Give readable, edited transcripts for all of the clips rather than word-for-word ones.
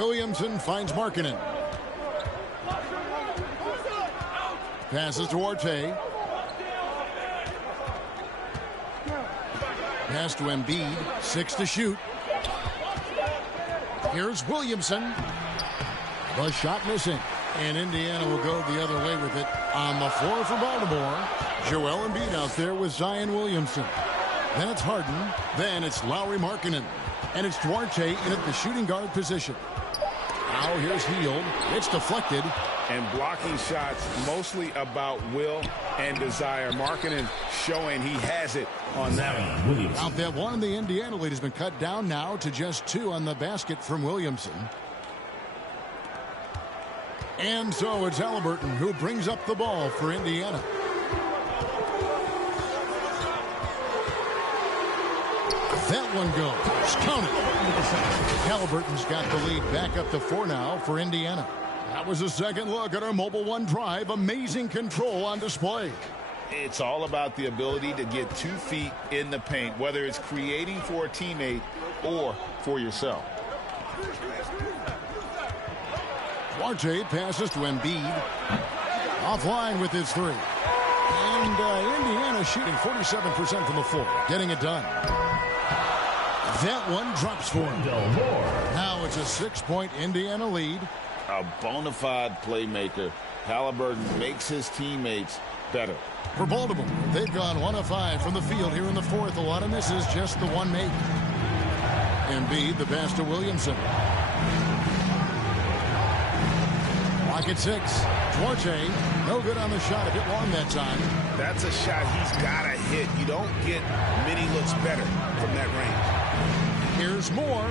Williamson finds Markkanen. Passes to Arte. Pass to Embiid. 6 to shoot. Here's Williamson. The shot missing. And Indiana will go the other way with it on the floor for Baltimore. Joel Embiid out there with Zion Williamson. Then it's Harden. Then it's Lauri Markkanen. And it's Duarte in at the shooting guard position. Now here's Hield. It's deflected. And blocking shots mostly about will and desire. Markkanen showing he has it on that one. Out that one in the Indiana lead has been cut down now to just 2 on the basket from Williamson. And so it's Halliburton who brings up the ball for Indiana. That one goes. Count it. Halliburton's got the lead back up to 4 now for Indiana. That was a second look at our Mobile One drive. Amazing control on display. It's all about the ability to get 2 feet in the paint, whether it's creating for a teammate or for yourself. Duarte passes to Embiid. Offline with his 3. And Indiana shooting 47% from the floor. Getting it done. That one drops for him. Now it's a 6-point Indiana lead. A bona fide playmaker. Halliburton makes his teammates better. For Baltimore, they've gone 1 of 5 from the field here in the 4th. A lot of misses, just the one made. Embiid, the pass to Williamson. Clock at 6. Duarte, no good on the shot. A bit long that time. That's a shot he's got to hit. You don't get many looks better from that range. Here's more.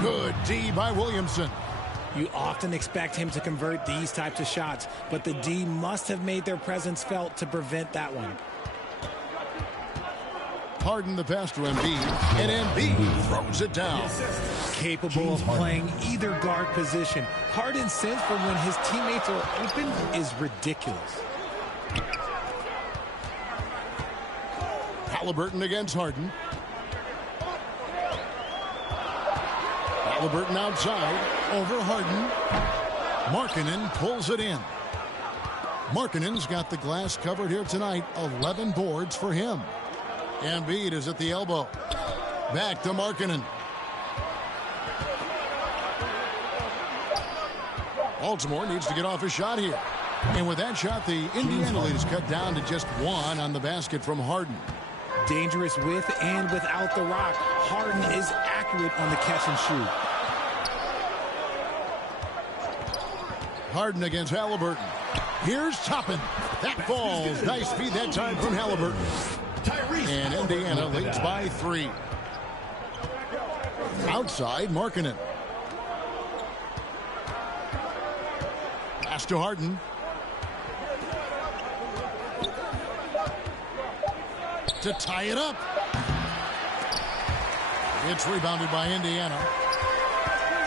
Good D by Williamson. You often expect him to convert these types of shots, but the D must have made their presence felt to prevent that one. Harden the pass to Embiid, and Embiid throws it down. Capable of playing either guard position. Harden's sense for when his teammates are open is ridiculous. Halliburton against Harden. Halliburton outside, over Harden. Markkanen pulls it in. Markkanen's got the glass covered here tonight. 11 boards for him. Embiid is at the elbow. Back to Markkanen. Baltimore needs to get off a shot here. And with that shot, the Indiana lead is cut down to just 1 on the basket from Harden. Dangerous with and without the rock. Harden is accurate on the catch and shoot. Harden against Halliburton. Here's Toppin. That falls. Nice feed that time from Halliburton. And Indiana leads by 3. Outside, Markkanen. Pass to Harden. To tie it up. It's rebounded by Indiana.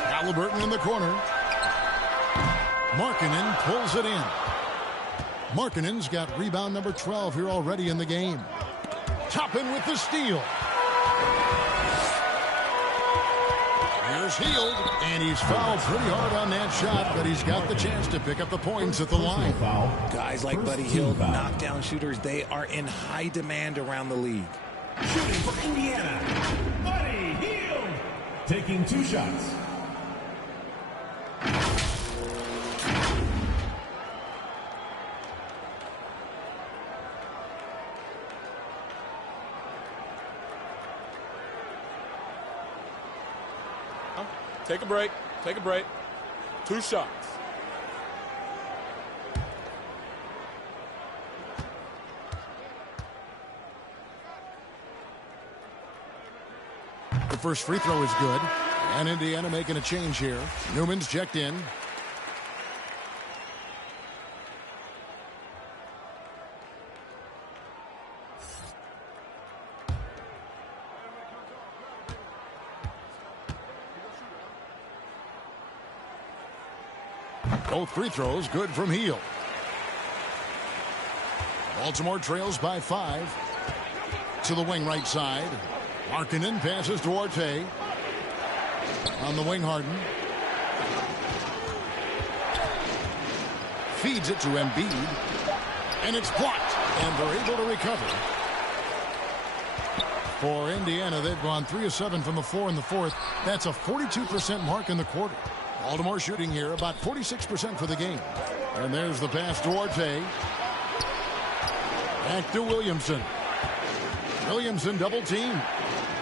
Halliburton in the corner. Markkanen pulls it in. Markkanen's got rebound number 12 here already in the game. Toppin with the steal. Here's Hield, and he's fouled pretty hard on that shot, but he's got the chance to pick up the points at the line. Guys like Buddy Hield, knockdown shooters, they are in high demand around the league. Shooting for Indiana, Buddy Hield, taking 2 shots. Take a break. Take a break. 2 shots. The first free throw is good. And Indiana making a change here. Newman's checked in. Both free throws good from Hield. Baltimore trails by 5. To the wing right side. Markkanen passes to Arte. On the wing, Harden. Feeds it to Embiid. And it's blocked. And they're able to recover. For Indiana, they've gone 3 of 7 from the floor in the fourth. That's a 42% mark in the quarter. Baltimore shooting here about 46% for the game. And there's the pass to Duarte. Back to Williamson. Williamson double team.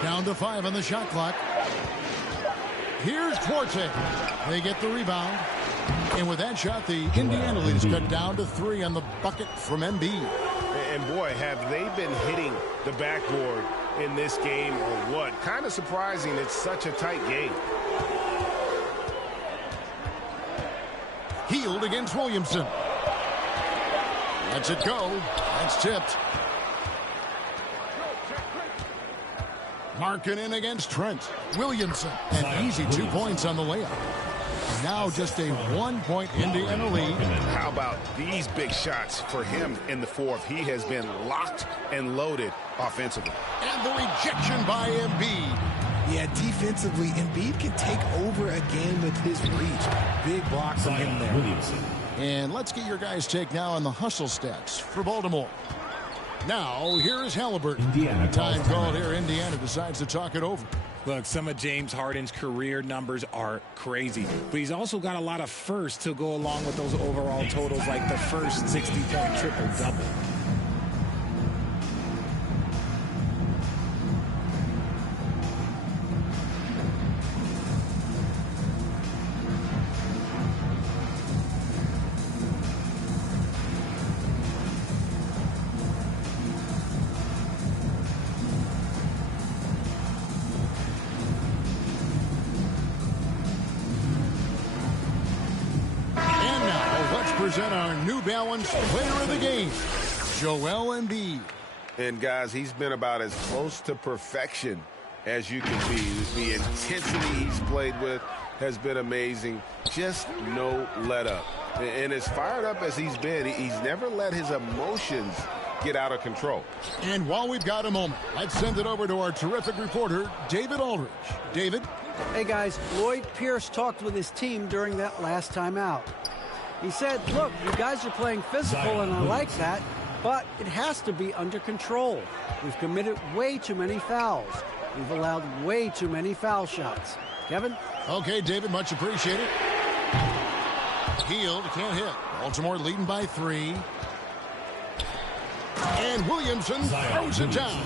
Down to 5 on the shot clock. Here's Duarte. They get the rebound. And with that shot, the Indiana lead is cut down to 3 on the bucket from Embiid. And boy, have they been hitting the backboard in this game or what? Kind of surprising it's such a tight game. Healed against Williamson. Lets it go. That's tipped. Marking in against Trent. Williamson. An easy 2 points on the layup. Now just a 1-point Indiana lead. How about these big shots for him in the fourth? He has been locked and loaded offensively. And the rejection by Embiid. Yeah, defensively, Embiid can take over a game with his reach. Big block from him there. And let's get your guys' take now on the hustle stats for Baltimore. Now, here is Halliburton. Time called here. Indiana decides to talk it over. Look, some of James Harden's career numbers are crazy, but he's also got a lot of firsts to go along with those overall totals, like the first 60-point triple-double. Present our New Balance player of the game, Joel Embiid. And guys, he's been about as close to perfection as you can be. The intensity he's played with has been amazing. Just no let up. And as fired up as he's been, he's never let his emotions get out of control. And while we've got a moment, let's send it over to our terrific reporter, David Aldridge. David? Hey, guys. Lloyd Pierce talked with his team during that last time out. He said, look, you guys are playing physical, and I like that, but it has to be under control. We've committed way too many fouls. We've allowed way too many foul shots. Kevin? Okay, David, much appreciated. Healed, can't hit. Baltimore leading by 3. And Williamson throws it down.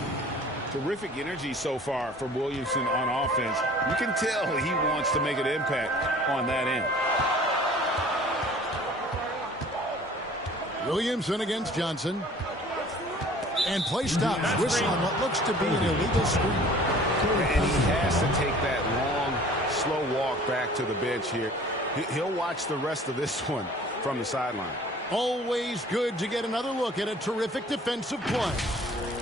Terrific energy so far from Williamson on offense. You can tell he wants to make an impact on that end. Williamson against Johnson. And play stops. Whistle on what looks to be an illegal screen. And he has to take that long, slow walk back to the bench here. He'll watch the rest of this one from the sideline. Always good to get another look at a terrific defensive play.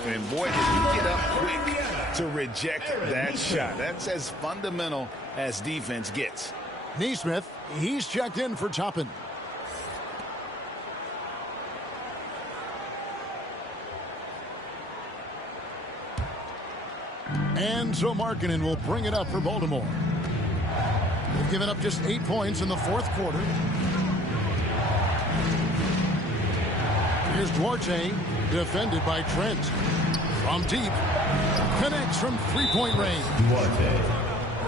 And boy, did he get up quick to reject that shot. That's as fundamental as defense gets. Neesmith, he's checked in for Toppin. And so Markkanen will bring it up for Baltimore. They've given up just 8 points in the fourth quarter. Here's Duarte, defended by Trent. From deep, connects from three-point range.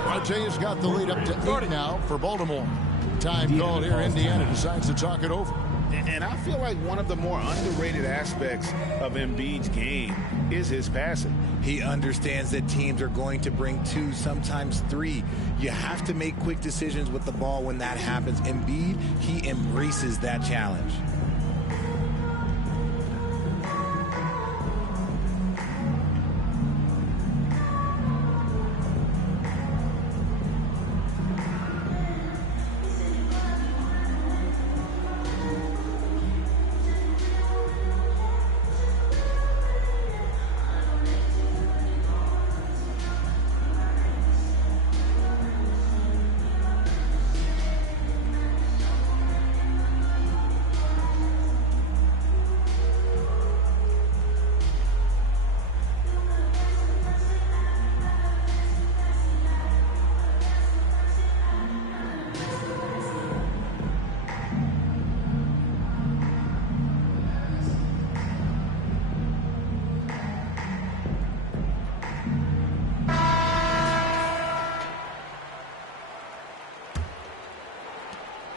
Duarte has got the lead up to 8 now for Baltimore. Time called here. Indiana decides to talk it over. And I feel like one of the more underrated aspects of Embiid's game is his passing. He understands that teams are going to bring 2, sometimes 3. You have to make quick decisions with the ball when that happens. Embiid, he embraces that challenge.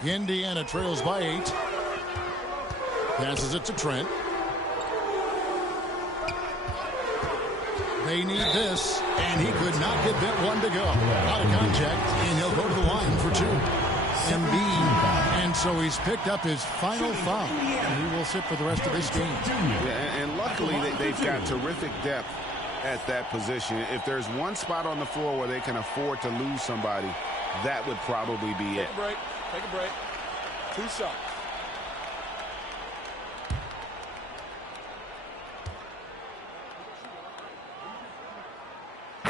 Indiana trails by 8. Passes it to Trent. They need this, and he could not get that one to go. Out of contact, and he'll go to the line for 2. Embiid, and so he's picked up his final foul. And he will sit for the rest of this game. Yeah, and luckily they've got terrific depth at that position. If there's one spot on the floor where they can afford to lose somebody, that would probably be it. Take a break. Take a break. 2 shots.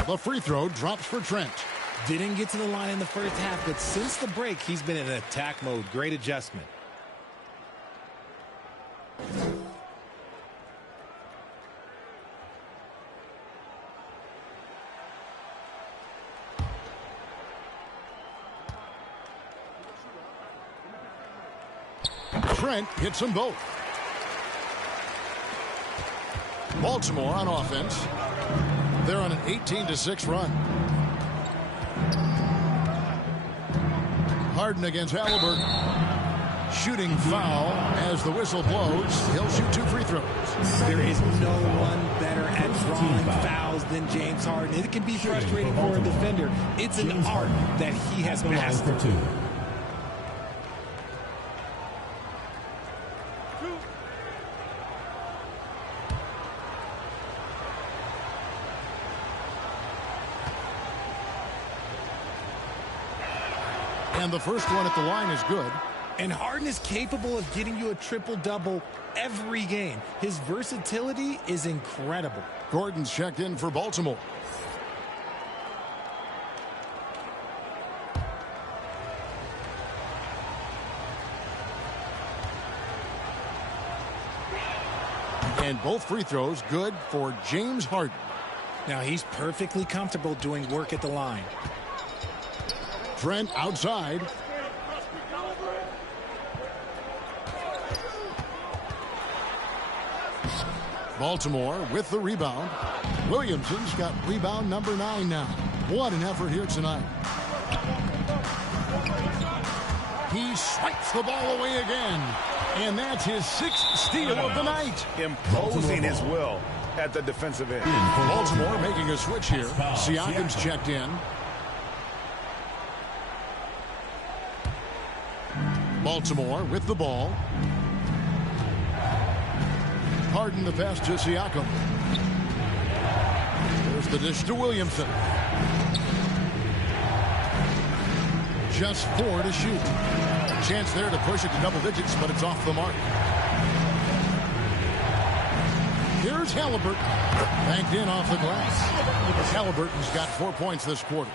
The free throw drops for Trent. Didn't get to the line in the first half, but since the break, he's been in attack mode. Great adjustment. Trent hits them both. Baltimore on offense. They're on an 18-6 run. Harden against Halliburton. Shooting foul as the whistle blows. He'll shoot 2 free throws. There is no one better at drawing fouls than James Harden. It can be frustrating for a defender. It's an art that he has mastered. And the first one at the line is good. And Harden is capable of getting you a triple-double every game. His versatility is incredible. Gordon's checked in for Baltimore. And both free throws good for James Harden. Now he's perfectly comfortable doing work at the line. Trent outside. Baltimore with the rebound. Williamson's got rebound number 9 now. What an effort here tonight. He swipes the ball away again. And that's his 6th steal of the night. Imposing his will at the defensive end. Baltimore making a switch here. Siakam's checked in. Baltimore with the ball. Harden the pass to Siakam. There's the dish to Williamson. Just 4 to shoot. Chance there to push it to double digits, but it's off the mark. Here's Halliburton. Banked in off the glass. Halliburton's got 4 points this quarter.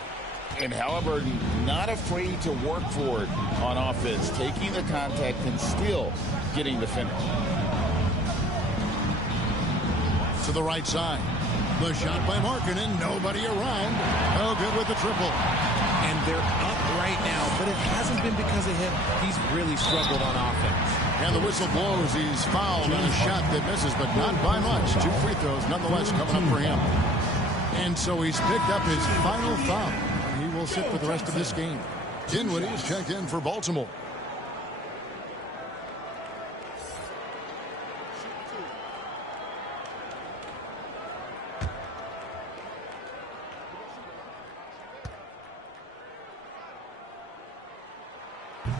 And Halliburton not afraid to work for it on offense, taking the contact and still getting the finish. To the right side. The shot by Markkanen. Nobody around. Oh, good with the triple. And they're up right now, but it hasn't been because of him. He's really struggled on offense. And the whistle blows. He's fouled on a shot that misses, but not by much. 2 free throws nonetheless coming up for him. And so he's picked up his final foul. He will sit for the rest of this game. Dinwiddie is checked in for Baltimore.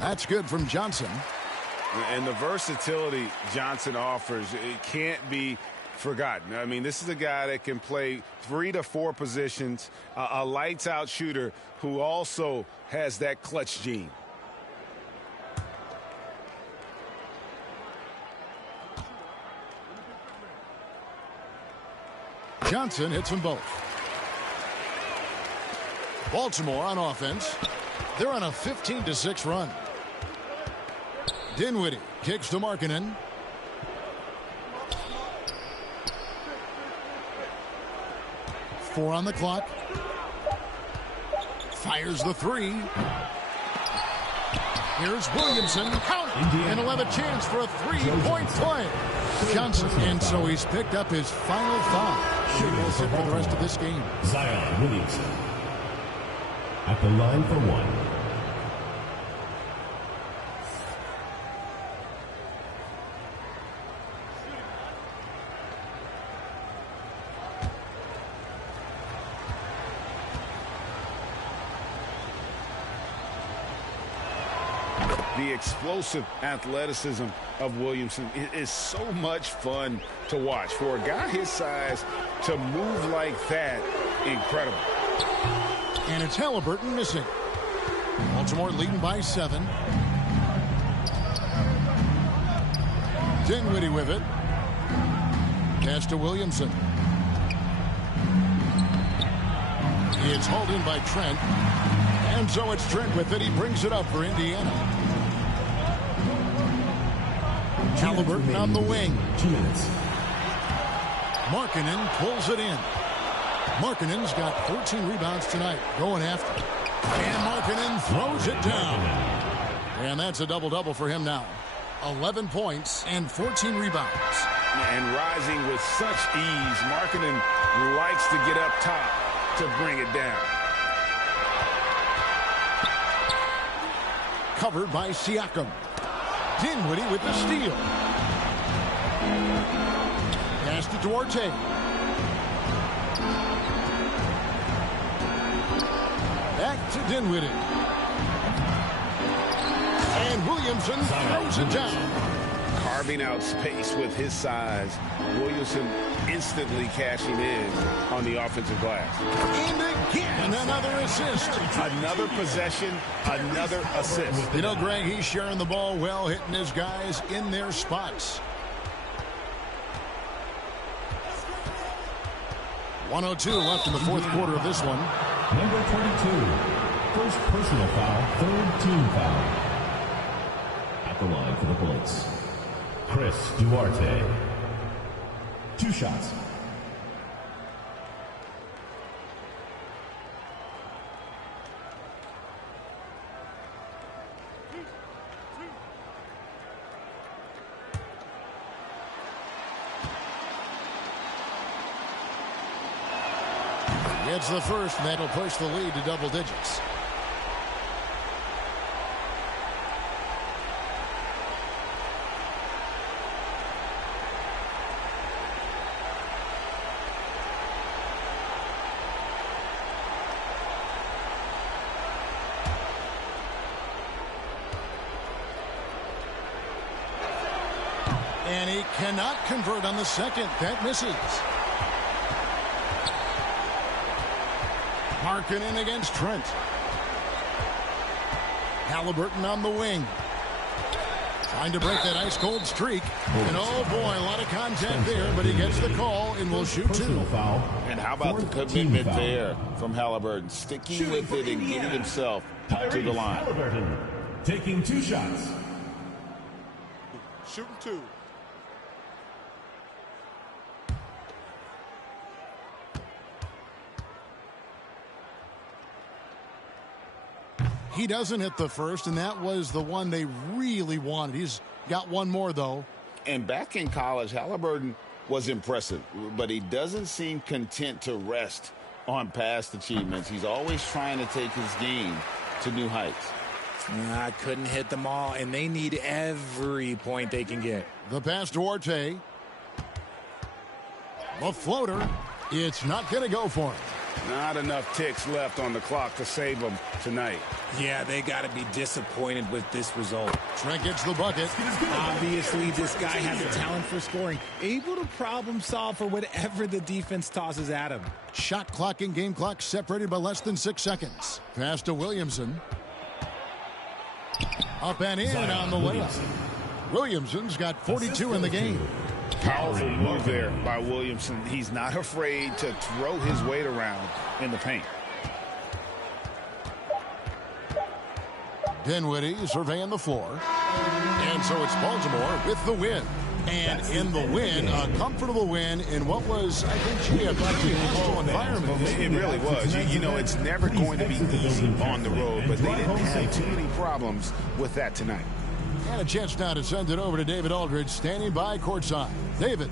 That's good from Johnson. And the versatility Johnson offers, it can't be forgotten. I mean, this is a guy that can play 3 to 4 positions, a lights-out shooter who also has that clutch gene. Johnson hits them both. Baltimore on offense. They're on a 15-6 run. Dinwiddie kicks to Markkanen. Four on the clock. Fires the 3. Here's Williamson. Count it. And he'll have a chance for a 3-point play. Johnson. And so he's picked up his final foul. He will sit for the rest of this game. Zion Williamson at the line for 1. The explosive athleticism of Williamson is so much fun to watch. For a guy his size to move like that, incredible. And it's Halliburton missing. Baltimore leading by 7. Dinwiddie with it. Pass to Williamson. It's hauled in by Trent. And so it's Trent with it. He brings it up for Indiana. Halliburton on the wing. 2 minutes. Markkanen pulls it in. Markkanen's got 14 rebounds tonight. Going after. And Markkanen throws it down. And that's a double-double for him now. 11 points and 14 rebounds. And rising with such ease, Markkanen likes to get up top to bring it down. Covered by Siakam. Dinwiddie with the steal. Pass to Duarte. Back to Dinwiddie. And Williamson throws it down. Carving out space with his size. Williamson instantly cashing in on the offensive glass. And again, another assist. Another possession, another assist. You know, Greg, he's sharing the ball well, hitting his guys in their spots. 1:02 left in the fourth quarter of this one. Number 22. First personal foul, third team foul. At the line for the Bullets, Chris Duarte. 2 shots. It's the first, and that'll push the lead to double digits. And he cannot convert on the second. That misses. Markkanen against Trent. Halliburton on the wing. Trying to break that ice-cold streak. And oh boy, a lot of contact there, but he gets the call and will shoot 2. Foul. And how about the commitment there from Halliburton, sticking with it and getting himself to the line. Halliburton taking 2 shots. Shooting 2. He doesn't hit the first, and that was the one they really wanted. He's got one more, though. And back in college, Halliburton was impressive, but he doesn't seem content to rest on past achievements. He's always trying to take his game to new heights. I couldn't hit them all, and they need every point they can get. The pass to Duarte. The floater. It's not going to go for him. Not enough ticks left on the clock to save them tonight. Yeah, they got to be disappointed with this result. Trent gets the bucket. Obviously, this guy has a talent for scoring, able to problem solve for whatever the defense tosses at him. Shot clock and game clock separated by less than 6 seconds. Pass to Williamson. Up and in on the layup. Williamson's got 42 in the game. Powerful move there by Williamson. He's not afraid to throw his weight around in the paint. Dinwiddie surveying the floor. And so it's Baltimore with the win. And in the win, a comfortable win in what was, I think, a pretty hostile environment. It really was. You know, it's never going to be easy on the road, but they didn't have too many problems with that tonight. And a chance now to send it over to David Aldridge, standing by courtside. David.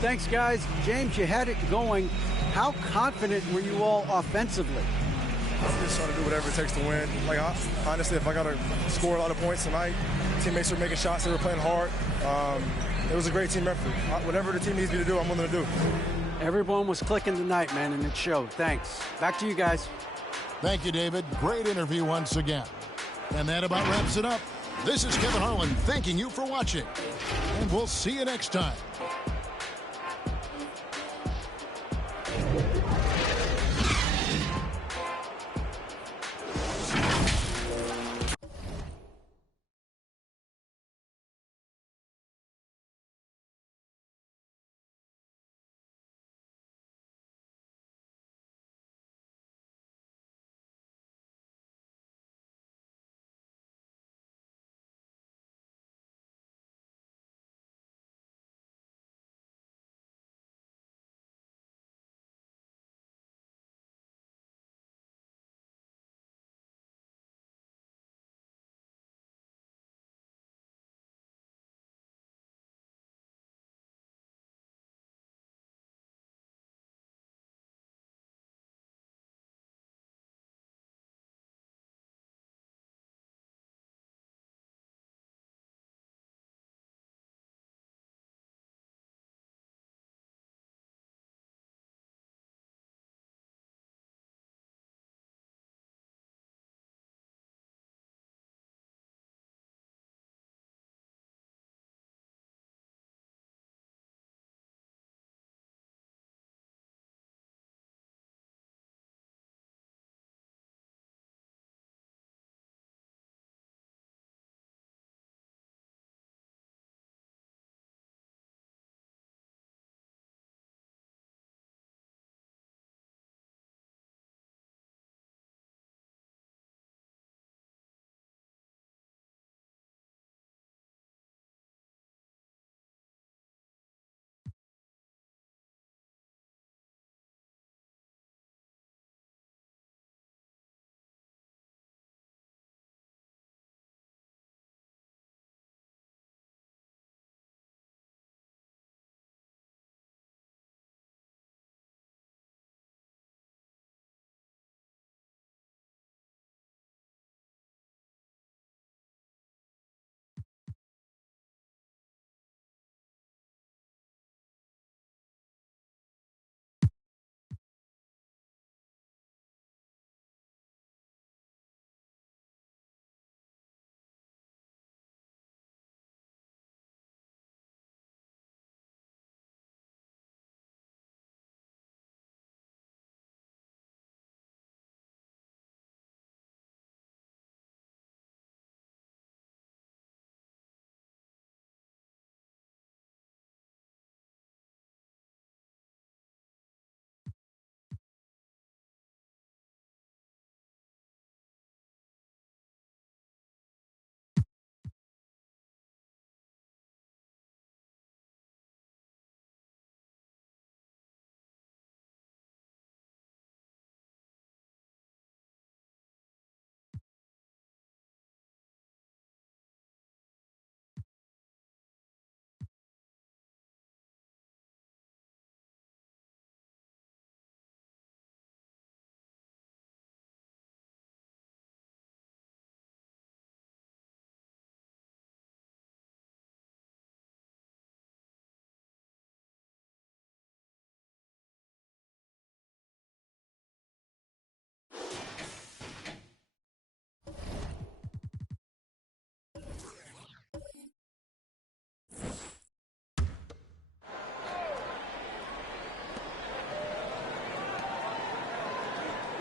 Thanks, guys. James, you had it going. How confident were you all offensively? I'm just trying to do whatever it takes to win. Like, honestly, if I got to score a lot of points tonight, teammates are making shots. They were playing hard. It was a great team effort. Whatever the team needs me to do, I'm willing to do. Everyone was clicking tonight, man, and it showed. Thanks. Back to you guys. Thank you, David. Great interview once again. And that about wraps it up. This is Kevin Harlan thanking you for watching. And we'll see you next time.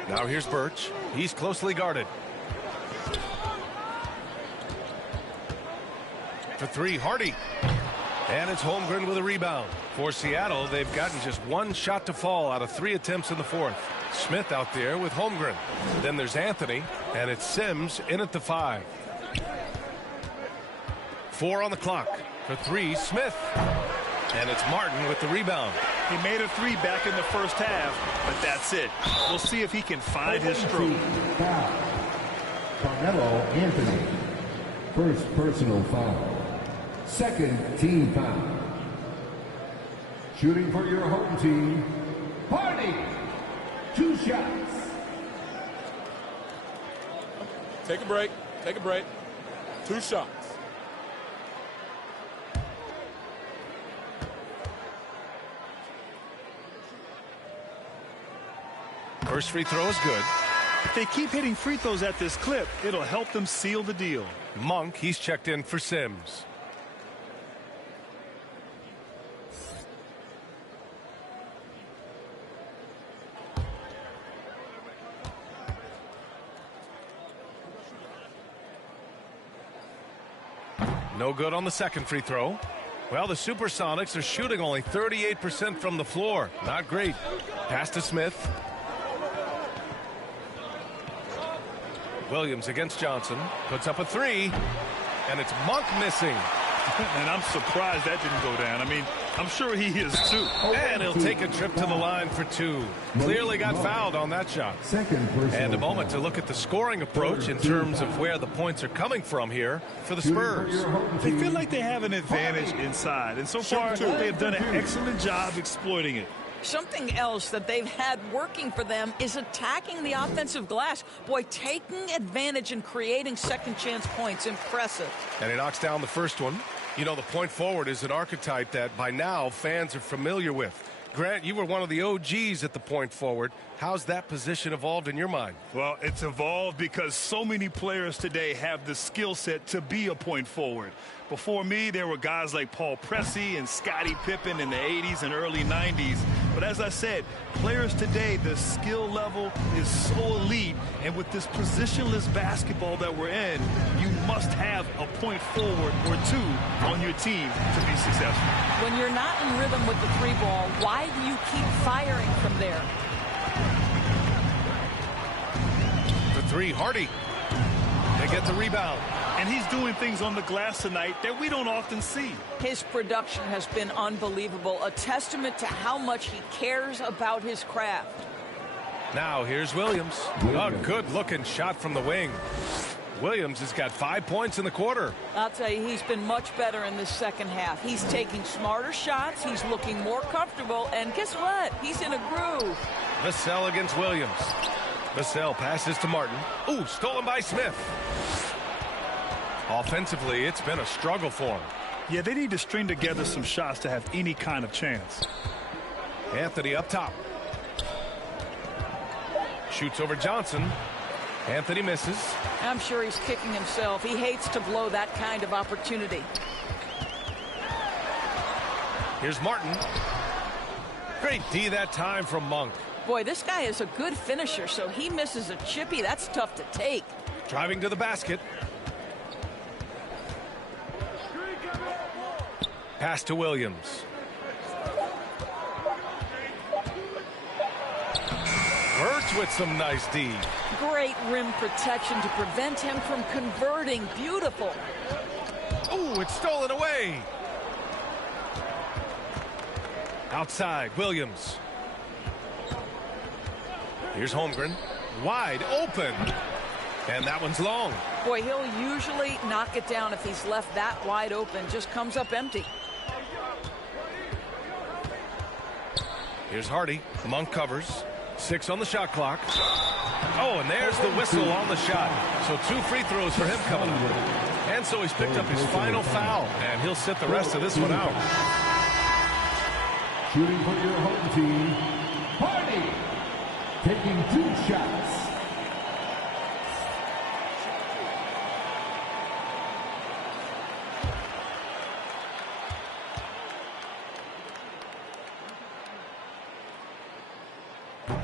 Now here's Birch. He's closely guarded. For three, Hardy. And it's Holmgren with a rebound. For Seattle, they've gotten just one shot to fall out of 3 attempts in the fourth. Smith out there with Holmgren. Then there's Anthony, and it's Sims in at the 5. 4 on the clock. For 3, Smith. And it's Martin with the rebound. He made a 3 back in the first half, but that's it. We'll see if he can find his stroke. Carmelo Anthony. First personal foul. Second team foul. Shooting for your home team, Hardy. 2 shots. Take a break. Take a break. 2 shots. First free throw is good. If they keep hitting free throws at this clip, it'll help them seal the deal. Monk, he's checked in for Sims. No good on the second free throw. Well, the Supersonics are shooting only 38% from the floor. Not great. Pass to Smith. Williams against Johnson. Puts up a three. And it's Monk missing. And I'm surprised that didn't go down. I mean, I'm sure he is too. And he'll take a trip to the line for two. Clearly got fouled on that shot. And a moment to look at the scoring approach in terms of where the points are coming from here for the Spurs. They feel like they have an advantage inside. And so far, they've done an excellent job exploiting it. Something else that they've had working for them is attacking the offensive glass. Boy, taking advantage and creating second chance points. Impressive. And he knocks down the first one. You know, the point forward is an archetype that by now fans are familiar with. Grant, you were one of the OGs at the point forward. How's that position evolved in your mind? Well, it's evolved because so many players today have the skill set to be a point forward. Before me, there were guys like Paul Pressey and Scottie Pippen in the 80s and early 90s. But as I said, players today, the skill level is so elite. And with this positionless basketball that we're in, you must have a point forward or two on your team to be successful. When you're not in rhythm with the three ball, why do you keep firing from there? For three, Hardy. They get the rebound. And he's doing things on the glass tonight that we don't often see. His production has been unbelievable, a testament to how much he cares about his craft. Now here's Williams. A good-looking shot from the wing. Williams has got 5 points in the quarter. I'll tell you, he's been much better in the second half. He's taking smarter shots. He's looking more comfortable. And guess what? He's in a groove. Vassell against Williams. Vassell passes to Martin. Ooh, stolen by Smith. Offensively, it's been a struggle for him. Yeah, they need to string together some shots to have any kind of chance. Anthony up top. Shoots over Johnson. Anthony misses. I'm sure he's kicking himself. He hates to blow that kind of opportunity. Here's Martin. Great D that time from Monk. Boy, this guy is a good finisher, so he misses a chippy. That's tough to take. Driving to the basket. Pass to Williams. Burst with some nice D. Great rim protection to prevent him from converting. Beautiful. Ooh, it's stolen away. Outside, Williams. Here's Holmgren. Wide open. And that one's long. Boy, he'll usually knock it down if he's left that wide open. Just comes up empty. Here's Hardy. Monk covers. 6 on the shot clock. Oh, and there's the whistle on the shot. So 2 free throws for him coming up. And so he's picked up his final foul, and he'll sit the rest of this one out. Shooting for your home team, Hardy, taking 2 shots.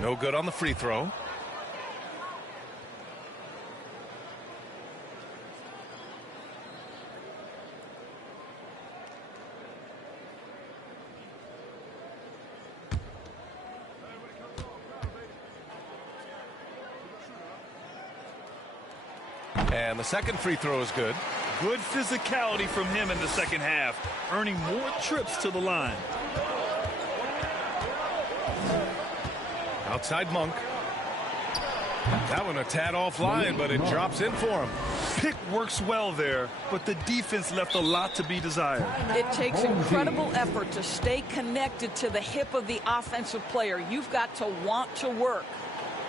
No good on the free throw. And the second free throw is good. Good physicality from him in the second half, earning more trips to the line. Outside Monk. That one a tad offline, but it drops in for him. Pick works well there, but the defense left a lot to be desired. It takes incredible effort to stay connected to the hip of the offensive player. You've got to want to work.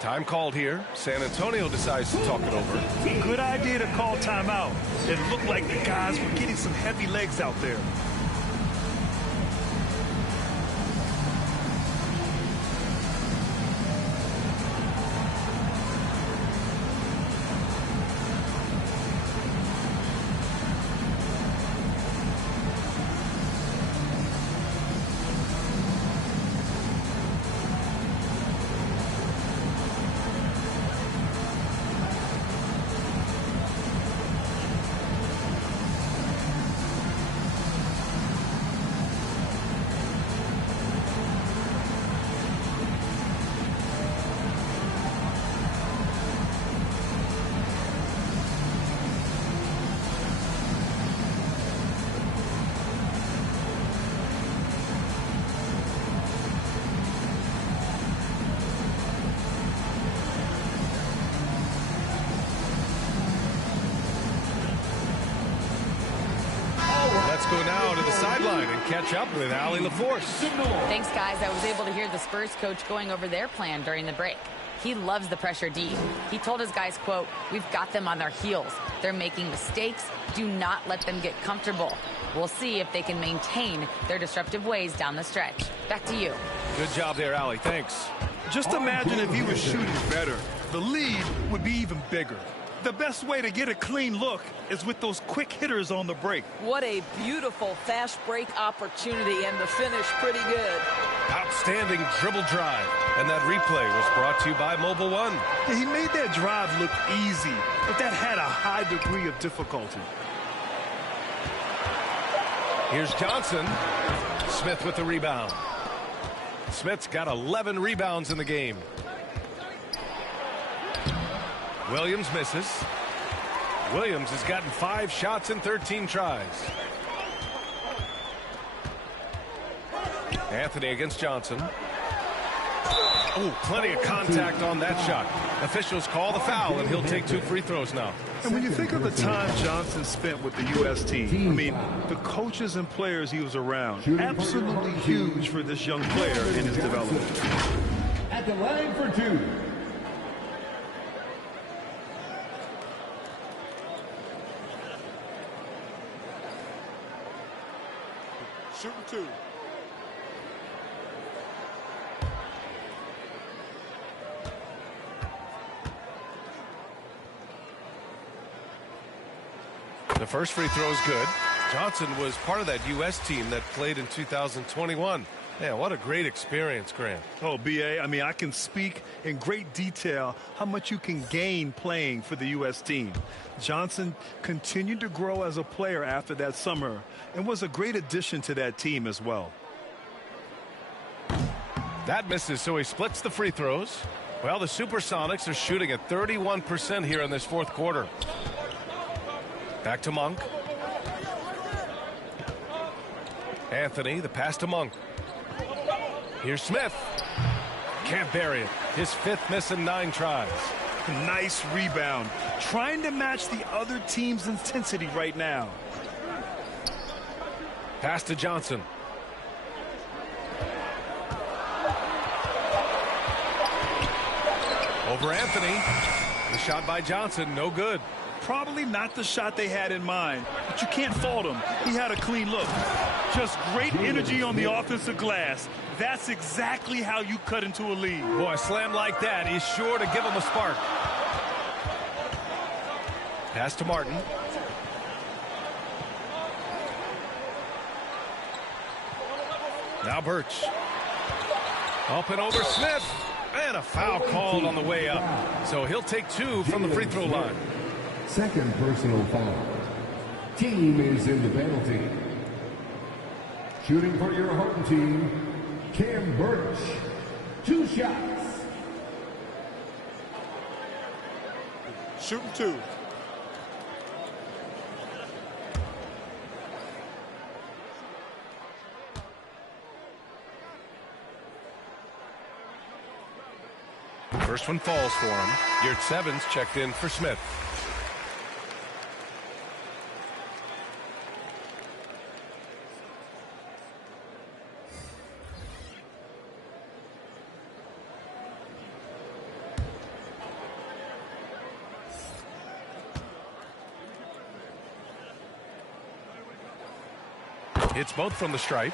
Time called here. San Antonio decides to talk it over. Good idea to call timeout. It looked like the guys were getting some heavy legs out there. Let's go now to the sideline and catch up with Allie LaForce. Thanks, guys. I was able to hear the Spurs coach going over their plan during the break. He loves the pressure deep. He told his guys, quote, "We've got them on their heels. They're making mistakes. Do not let them get comfortable." We'll see if they can maintain their disruptive ways down the stretch. Back to you. Good job there, Allie. Thanks. Just imagine if he was shooting better. The lead would be even bigger. The best way to get a clean look is with those quick hitters on the break. What a beautiful fast break opportunity, and the finish pretty good. Outstanding dribble drive. And that replay was brought to you by Mobile One. Yeah, he made that drive look easy, but that had a high degree of difficulty. Here's Johnson. Smith with the rebound. Smith's got 11 rebounds in the game. Williams misses. Williams has gotten 5 shots in 13 tries. Anthony against Johnson. Oh, plenty of contact on that shot. Officials call the foul, and he'll take 2 free throws now. And when you think of the time Johnson spent with the U.S. team, I mean, the coaches and players he was around, absolutely huge for this young player in his development. At the line for 2. Shooting 2. The first free throw is good. Johnson was part of that U.S. team that played in 2021. Yeah, what a great experience, Grant. Oh, B.A., I mean, I can speak in great detail how much you can gain playing for the U.S. team. Johnson continued to grow as a player after that summer and was a great addition to that team as well. That misses, so he splits the free throws. Well, the Supersonics are shooting at 31% here in this fourth quarter. Back to Monk. Anthony, the pass to Monk. Here's Smith. Can't bury it. His 5th miss in 9 tries. Nice rebound. Trying to match the other team's intensity right now. Pass to Johnson. Over Anthony. The shot by Johnson, no good. Probably not the shot they had in mind, but you can't fault him. He had a clean look. Just great energy on the offensive glass. That's exactly how you cut into a lead. Boy, a slam like that is sure to give him a spark. Pass to Martin. Now Birch. Up and over Smith. And a foul called on the way up. So he'll take 2 from the free throw line. Second personal foul. Team is in the penalty. Shooting for your home team, Cam Birch. 2 shots. Shooting 2. First one falls for him. Yurt Sevens checked in for Smith. Hits both from the stripe.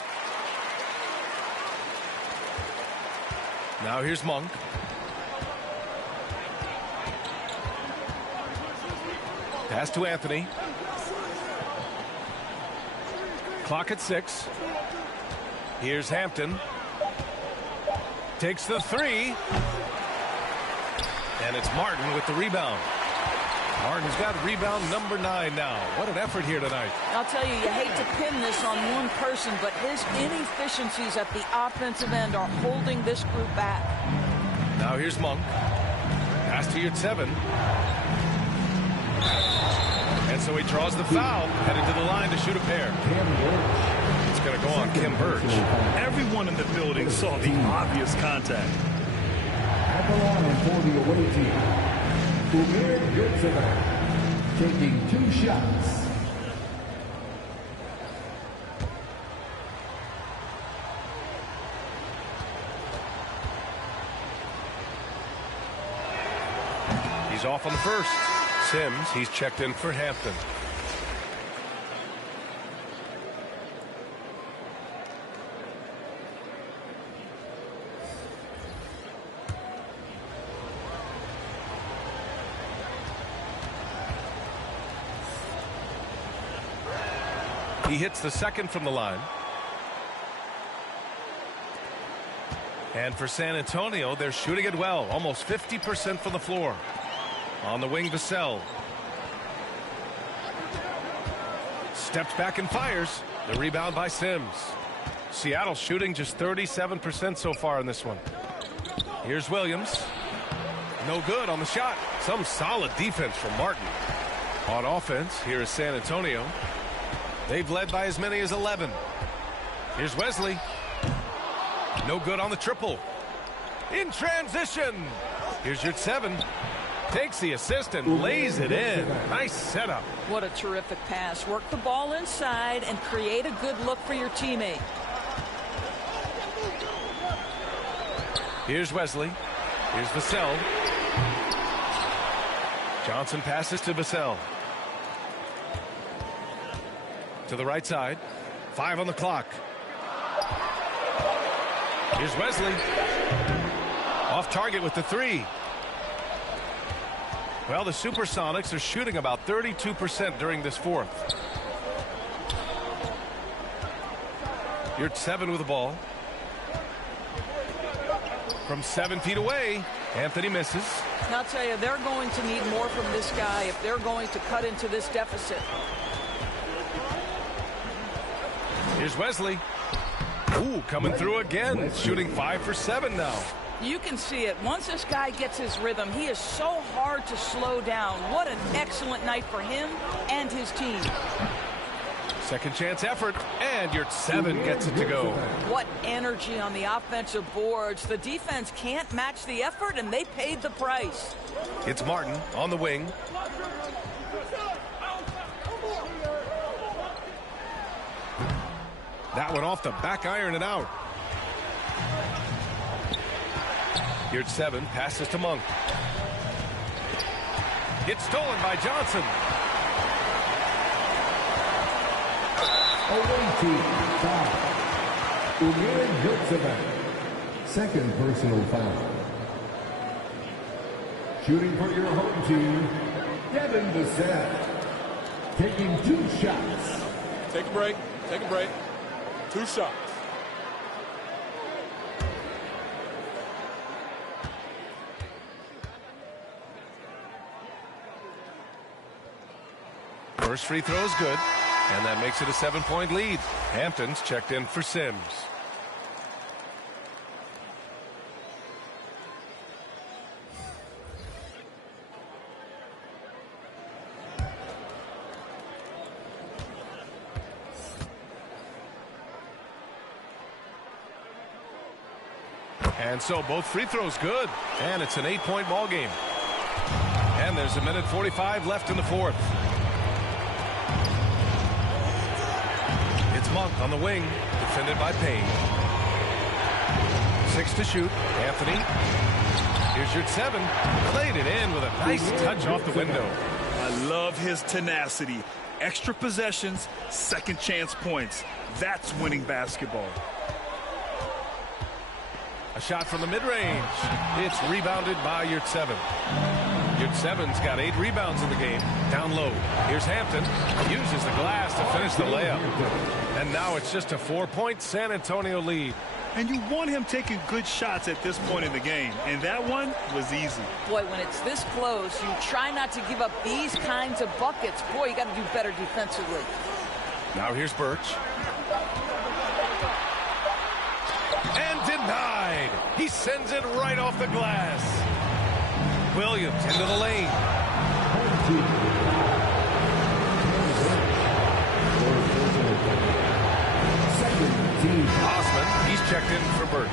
Now here's Monk. Pass to Anthony. Clock at 6. Here's Hampton. Takes the 3. And it's Martin with the rebound. Martin's got rebound number 9 now. What an effort here tonight. I'll tell you, you hate to pin this on one person, but his inefficiencies at the offensive end are holding this group back. Now here's Monk. Pass to Yurt Seven. And so he draws the foul, headed to the line to shoot a pair. It's going to go on Kim Birch. Everyone in the building saw the obvious contact. At the line for the away team, Yurt Seven taking 2 shots. He's off on the first. Sims, he's checked in for Hampton. He hits the second from the line. And for San Antonio, they're shooting it well. Almost 50% from the floor. On the wing, Vassell. Steps back and fires. The rebound by Sims. Seattle shooting just 37% so far in this one. Here's Williams. No good on the shot. Some solid defense from Martin. On offense, here is San Antonio. They've led by as many as 11. Here's Wesley. No good on the triple. In transition. Here's your 7. Takes the assist and lays it in. Nice setup. What a terrific pass. Work the ball inside and create a good look for your teammate. Here's Wesley. Here's Vassell. Johnson passes to Vassell. To the right side. 5 on the clock. Here's Wesley. Off target with the 3. Well, the Supersonics are shooting about 32% during this fourth. You're at 7 with the ball. From 7 feet away, Anthony misses. And I'll tell you, they're going to need more from this guy if they're going to cut into this deficit. Here's Wesley. Ooh, coming through again. Shooting 5 for 7 now. You can see it. Once this guy gets his rhythm, he is so hard to slow down. What an excellent night for him and his team. Second chance effort, and your 7 gets it to go. What energy on the offensive boards. The defense can't match the effort, and they paid the price. It's Martin on the wing. That one off the back iron and out. Here's 7, passes to Monk. It's stolen by Johnson. Away team foul. Second personal foul. Shooting for your home team, Devin Vassell. Taking 2 shots. Take a break. Take a break. 2 shots. First free throw is good, and that makes it a 7-point lead. Hampton's checked in for Sims. And so both free throws good, and it's an 8-point ball game. And there's 1:45 left in the fourth. It's Monk on the wing, defended by Payne. 6 to shoot. Anthony. Here's your 7. Played it in with a nice touch off the window. I love his tenacity. Extra possessions, second chance points. That's winning basketball. A shot from the mid-range. It's rebounded by Yurt 7. Yurt 7's got 8 rebounds in the game. Down low. Here's Hampton. Uses the glass to finish the layup. And now it's just a 4-point San Antonio lead. And you want him taking good shots at this point in the game. And that one was easy. Boy, when it's this close, you try not to give up these kinds of buckets. Boy, you got to do better defensively. Now here's Birch. And denied. He sends it right off the glass. Williams into the lane. Osman, he's checked in for Birch.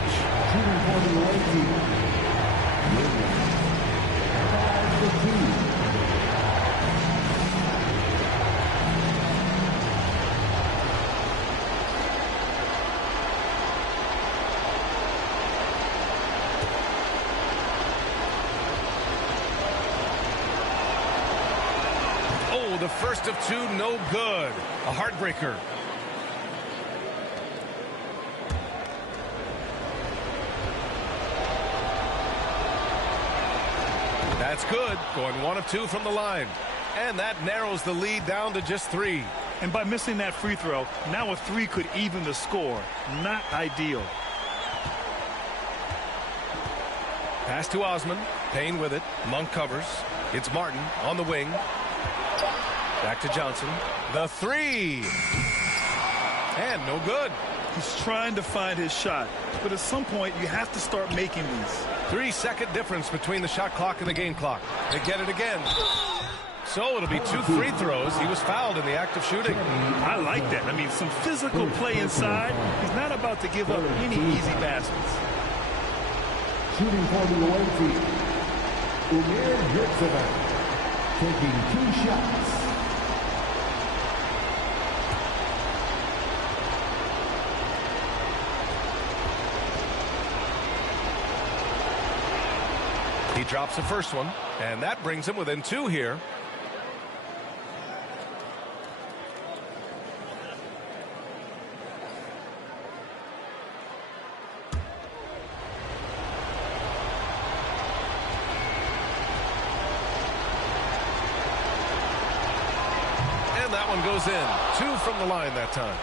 the first of two, no good. A heartbreaker. That's good. Going 1 of 2 from the line. And that narrows the lead down to just 3. And by missing that free throw, now a 3 could even the score. Not ideal. Pass to Osman. Payne with it. Monk covers. It's Martin on the wing. Back to Johnson. The 3. And no good. He's trying to find his shot. But at some point, you have to start making these. 3-second difference between the shot clock and the game clock. They get it again. So it'll be 2 free throws. He was fouled in the act of shooting. I like that. I mean, some physical play inside. He's not about to give up any easy baskets. Shooting for the away team, Umir Yurtseven, taking 2 shots. He drops the first one, and that brings him within 2 here. And that one goes in. 2 from the line that time.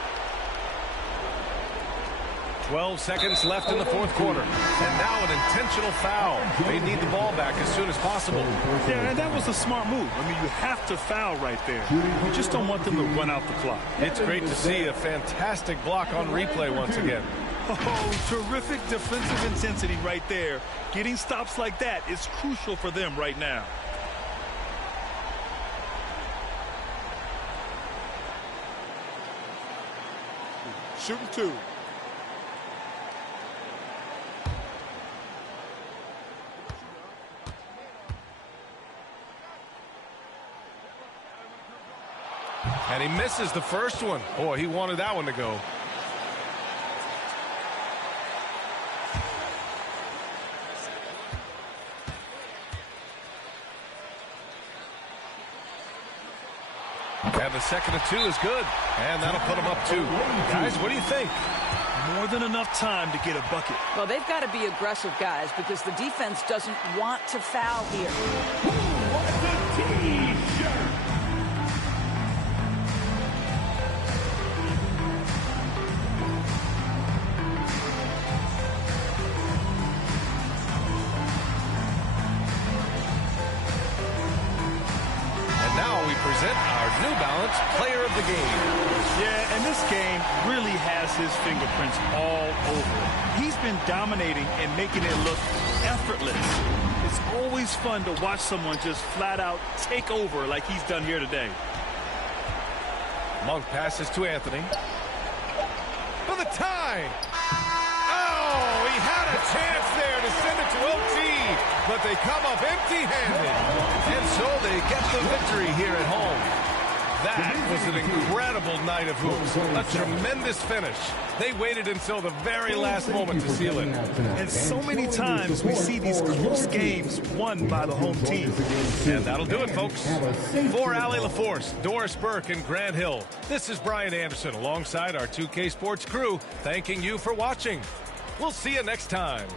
12 seconds left in the fourth quarter. And now an intentional foul. They need the ball back as soon as possible. Yeah, and that was a smart move. I mean, you have to foul right there. You just don't want them to run out the clock. It's great to see a fantastic block on replay once again. Oh, terrific defensive intensity right there. Getting stops like that is crucial for them right now. Shooting 2. And he misses the first one. Boy, he wanted that one to go. And the second of 2 is good. And that'll put him up 2. Guys, what do you think? More than enough time to get a bucket. Well, they've got to be aggressive, guys, because the defense doesn't want to foul here. Present our New Balance Player of the Game. Yeah, and this game really has his fingerprints all over it. He's been dominating and making it look effortless. It's always fun to watch someone just flat out take over like he's done here today. Monk passes to Anthony. For the tie! Oh, he had a chance there to send it to OT, but they come up empty-handed. And so they get the victory here at home. That was an incredible night of hoops. A tremendous finish. They waited until the very last moment to seal it. And so many times we see these close games won by the home team. And that'll do it, folks. For Allie LaForce, Doris Burke, and Grant Hill, this is Brian Anderson alongside our 2K Sports crew, thanking you for watching. We'll see you next time.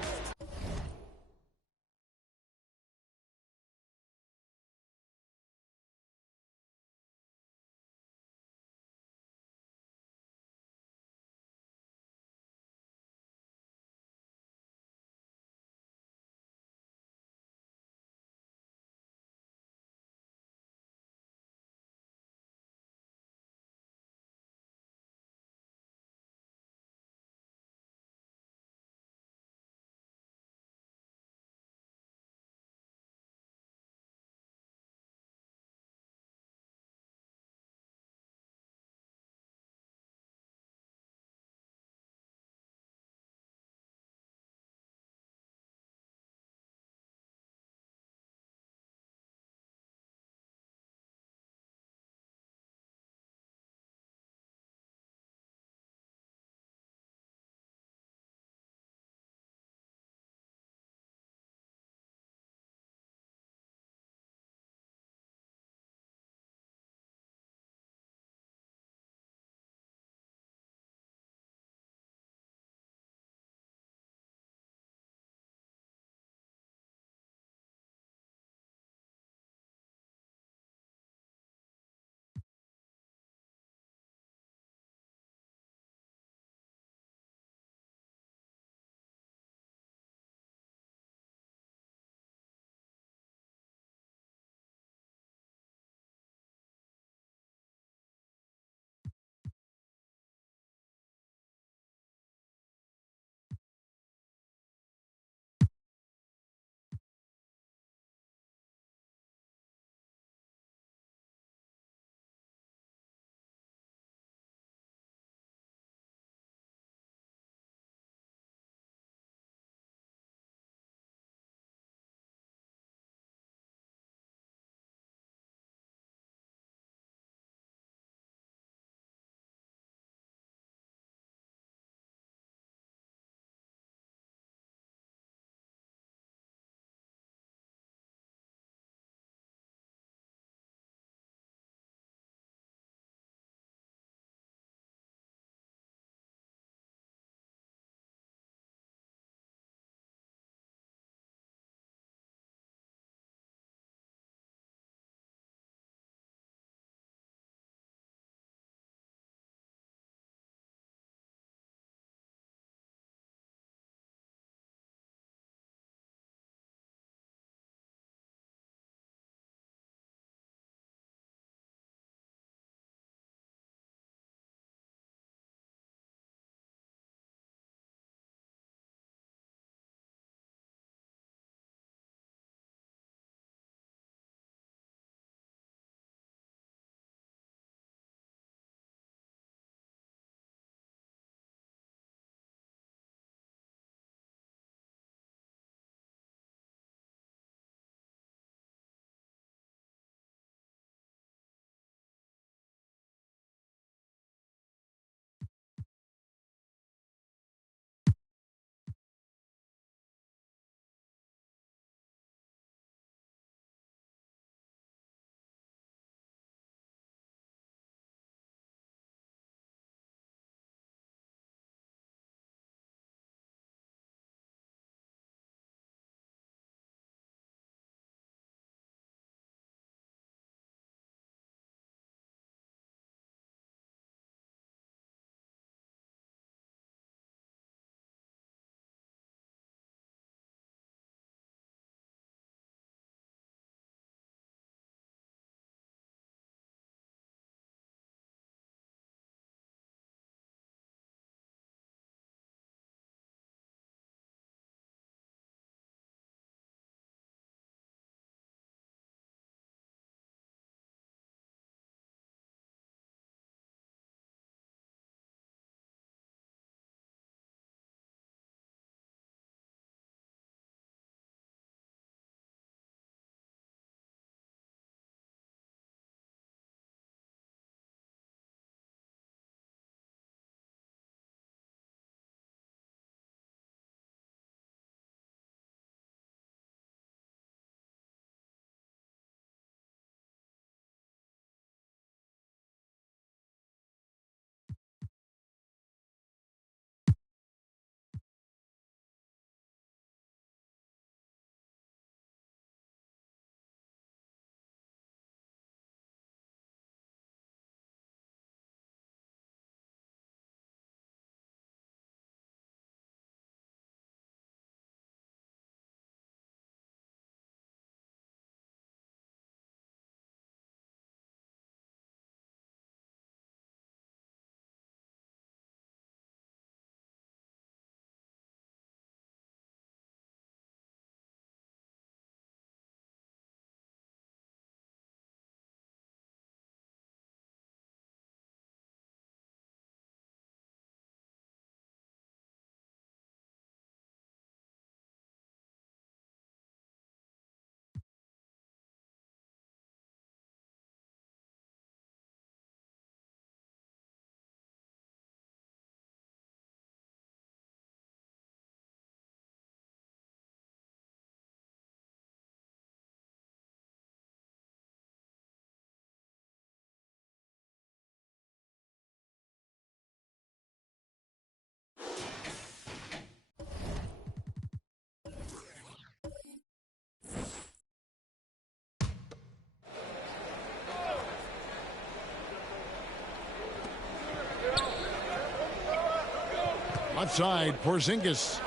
Outside, Porzingis.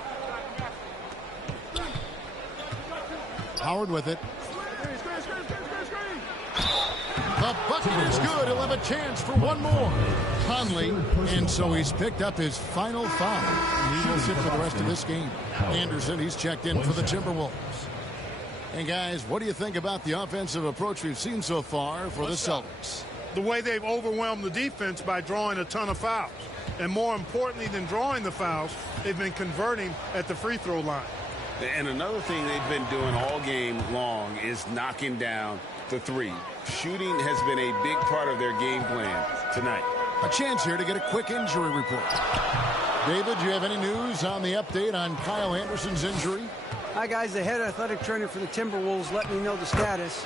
Howard with it. The bucket is good. He'll have a chance for one more. Conley, and so he's picked up his final foul. He will sit for the rest of this game. Anderson, he's checked in for the Timberwolves. And guys, what do you think about the offensive approach we've seen so far for the Celtics? The way they've overwhelmed the defense by drawing a ton of fouls. And more importantly than drawing the fouls, they've been converting at the free throw line. And another thing they've been doing all game long is knocking down the three. Shooting has been a big part of their game plan tonight. A chance here to get a quick injury report. David, do you have any news on the update on Kyle Anderson's injury? Hi, guys. The head athletic trainer for the Timberwolves let me know the status.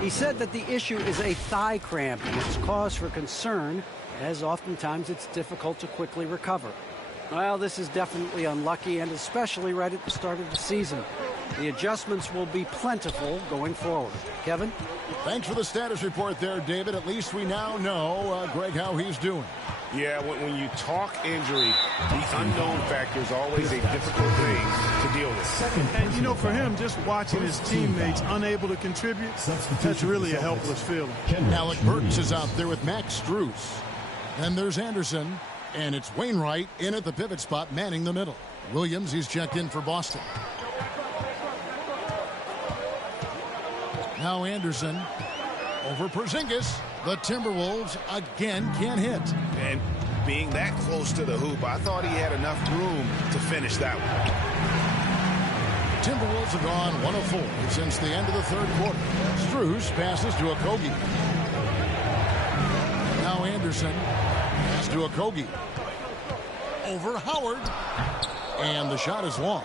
He said that the issue is a thigh cramp, and it's cause for concern, as oftentimes it's difficult to quickly recover. Well, this is definitely unlucky, and especially right at the start of the season. The adjustments will be plentiful going forward. Kevin? Thanks for the status report there, David. At least we now know, Greg, how he's doing. Yeah, when you talk injury, the unknown factor is always a difficult thing to deal with. And, you know, for him, just watching his teammates unable to contribute, that's really a helpless feeling. Alec Burks is out there with Max Strus. Then there's Anderson, and it's Wainwright in at the pivot spot, manning the middle. Williams, he's checked in for Boston. Now Anderson over Porzingis. The Timberwolves again can't hit. And being that close to the hoop, I thought he had enough room to finish that one. Timberwolves have gone 1 of 4 since the end of the third quarter. Strus passes to Okogie. Now Anderson pass to Okogie. Over Howard. And the shot is long.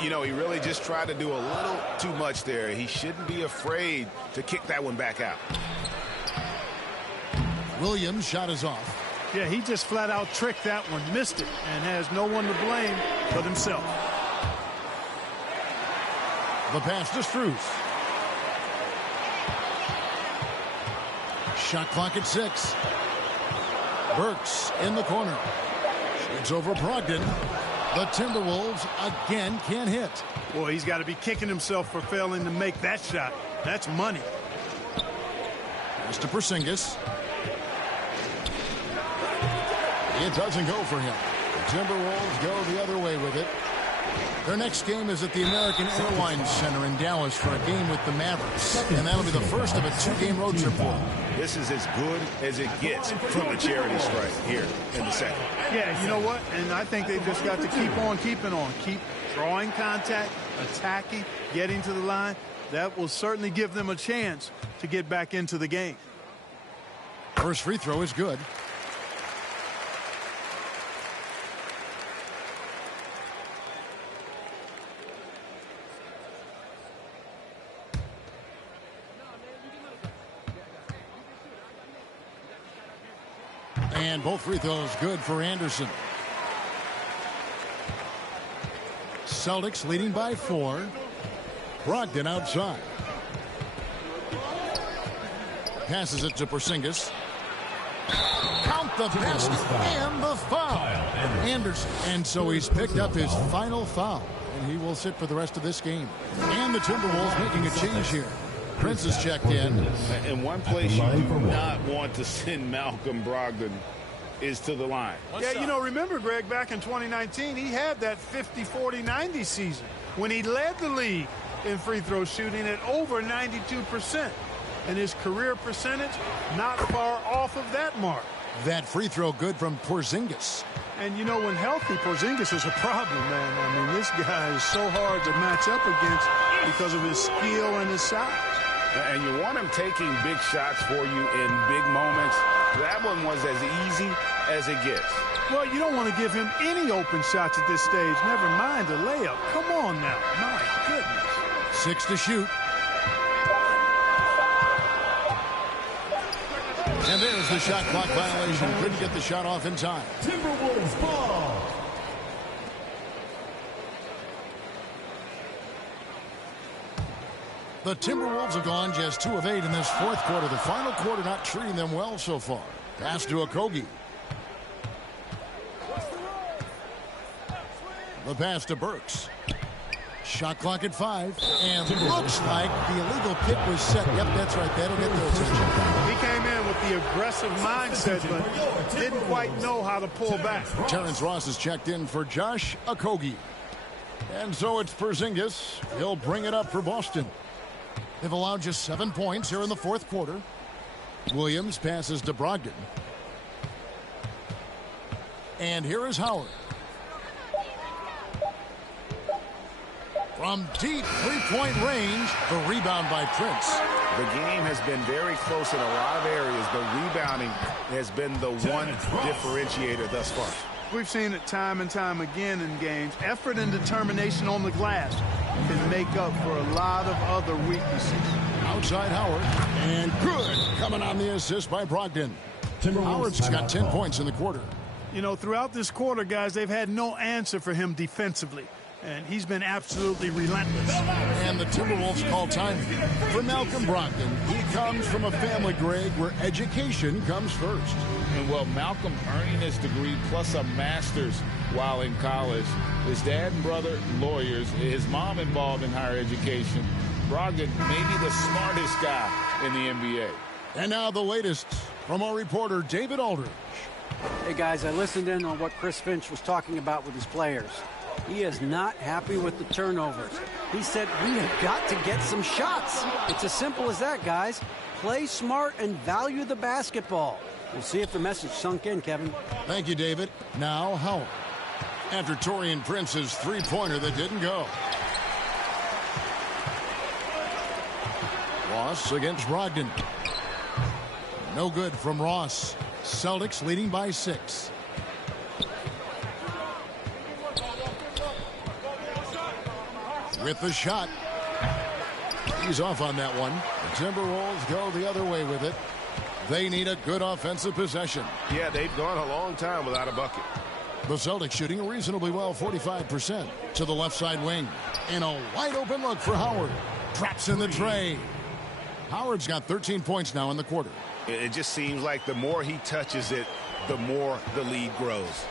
You know, he really just tried to do a little too much there. He shouldn't be afraid to kick that one back out. Williams' shot is off. Yeah, he just flat out tricked that one, missed it, and has no one to blame but himself. The pass to Strus. Shot clock at 6. Burks in the corner. Shoots over Brogdon. The Timberwolves again can't hit. Boy, he's got to be kicking himself for failing to make that shot. That's money. Pass to Porzingis. It doesn't go for him. The Timberwolves go the other way with it. Their next game is at the American Airlines Center in Dallas for a game with the Mavericks. And that'll be the first of a 2-game road trip for them. This is as good as it gets from the charity strike here in the second. Yeah, you know what? And I think they've just got to keep on keeping on. Keep drawing contact, attacking, getting to the line. That will certainly give them a chance to get back into the game. First free throw is good. And both free throws good for Anderson. Celtics leading by 4. Brogdon outside. Passes it to Porzingis. Count the basket and the foul. Anderson. And so he's picked up his final foul. And he will sit for the rest of this game. And the Timberwolves making a change here. Prince is checked in. And one place you do not want to send Malcolm Brogdon is to the line. Yeah, you know, remember, Greg, back in 2019, he had that 50-40-90 season when he led the league in free throw shooting at over 92%. And his career percentage not far off of that mark. That free throw good from Porzingis. And, you know, when healthy, Porzingis is a problem, man. I mean, this guy is so hard to match up against because of his skill and his size. And you want him taking big shots for you in big moments. That one was as easy as it gets. Well, you don't want to give him any open shots at this stage. Never mind a layup. Come on now. My goodness. 6 to shoot. And there's the shot clock violation. Couldn't get the shot off in time. Timberwolves ball. The Timberwolves have gone just 2 of 8 in this fourth quarter. The final quarter not treating them well so far. Pass to Okogie. The pass to Burks. Shot clock at 5. And looks like the illegal kick was set. Yep, that's right. That'll get their attention. He came in with the aggressive mindset, but didn't quite know how to pull back. Terrence Ross is checked in for Josh Okogie. And so it's Porzingis. He'll bring it up for Boston. They've allowed just 7 points here in the fourth quarter. Williams passes to Brogdon. And here is Howard. From deep three-point range, the rebound by Prince. The game has been very close in a lot of areas, but rebounding has been the one differentiator thus far. We've seen it time and time again in games. Effort and determination on the glass can make up for a lot of other weaknesses. Outside Howard. And good. Coming on the assist by Brogdon. Howard's got 10 points in the quarter. You know, throughout this quarter, guys, they've had no answer for him defensively. And he's been absolutely relentless. And the Timberwolves call time for Malcolm Brogdon. He comes from a family, Greg, where education comes first. And well, Malcolm earning his degree plus a master's while in college. His dad and brother, lawyers. His mom involved in higher education. Brogdon may be the smartest guy in the NBA. And now the latest from our reporter, David Aldridge. Hey, guys, I listened in on what Chris Finch was talking about with his players. He is not happy with the turnovers. He said, we have got to get some shots. It's as simple as that, guys. Play smart and value the basketball. We'll see if the message sunk in, Kevin. Thank you, David. Now, Howard. After Taurean Prince's three-pointer that didn't go. Ross against Brogdon. No good from Ross. Celtics leading by 6. With the shot. He's off on that one. The Timberwolves go the other way with it. They need a good offensive possession. Yeah, they've gone a long time without a bucket. The Celtics shooting reasonably well, 45%. To the left side wing. And a wide open look for Howard. Drops in the tray. Howard's got 13 points now in the quarter. It just seems like the more he touches it, the more the lead grows.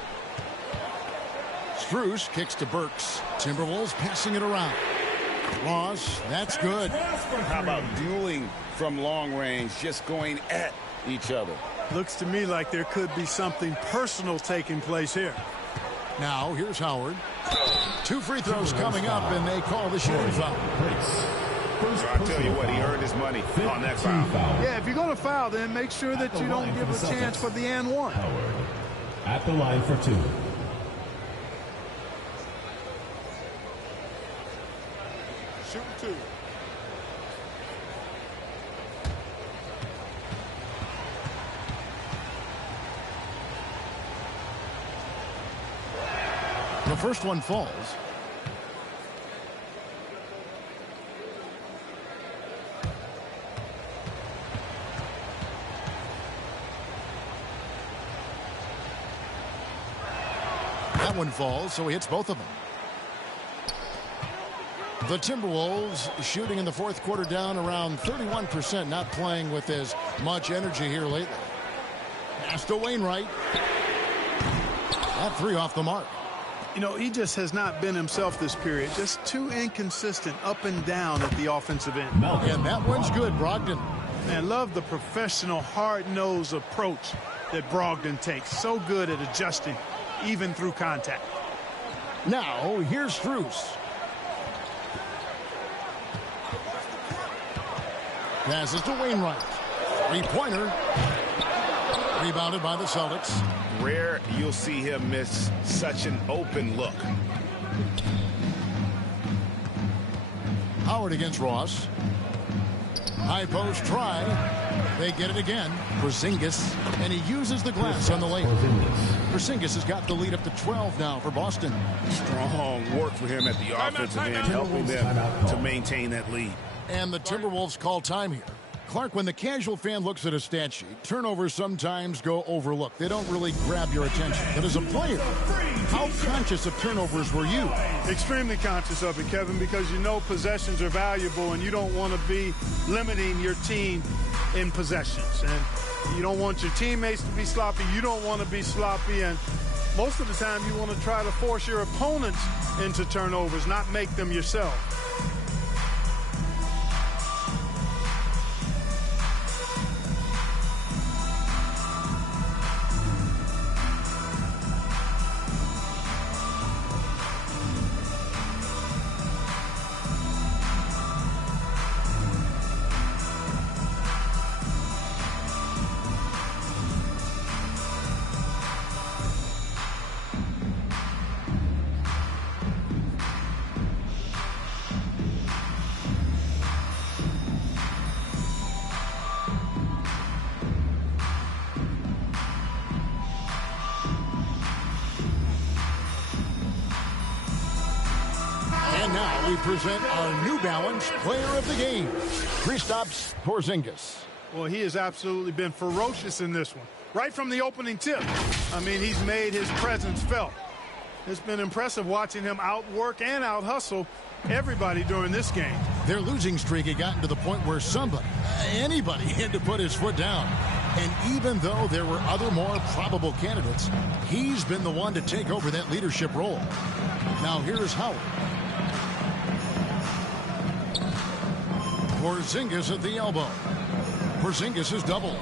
Strus kicks to Burks. Timberwolves passing it around. Ross, that's good. How about dueling from long range, just going at each other? Looks to me like there could be something personal taking place here. Now, here's Howard. 2 free throws coming up, and they call the shooting foul. I'll tell you what, he earned his money on that foul. Yeah, if you're going to foul, then make sure that you don't give a chance for the and one. Howard at the line for 2. Shoot 2. The first one falls. That one falls, so he hits both of them. The Timberwolves shooting in the fourth quarter down around 31%, not playing with as much energy here lately. Pass to Wainwright. That 3 off the mark. You know, he just has not been himself this period. Just too inconsistent up and down at the offensive end. And that one's good, Brogdon. Man, love the professional, hard-nosed approach that Brogdon takes. So good at adjusting, even through contact. Now, here's Strus. Passes to Wainwright. 3-pointer. Rebounded by the Celtics. Rare you'll see him miss such an open look. Howard against Ross. High post try. They get it again. Porzingis. And he uses the glass on the lane. Porzingis has got the lead up to 12 now for Boston. Strong work for him at the offensive end, helping them to maintain that lead. And the Timberwolves call time here. Clark, when the casual fan looks at a stat sheet, turnovers sometimes go overlooked. They don't really grab your attention. But as a player, how conscious of turnovers were you? Extremely conscious of it, Kevin, because you know possessions are valuable and you don't want to be limiting your team in possessions. And you don't want your teammates to be sloppy. You don't want to be sloppy. And Most of the time, you want to try to force your opponents into turnovers, not make them yourself. And now we present our New Balance Player of the Game, Kristaps Porzingis. Well, he has absolutely been ferocious in this one. Right from the opening tip. I mean, he's made his presence felt. It's been impressive watching him outwork and out-hustle everybody during this game. Their losing streak had gotten to the point where anybody had to put his foot down. And even though there were other more probable candidates, he's been the one to take over that leadership role. Now here's Howard. Porzingis at the elbow. Porzingis is doubled.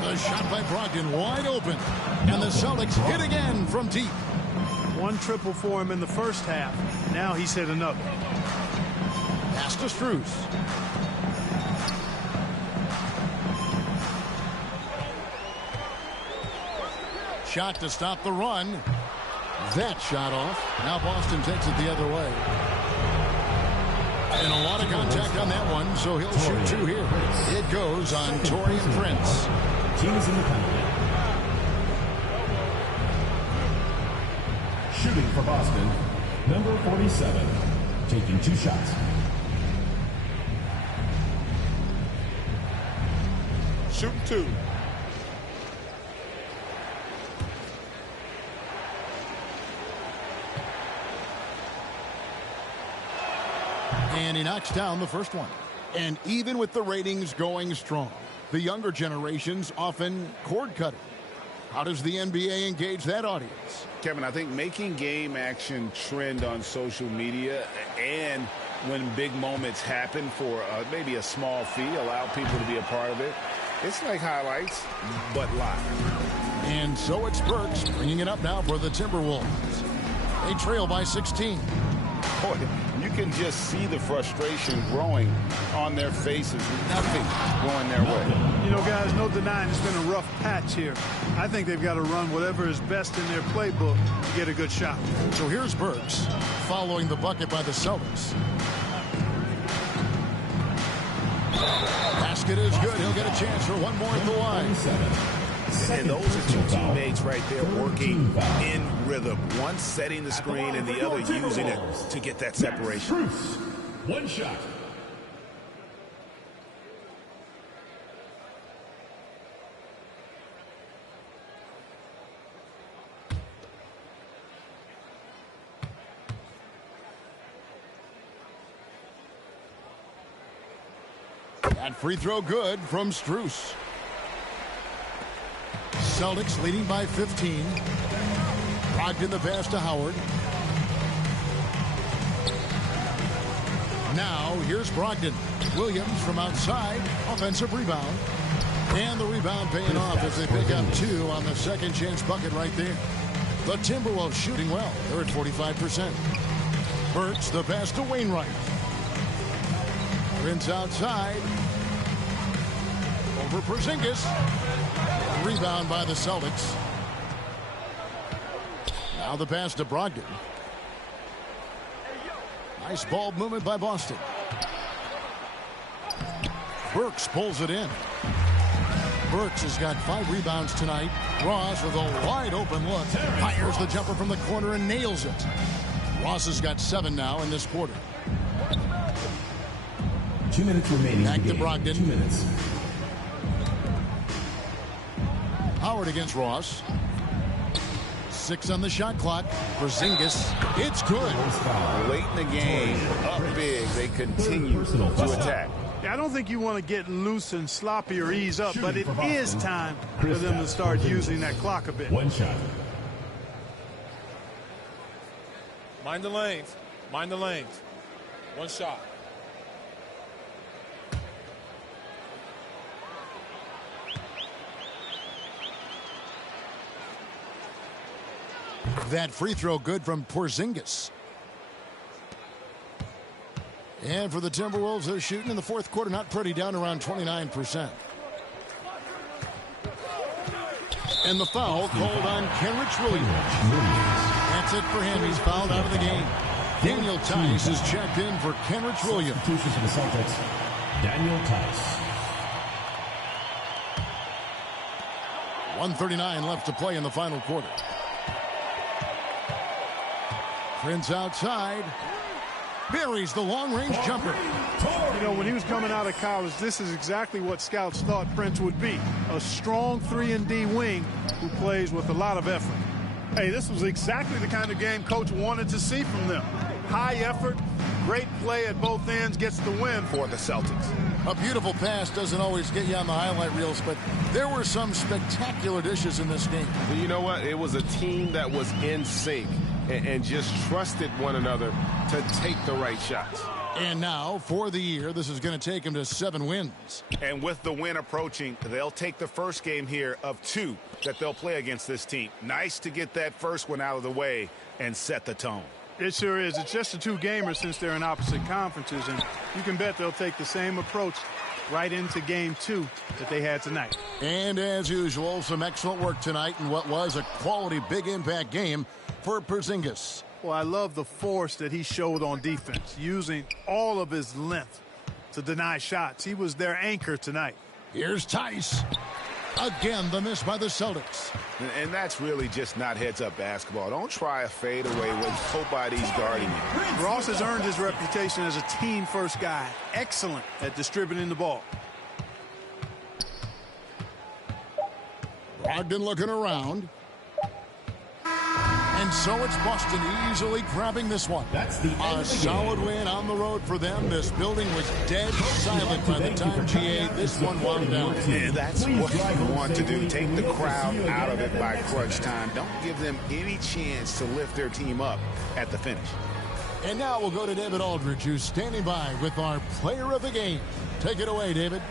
The shot by Brogdon wide open. And the Celtics hit again from deep. One triple for him in the first half. Now he's hit another. Pass to Strus. Shot to stop the run. That shot off. Now Boston takes it the other way. And a lot of contact on that one, so he'll shoot two here. It goes on Taurean Prince. Teams in the penalty. Shooting for Boston, number 47, taking two shots. Shooting two. And he knocks down the first one. And even with the ratings going strong, the younger generations often cord cutting. How does the NBA engage that audience? Kevin, I think making game action trend on social media and when big moments happen for maybe a small fee, allow people to be a part of it. It's like highlights, but live. And so it's Burks bringing it up now for the Timberwolves. They trail by 16. Boy, you can just see the frustration growing on their faces. Nothing going their way. You know, guys, no denying it's been a rough patch here. I think they've got to run whatever is best in their playbook to get a good shot. So here's Burks following the bucket by the Celtics. Basket is good. He'll get a chance for one more at the line. And those are two teammates right there working in rhythm. One setting the screen and the other using it to get that separation. One shot. That free throw good from Strus. Celtics leading by 15. Brogdon the pass to Howard. Now here's Brogdon. Williams from outside. Offensive rebound. And the rebound paying off as they pick up two on the second chance bucket right there. The Timberwolves shooting well. They're at 45%. Burks the pass to Wainwright. Prince outside. Over Porzingis. Rebound by the Celtics. Now the pass to Brogdon. Nice ball movement by Boston. Burks pulls it in. Burks has got 5 rebounds tonight. Ross with a wide open look. Fires the jumper from the corner and nails it. Ross has got 7 now in this quarter. 2 minutes remaining. Back to Brogdon. 2 minutes. Howard against Ross. 6 on the shot clock. Porzingis. It's good. Late in the game, up big, they continue to attack. I don't think you want to get loose and sloppy or ease up, but it is time for them to start using that clock a bit. One shot. Mind the lanes. Mind the lanes. One shot. That free throw good from Porzingis. And for the Timberwolves, they're shooting in the fourth quarter, not pretty, down around 29%. And the foul called on Kenrich Williams. That's it for him. He's fouled out of the game. Daniel Tice is checked in for Kenrich Williams. Substitution for the Celtics, Daniel Tice. 1:39 left to play in the final quarter. Prince outside. Buries the long-range jumper. You know, when he was coming out of college, this is exactly what scouts thought Prince would be. A strong 3-and-D wing who plays with a lot of effort. Hey, this was exactly the kind of game Coach wanted to see from them. High effort, great play at both ends, gets the win for the Celtics. A beautiful pass doesn't always get you on the highlight reels, but there were some spectacular dishes in this game. You know what? It was a team that was in sync and just trusted one another to take the right shots. And now, for the year, this is going to take them to 7 wins. And with the win approaching, they'll take the first game here of 2 that they'll play against this team. Nice to get that first one out of the way and set the tone. It sure is. It's just a 2-gamer since they're in opposite conferences, and you can bet they'll take the same approach right into game 2 that they had tonight. And as usual, some excellent work tonight in what was a quality big impact game for Porzingis. Well, I love the force that he showed on defense, using all of his length to deny shots. He was their anchor tonight. Here's Tice. Again, the miss by the Celtics. And that's really just not heads-up basketball. Don't try a fadeaway when nobody's guarding you. Ross has earned his reputation as a team-first guy. Excellent at distributing the ball. Brogdon looking around. And so it's Boston easily grabbing this one. That's the end A solid win on the road for them. This building was dead silent by the time GA this one wound down. And that's what you want to do. Take the crowd out of it by crunch time. Don't give them any chance to lift their team up at the finish. And now we'll go to David Aldridge, who's standing by with our player of the game. Take it away, David.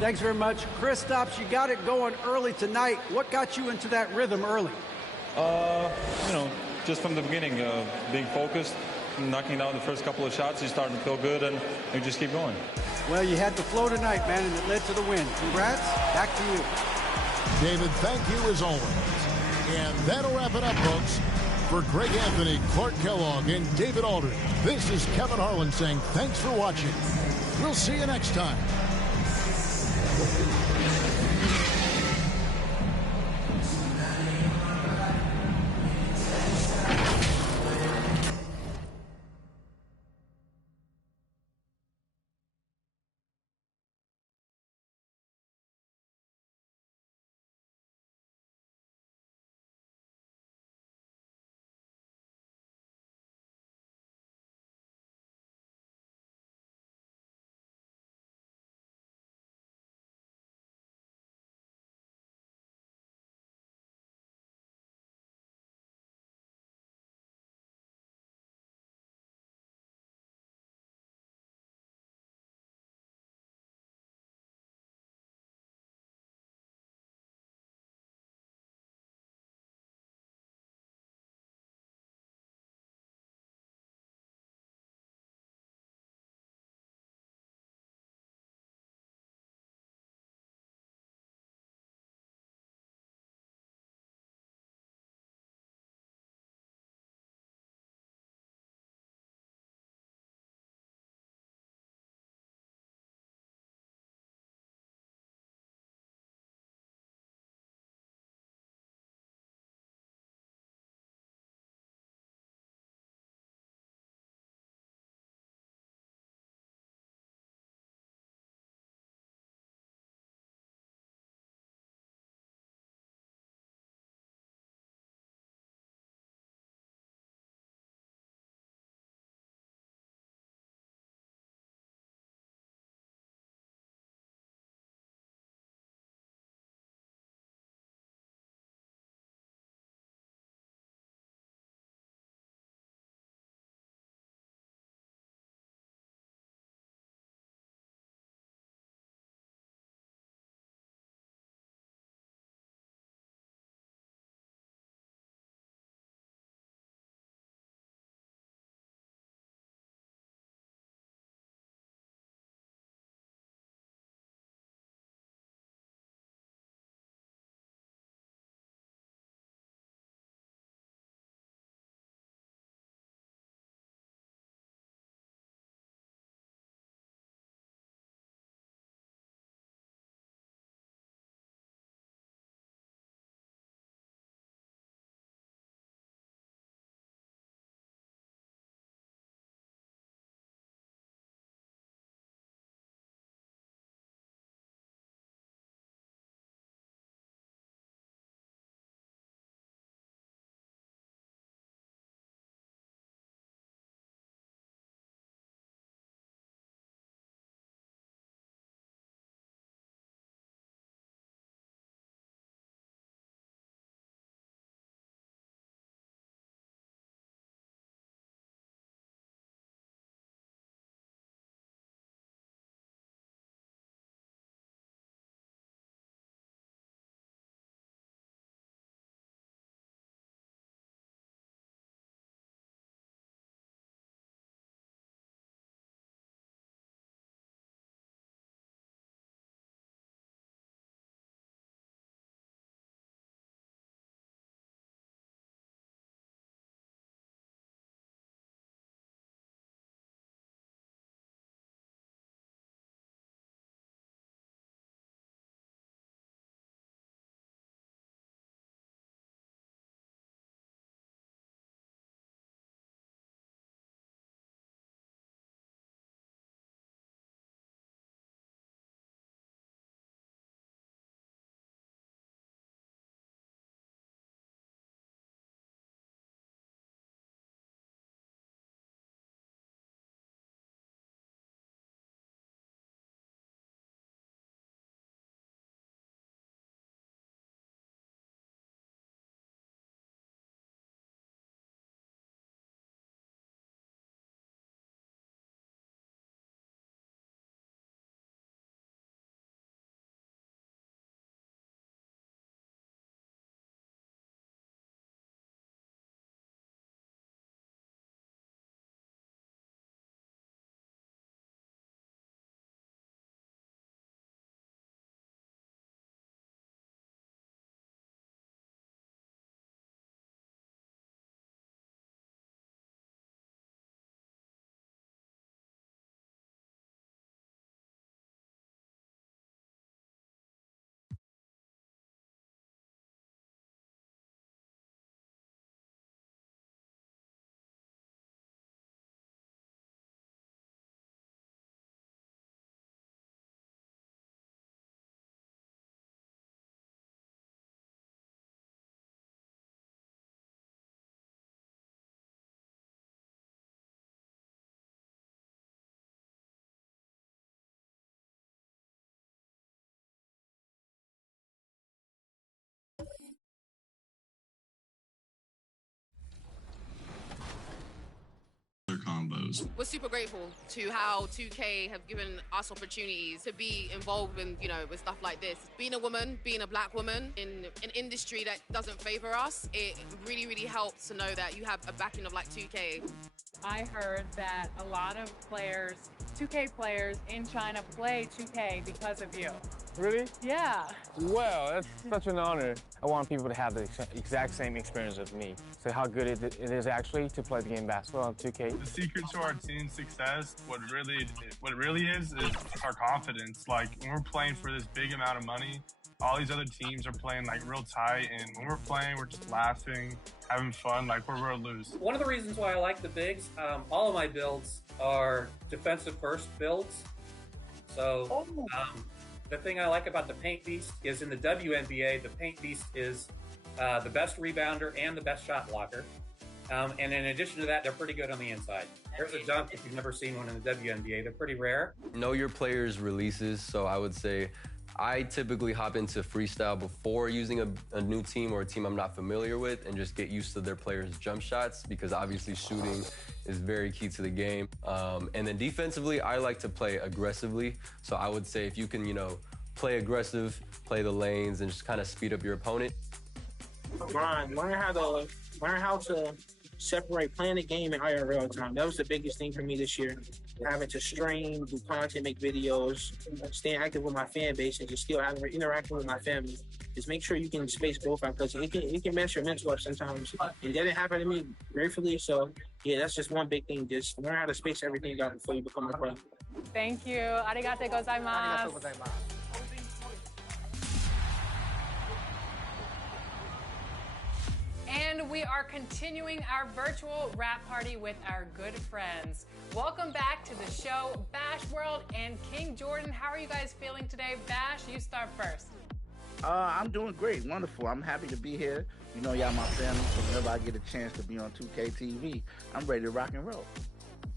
Thanks very much. Kristaps, you got it going early tonight. What got you into that rhythm early? Just from the beginning, being focused, knocking down the first couple of shots, you starting to feel good, and you just keep going. Well, you had the flow tonight, man, and it led to the win. Congrats. Back to you. David, thank you as always. And that'll wrap it up, folks. For Greg Anthony, Clark Kellogg, and David Aldridge, this is Kevin Harlan saying thanks for watching. We'll see you next time. We're super grateful to how 2K have given us opportunities to be involved in, with stuff like this. Being a woman, being a black woman in an industry that doesn't favor us, it really, really helps to know that you have a backing of like 2K. I heard that a lot of players, 2K players in China play 2K because of you. Really? Yeah. Well, that's such an honor. I want people to have the exact same experience with me. So how good it is actually to play the game basketball on 2K. The secret to our team's success, what it really is our confidence. Like when we're playing for this big amount of money, all these other teams are playing like real tight, and when we're playing, we're just laughing, having fun, like we're going to lose. One of the reasons why I like the bigs, all of my builds are defensive first builds. So the thing I like about the Paint Beast is in the WNBA, the Paint Beast is the best rebounder and the best shot blocker. And in addition to that, they're pretty good on the inside. There's a dunk if you've never seen one in the WNBA. They're pretty rare. Know your players' releases, so I would say I typically hop into freestyle before using a new team or a team I'm not familiar with and just get used to their players' jump shots because obviously shooting is very key to the game. And then defensively, I like to play aggressively. So I would say if you can, play aggressive, play the lanes, and just kind of speed up your opponent. Brian, learn how to separate playing the game in IRL time. That was the biggest thing for me this year. Having to stream, do content, make videos, staying active with my fan base, and just still interacting with my family. Just make sure you can space both out because it can mess your mental up sometimes. It didn't happen to me gratefully, so yeah, that's just one big thing. Just learn how to space everything out before you become a pro. Thank you. Arigatou gozaimasu. And we are continuing our virtual rap party with our good friends. Welcome back to the show, Bash World and King Jordan. How are you guys feeling today? Bash, you start first. I'm doing great, wonderful. I'm happy to be here. Y'all my family, so whenever I get a chance to be on 2K TV, I'm ready to rock and roll.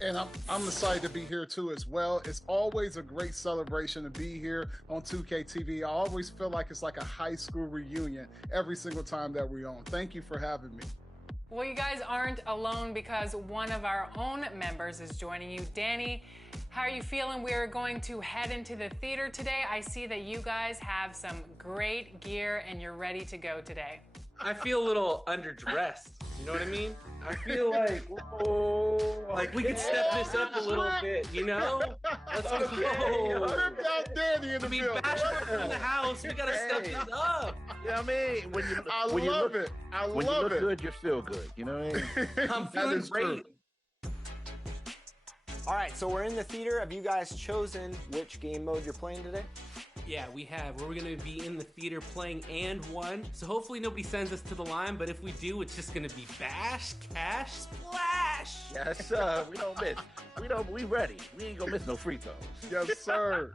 And I'm excited to be here too as well. It's always a great celebration to be here on 2K TV. I always feel like it's like a high school reunion every single time that we're on. Thank you for having me. Well, you guys aren't alone because one of our own members is joining you. Danny, how are you feeling? We're going to head into the theater today. I see that you guys have some great gear and you're ready to go today. I feel a little underdressed. You know what I mean? I feel like, whoa, like we could step this up a little bit, Let's go. Ripped out Danny in the building. Bash in the house. We gotta step this up. You know what I mean? When you look good, you feel good. You know what I mean? I'm feeling great. All right, so we're in the theater. Have you guys chosen which game mode you're playing today? Yeah, we have. We're going to be in the theater playing and one. So hopefully nobody sends us to the line, but if we do, it's just going to be bash, cash, splash. Yes, sir. We don't miss. We ready. We ain't going to miss no free throws. Yes, sir.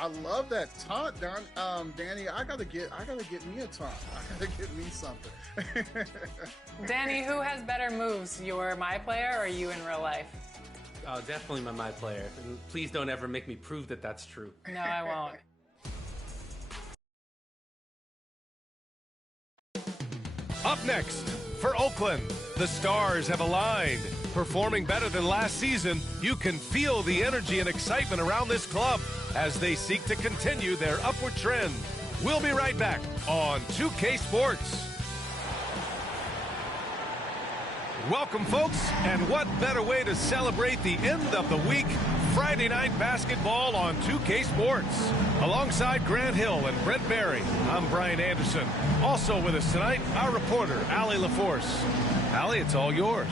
I love that taunt, Danny. I gotta get me a taunt. I gotta get me something. Danny, who has better moves? You're my player or you in real life? Oh, definitely my player. And please don't ever make me prove that that's true. No, I won't. Up next, for Oakland, the stars have aligned. Performing better than last season, you can feel the energy and excitement around this club as they seek to continue their upward trend. We'll be right back on 2K Sports. Welcome, folks, and what better way to celebrate the end of the week? Friday night basketball on 2K Sports. Alongside Grant Hill and Brent Barry, I'm Brian Anderson. Also with us tonight, our reporter, Allie LaForce. Allie, it's all yours.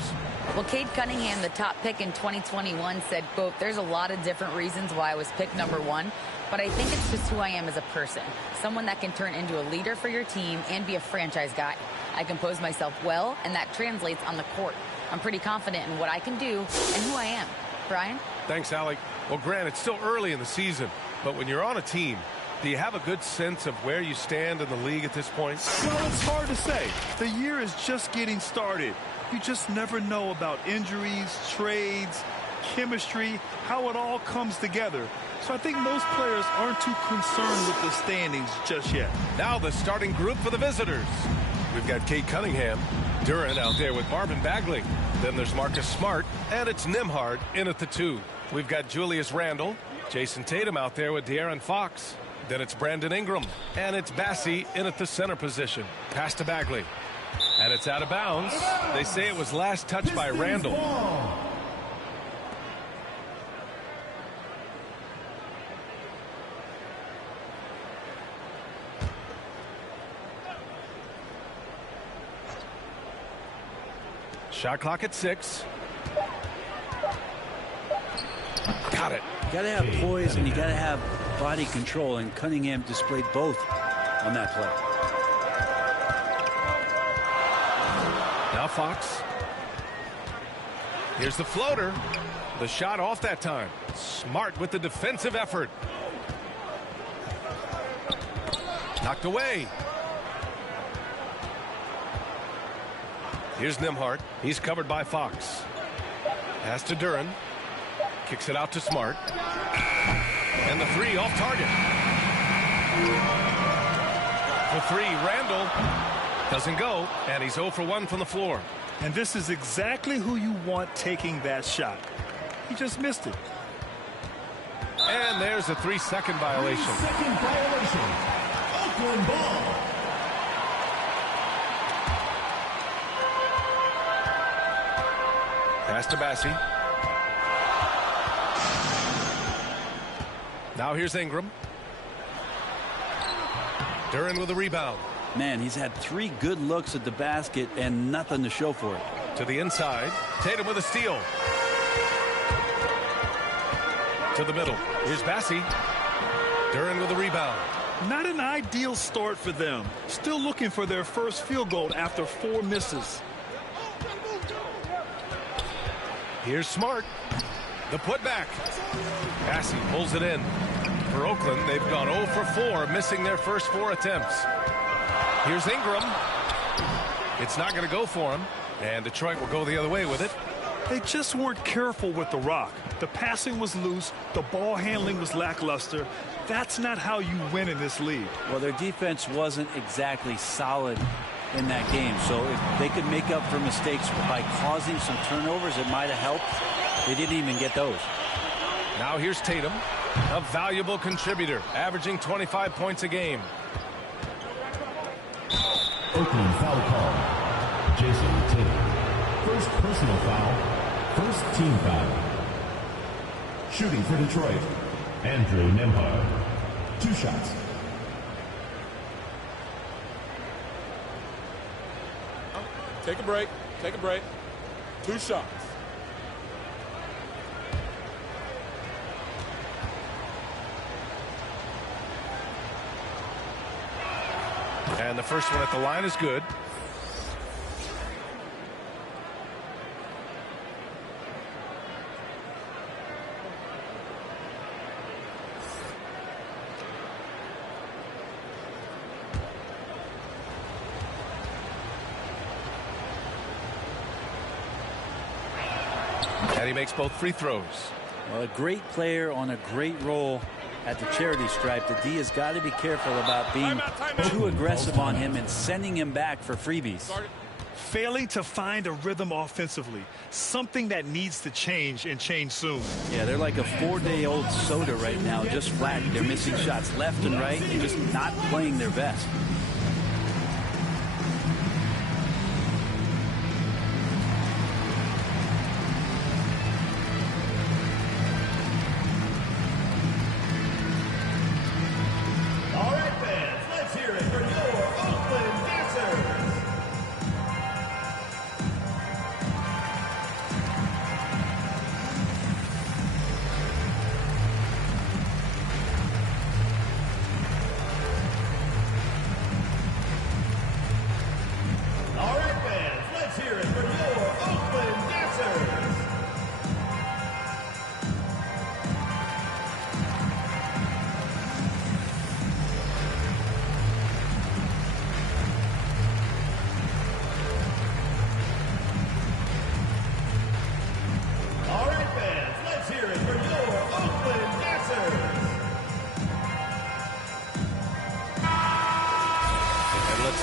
Well, Cade Cunningham, the top pick in 2021, said, quote, "There's a lot of different reasons why I was picked number one, but I think it's just who I am as a person. Someone that can turn into a leader for your team and be a franchise guy. I compose myself well, and that translates on the court. I'm pretty confident in what I can do and who I am." Brian? Thanks, Allie. Well, Grant, it's still early in the season, but when you're on a team, do you have a good sense of where you stand in the league at this point? Well, it's hard to say. The year is just getting started. You just never know about injuries, trades, chemistry, how it all comes together. So I think most players aren't too concerned with the standings just yet. Now the starting group for the visitors. We've got Cade Cunningham, Duran out there with Marvin Bagley, Then there's Marcus Smart, and it's Nembhard in at the 2. We've got Julius Randle, Jason Tatum out there with De'Aaron Fox. Then it's Brandon Ingram, and it's Bassie in at the center position. Pass to Bagley, and it's out of bounds. They say it was last touched by Randle. Shot clock at 6. Got it. You got to have poise and you got to have body control, and Cunningham displayed both on that play. Now Fox. Here's the floater. The shot off that time. Smart with the defensive effort. Knocked away. Here's Nembhard. He's covered by Fox. Pass to Duren. Kicks it out to Smart. And the 3 off target. For 3, Randle doesn't go, and he's 0 for 1 from the floor. And this is exactly who you want taking that shot. He just missed it. And there's a 3-second violation. 3-second violation. Oakland ball. Pass to Bassie. Now here's Ingram. Duren with a rebound. Man, he's had 3 good looks at the basket and nothing to show for it. To the inside. Tatum with a steal. To the middle. Here's Bassie. Duren with a rebound. Not an ideal start for them. Still looking for their first field goal after 4 misses. Here's Smart. The putback. Bassie pulls it in. For Oakland, they've gone 0 for 4, missing their first 4 attempts. Here's Ingram. It's not going to go for him, and Detroit will go the other way with it. They just weren't careful with the rock. The passing was loose. The ball handling was lackluster. That's not how you win in this league. Well, their defense wasn't exactly solid in that game, so if they could make up for mistakes by causing some turnovers, it might have helped. They didn't even get those. Now here's Tatum, a valuable contributor, averaging 25 points a game. Oakland foul call. Jason Tatum. First personal foul. First team foul. Shooting for Detroit. Andrew Nembhard. 2 shots. Take a break. Take a break. 2 shots. And the first one at the line is good. And he makes both free throws. Well, a great player on a great role at the charity stripe. The D has got to be careful about being too aggressive on him and sending him back for freebies. Failing to find a rhythm offensively. Something that needs to change, and change soon. Yeah, they're like a 4-day-old soda right now, just flat. They're missing shots left and right and just not playing their best.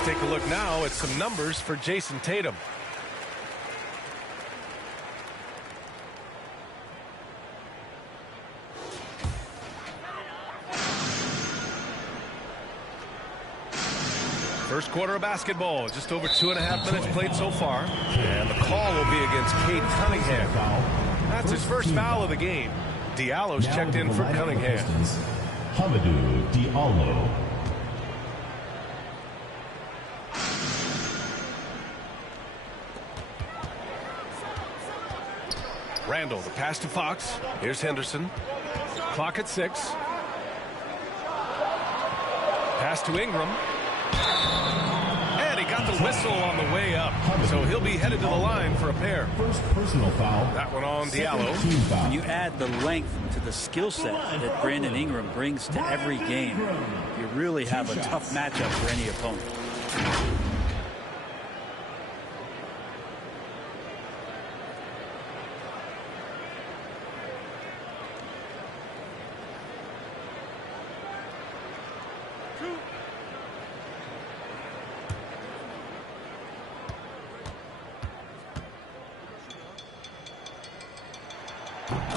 Take a look now at some numbers for Jason Tatum. First quarter of basketball, just over 2.5 minutes played so far. And the call will be against Cade Cunningham. That's his first foul of the game. Diallo's checked in for Cunningham. Hamidou Diallo. Randall, the pass to Fox. Here's Henderson. Clock at 6. Pass to Ingram. And he got the whistle on the way up. So he'll be headed to the line for a pair. First personal foul. That one on Diallo. When you add the length to the skill set that Brandon Ingram brings to every game, you really have a tough matchup for any opponent.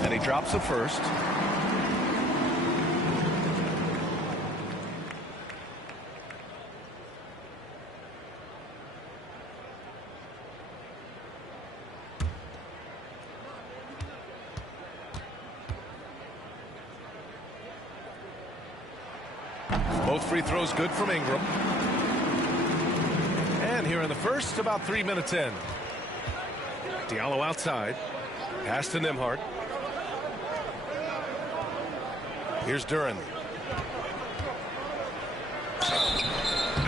And he drops the first. Both free throws good from Ingram. And here in the first, about 3 minutes in. Diallo outside. Pass to Nembhard. Here's Duren.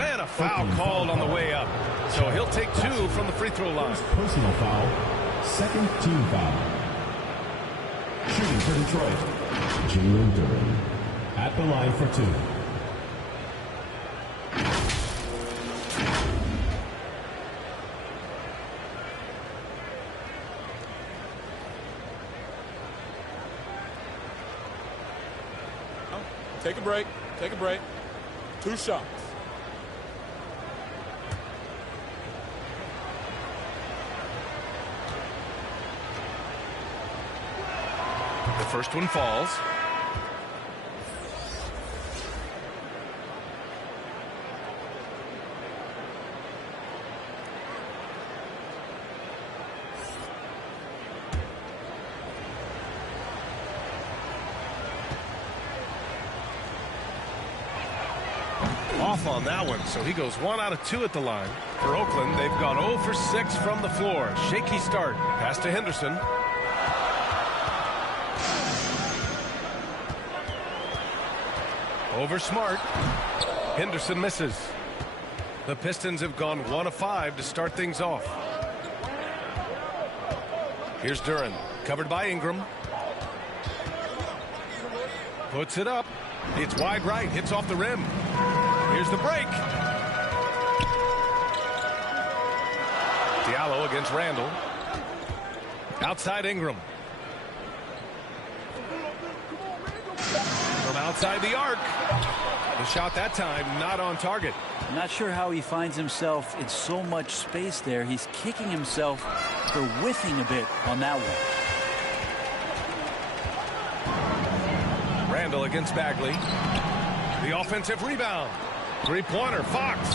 And a foul called on the way up. So he'll take 2 from the free throw line. Personal foul. Second team foul. Shooting for Detroit. Jalen Duren. At the line for 2. Take a break. Take a break. 2 shots. The first one falls. Off on that one, so he goes 1 out of 2 at the line. For Oakland, they've gone 0 for 6 from the floor. Shaky start. Pass to Henderson. Over Smart. Henderson misses. The Pistons have gone 1 of 5 to start things off. Here's Duren, covered by Ingram. Puts it up. It's wide right, hits off the rim. Here's the break. Diallo against Randall. Outside Ingram. From outside the arc. The shot that time not on target. I'm not sure how he finds himself in so much space there. He's kicking himself for whiffing a bit on that one. Randall against Bagley. The offensive rebound. Three-pointer. Fox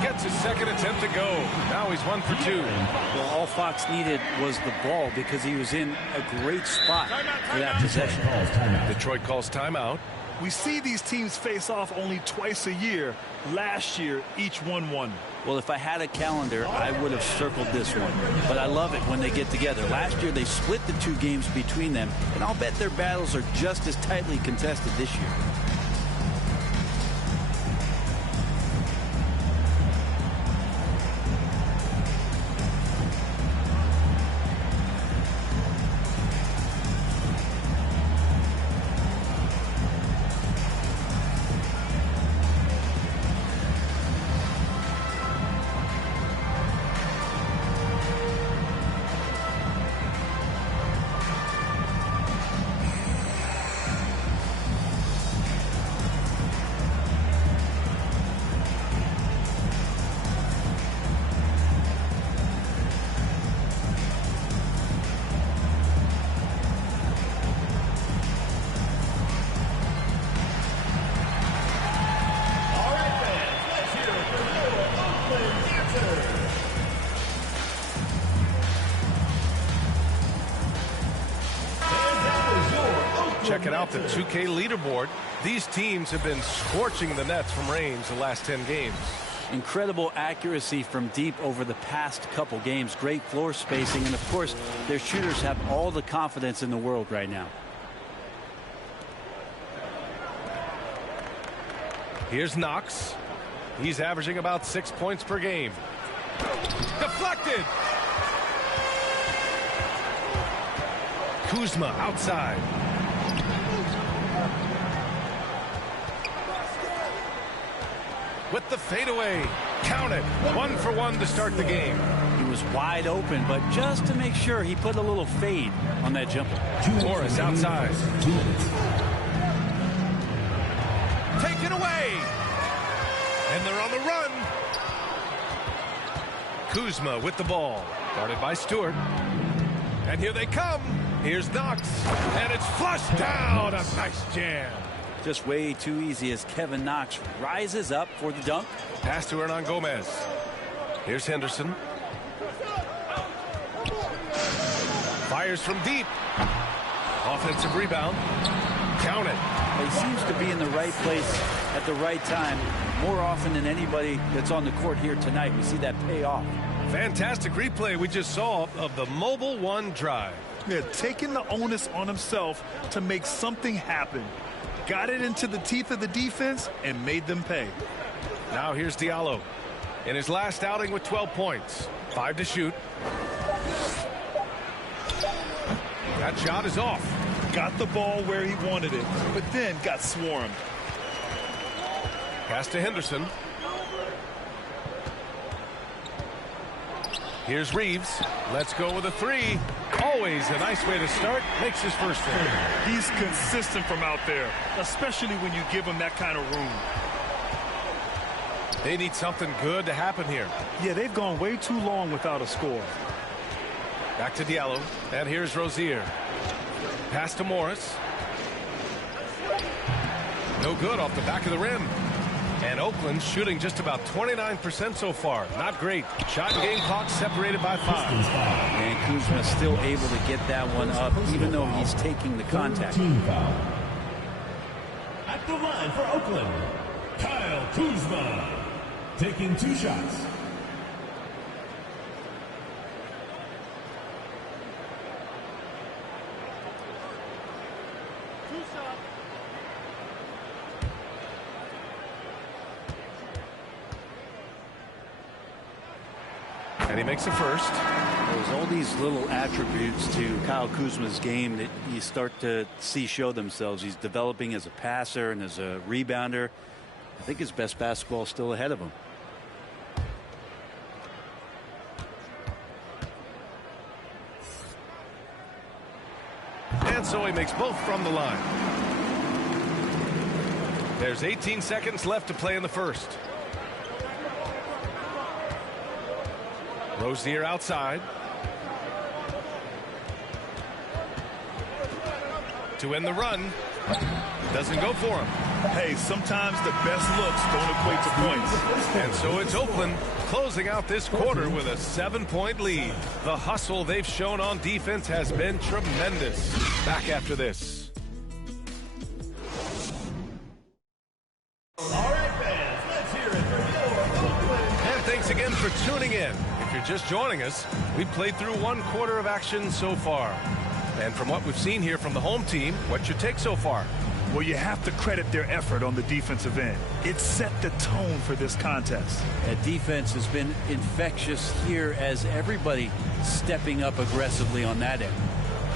gets his second attempt to go. Now he's 1 for 2. Well, all Fox needed was the ball because he was in a great spot for that possession. Detroit calls timeout. We see these teams face off only twice a year. Last year, each won. Well, if I had a calendar, I would have circled this one. But I love it when they get together. Last year, they split the 2 games between them, and I'll bet their battles are just as tightly contested this year. Checking out the 2K leaderboard. These teams have been scorching the nets from range the last 10 games. Incredible accuracy from deep over the past couple games. Great floor spacing. And, of course, their shooters have all the confidence in the world right now. Here's Knox. He's averaging about 6 points per game. Deflected. Kuzma outside. With the fadeaway. Count it. 1 for 1 to start the game. He was wide open, but just to make sure, he put a little fade on that jumper. Morris outside. Taken away. And they're on the run. Kuzma with the ball. Guarded by Stewart. And here they come. Here's Knox. And it's flushed down. A nice jam. Just way too easy as Kevin Knox rises up for the dunk. Pass to Hernan Gomez. Here's Henderson. Fires from deep. Offensive rebound. Count it. He seems to be in the right place at the right time more often than anybody that's on the court here tonight. We see that pay off. Fantastic replay we just saw of the Mobile One drive. Yeah, taking the onus on himself to make something happen. Got it into the teeth of the defense and made them pay. Now here's Diallo in his last outing with 12 points. 5 to shoot. That shot is off. Got the ball where he wanted it, but then got swarmed. Pass to Henderson. Here's Reeves. Let's go with a 3. Always a nice way to start. Makes his first one. He's consistent from out there, especially when you give him that kind of room. They need something good to happen here. Yeah, they've gone way too long without a score. Back to Diallo. And here's Rozier. Pass to Morris. No good off the back of the rim. And Oakland shooting just about 29% so far. Not great. Shot and game clock separated by 5. And Kuzma still able to get that one up, even though he's taking the contact. At the line for Oakland, Kyle Kuzma, taking 2 shots. And he makes the first. There's all these little attributes to Kyle Kuzma's game that you start to see show themselves. He's developing as a passer and as a rebounder. I think his best basketball is still ahead of him. And so he makes both from the line. There's 18 seconds left to play in the first. Rozier outside. To end the run. Doesn't go for him. Hey, sometimes the best looks don't equate to points. And so it's Oakland closing out this quarter with a 7-point lead. The hustle they've shown on defense has been tremendous. Back after this. All right, fans, let's hear it for your Oakland. And thanks again for tuning in. If you're just joining us, we've played through 1 quarter of action so far. And from what we've seen here from the home team, what's your take so far? Well, you have to credit their effort on the defensive end. It set the tone for this contest. That defense has been infectious here as everybody stepping up aggressively on that end.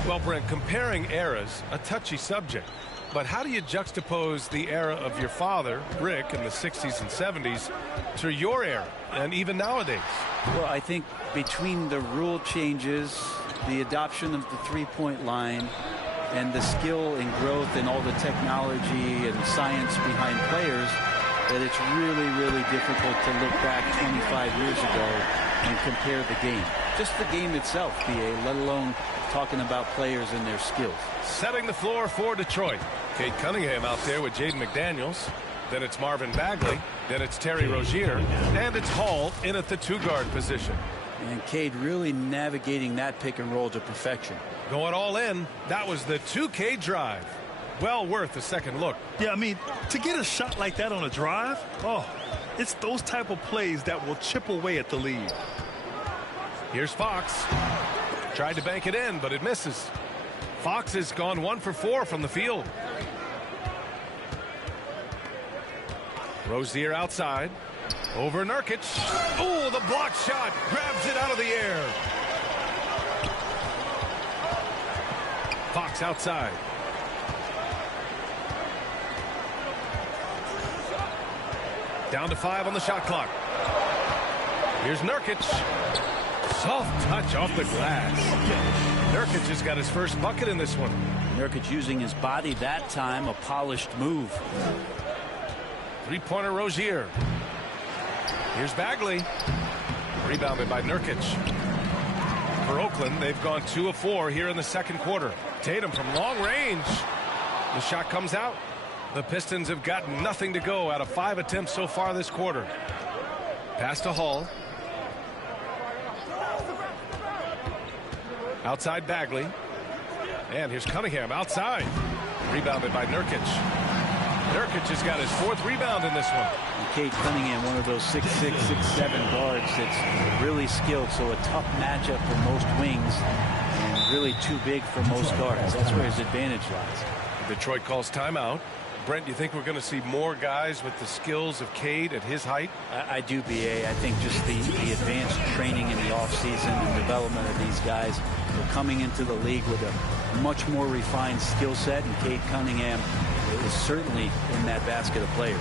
Well, Brent, comparing eras, a touchy subject. But how do you juxtapose the era of your father, Rick, in the 60s and 70s to your era and even nowadays? Well, I think between the rule changes, the adoption of the three-point line, and the skill and growth and all the technology and science behind players, that it's really, really difficult to look back 25 years ago and compare the game. Just the game itself, BA, let alone talking about players and their skills. Setting the floor for Detroit. Kate Cunningham out there with Jaden McDaniels. Then it's Marvin Bagley. Then it's Terry Rozier. And it's Hall in at the 2-guard position. And Cade really navigating that pick and roll to perfection. Going all in. That was the 2K drive. Well worth a second look. Yeah, I mean, to get a shot like that on a drive, it's those type of plays that will chip away at the lead. Here's Fox. Tried to bank it in, but it misses. Fox has gone 1 for 4 from the field. Rozier outside. Over Nurkic. Oh, the block shot. Grabs it out of the air. Fox outside. Down to 5 on the shot clock. Here's Nurkic. Soft touch off the glass. Nurkic has got his first bucket in this one. Nurkic using his body that time, a polished move. Three-pointer Rozier. Here's Bagley. Rebounded by Nurkic. For Oakland, they've gone 2 of 4 here in the second quarter. Tatum from long range. The shot comes out. The Pistons have got nothing to go out of 5 attempts so far this quarter. Pass to Hall. Outside Bagley. And here's Cunningham outside. Rebounded by Nurkic. Nurkic has got his 4th rebound in this one. And Cade Cunningham, one of those 6'6", 6'7" guards that's really skilled. So a tough matchup for most wings and really too big for most guards. That's where his advantage lies. Detroit calls timeout. Brent, do you think we're going to see more guys with the skills of Cade at his height? I do, BA. I think just the advanced training in the offseason and development of these guys. They're coming into the league with a much more refined skill set, and Cade Cunningham is certainly in that basket of players.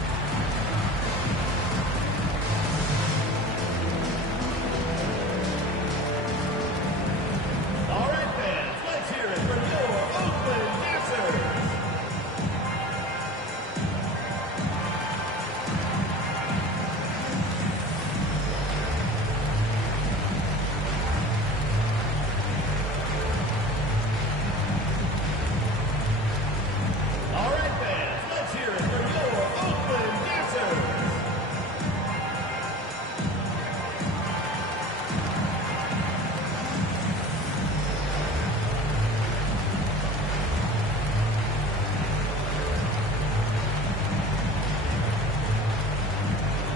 All right, fans, let's hear it for your Oakland Dancers. All right, fans, let's hear it for your Oakland Dancers.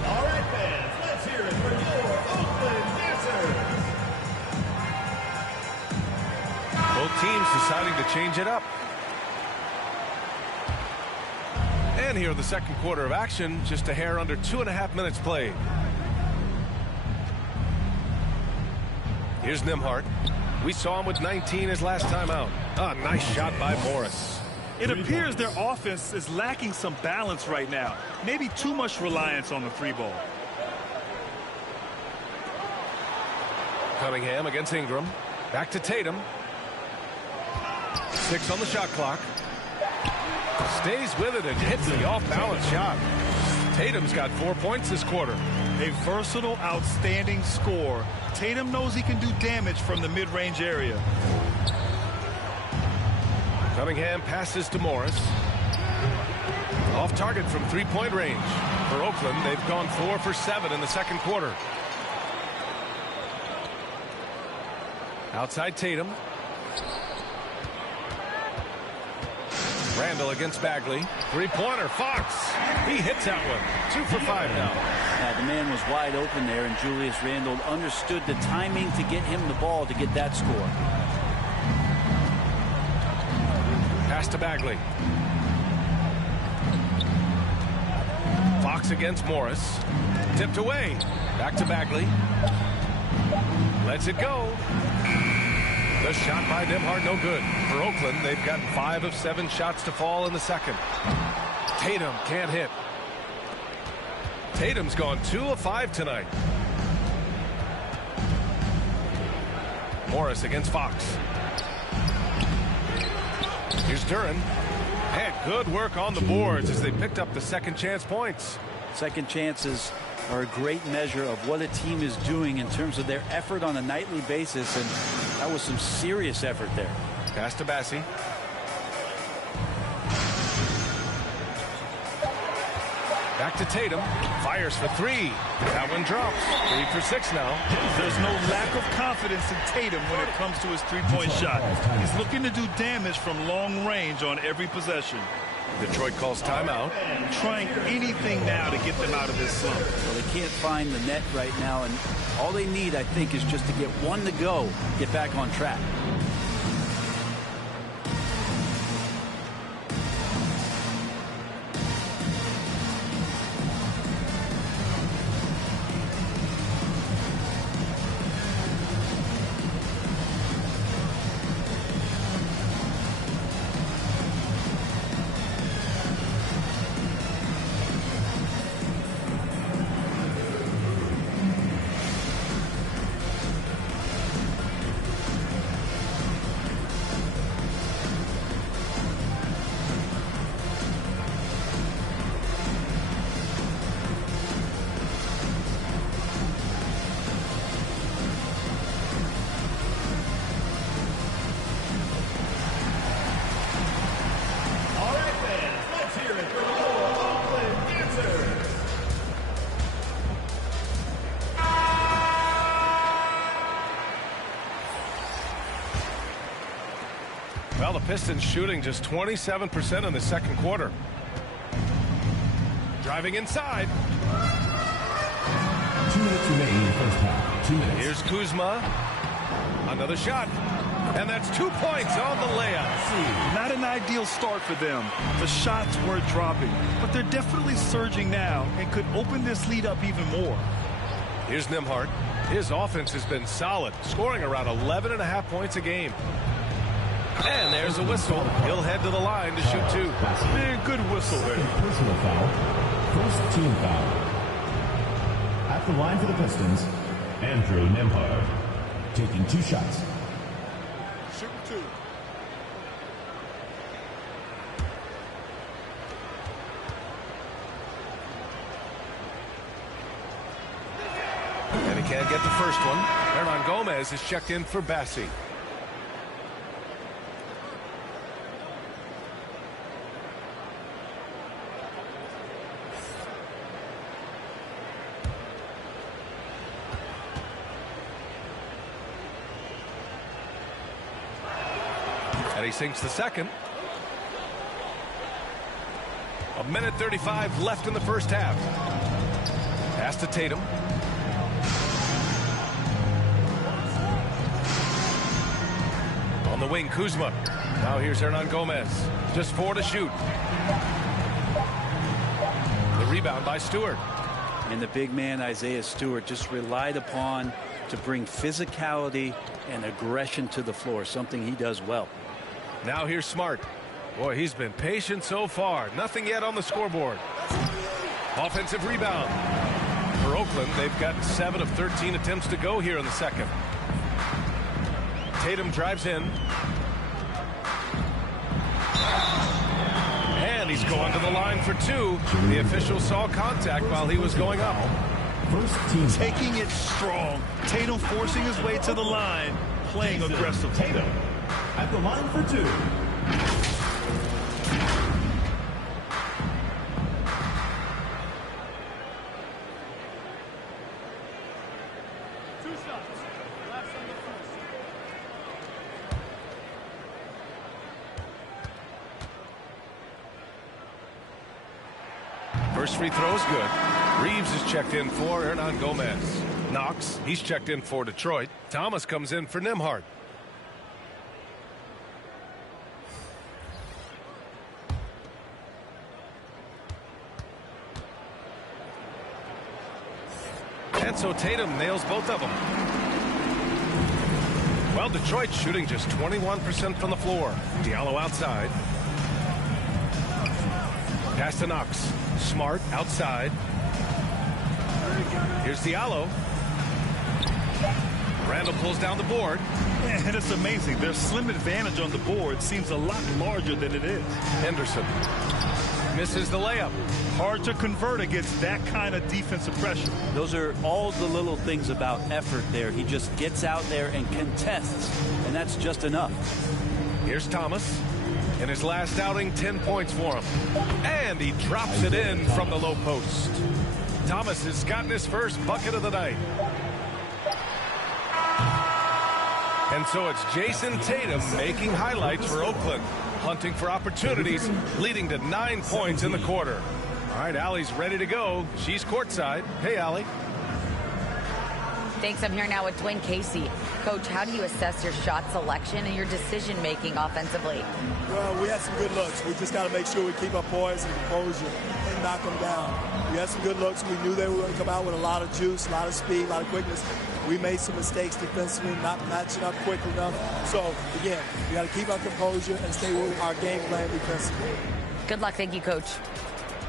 All right, fans, let's hear it for your Oakland Dancers. Both teams deciding to change it up. And here the second quarter of action, just a hair under 2.5 minutes played. Here's Nembhard. We saw him with 19 his last time out. A nice shot by Morris. It appears their offense is lacking some balance right now. Maybe too much reliance on the 3 ball. Cunningham against Ingram. Back to Tatum. 6 on the shot clock. Stays with it and hits the off-balance shot. Tatum's got 4 points this quarter. A versatile, outstanding scorer. Tatum knows he can do damage from the mid-range area. Cunningham passes to Morris. Off target from 3-point range. For Oakland, they've gone 4 for 7 in the second quarter. Outside Tatum. Randall against Bagley. 3-pointer, Fox. He hits that one. 2 for 5 now. The man was wide open there, and Julius Randle understood the timing to get him the ball to get that score. Pass to Bagley. Fox against Morris. Tipped away. Back to Bagley. Lets it go. The shot by Nembhard, no good. For Oakland, they've gotten 5 of 7 shots to fall in the second. Tatum can't hit. Tatum's gone 2 of 5 tonight. Morris against Fox. Here's Duren. And good work on the boards as they picked up the second chance points. Second chances are a great measure of what a team is doing in terms of their effort on a nightly basis, and that was some serious effort there. Pass to Bassie. Back to Tatum. Fires for three. That one drops. 3 for 6 now. There's no lack of confidence in Tatum when it comes to his three-point shot. He's looking to do damage from long range on every possession. Detroit calls timeout. Trying anything now to get them out of this slump. Well, they can't find the net right now, and all they need, I think, is just to get one to go, get back on track. Well, the Pistons shooting just 27% in the second quarter. Driving inside. 2 minutes remaining in the first half. 2 minutes. Here's Kuzma. Another shot. And that's 2 points on the layup. Not an ideal start for them. The shots were dropping, but they're definitely surging now and could open this lead up even more. Here's Nembhard. His offense has been solid, scoring around 11.5 points a game. And there's a whistle. He'll head to the line to shoot 2. Good whistle there. Personal foul. First team foul. At the line for the Pistons, Andrew Nembhard, taking 2 shots. Shoot 2. And he can't get the first one. Hernan Gomez is checked in for Bassi. And he sinks the second. 1:35 left in the first half. Pass to Tatum. On the wing, Kuzma. Now here's Hernan Gomez. Just 4 to shoot. The rebound by Stewart. And the big man, Isaiah Stewart, just relied upon to bring physicality and aggression to the floor, something he does well. Now here's Smart. Boy, he's been patient so far. Nothing yet on the scoreboard. Offensive rebound. For Oakland, they've gotten 7 of 13 attempts to go here in the second. Tatum drives in. And he's going to the line for 2. The official saw contact while he was going up. First team taking it strong. Tatum forcing his way to the line, playing aggressive. Tatum at the line for 2. First free throw is good. Reeves is checked in for Hernan Gomez. Knox, he's checked in for Detroit. Thomas comes in for Nembhard. And so Tatum nails both of them. Well, Detroit shooting just 21% from the floor. Diallo outside. Pass to Knox. Smart outside. Here's Diallo. Randall pulls down the board. And it's amazing. Their slim advantage on the board seems a lot larger than it is. Henderson misses the layup. Hard to convert against that kind of defensive pressure. Those are all the little things about effort there. He just gets out there and contests, and that's just enough. Here's Thomas. In his last outing, 10 points for him. And he drops it in from the low post. Thomas has gotten his first bucket of the night. And so it's Jason Tatum making highlights for Oakland, hunting for opportunities, leading to 9 points in the quarter. All right, Allie's ready to go. She's courtside. Hey, Allie. Thanks. I'm here now with Dwayne Casey. Coach, how do you assess your shot selection and your decision-making offensively? Well, we had some good looks. We just got to make sure we keep our poise and composure and knock them down. We had some good looks. We knew they were going to come out with a lot of juice, a lot of speed, a lot of quickness. We made some mistakes defensively, not matching up quick enough. So, again, we got to keep our composure and stay with our game plan defensively. Good luck. Thank you, Coach.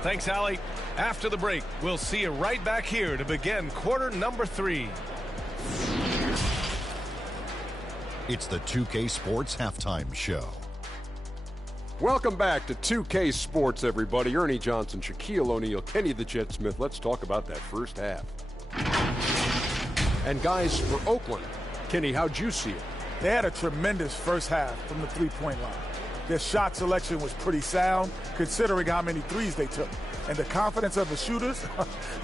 Thanks, Allie. After the break, we'll see you right back here to begin quarter number 3. It's the 2K Sports Halftime Show. Welcome back to 2K Sports, everybody. Ernie Johnson, Shaquille O'Neal, Kenny the Jet Smith. Let's talk about that first half. And guys, for Oakland, Kenny, how'd you see it? They had a tremendous first half from the three-point line. Their shot selection was pretty sound, considering how many threes they took. And the confidence of the shooters,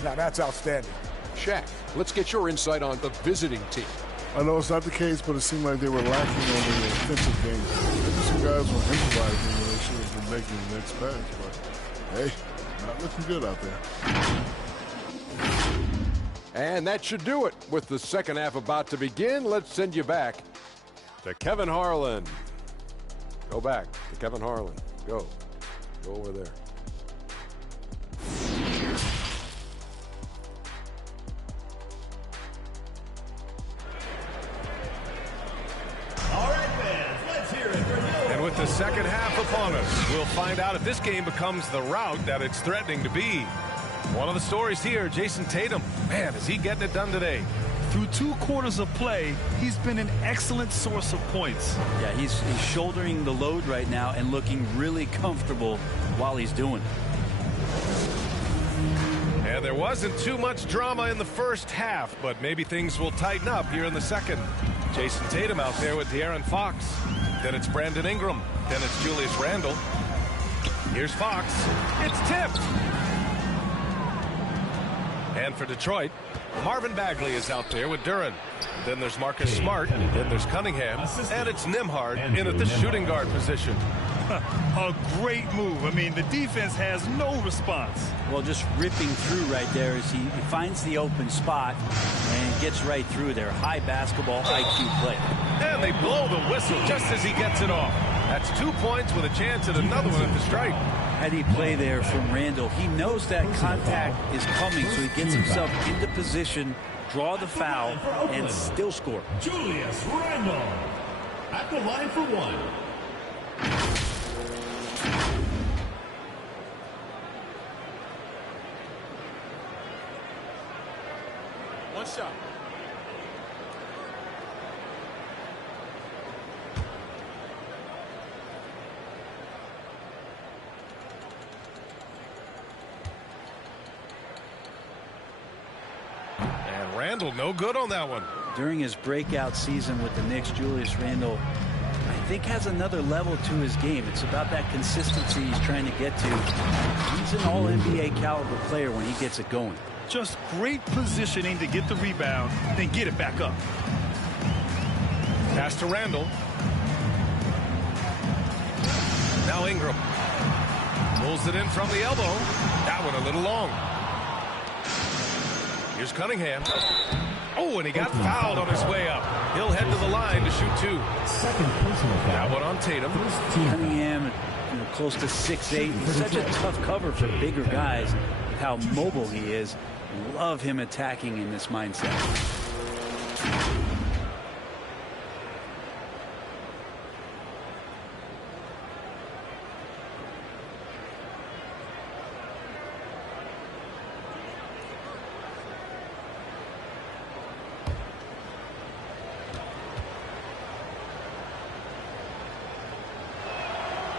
now that's outstanding. Shaq, let's get your insight on the visiting team. I know it's not the case, but it seemed like they were lacking on the offensive game. Maybe some guys were improvising when they should have been making the next pass. But, hey, not looking good out there. And that should do it. With the second half about to begin, let's send you back to Kevin Harlan. Go back to Kevin Harlan. Go. Go over there. And with the second half upon us, we'll find out if this game becomes the rout that it's threatening to be. One of the stories here, Jason Tatum. Man, is he getting it done today? Through 2 quarters of play, he's been an excellent source of points. Yeah, he's shouldering the load right now and looking really comfortable while he's doing it. And there wasn't too much drama in the first half, but maybe things will tighten up here in the second. Jason Tatum out there with De'Aaron Fox. Then it's Brandon Ingram. Then it's Julius Randle. Here's Fox. It's tipped. And for Detroit, Marvin Bagley is out there with Duren. Then there's Marcus Smart. Then there's Cunningham. And it's Nembhard in at the shooting guard position. A great move. I mean, the defense has no response. Well, just ripping through right there as he finds the open spot and gets right through there. High basketball IQ play. And they blow the whistle just as he gets it off. That's 2 points with a chance at another one at the stripe. Heady play there from Randle. He knows that contact is coming, so he gets himself into position, draw the foul, and still score. Julius Randle at the line for one. One shot. And Randle no good on that one. During his breakout season with the Knicks, Julius Randle, I think, has another level to his game. It's about that consistency he's trying to get to. He's an all-NBA caliber player when he gets it going. Just great positioning to get the rebound, then get it back up. Pass to Randle. Now Ingram. Pulls it in from the elbow. That one a little long. Here's Cunningham. Oh, and he got fouled on his way up. He'll head to the line to shoot 2. Second personal foul. That one on Tatum. Cunningham, close to 6'8". He's such a tough cover for bigger guys with how mobile he is. Love him attacking in this mindset.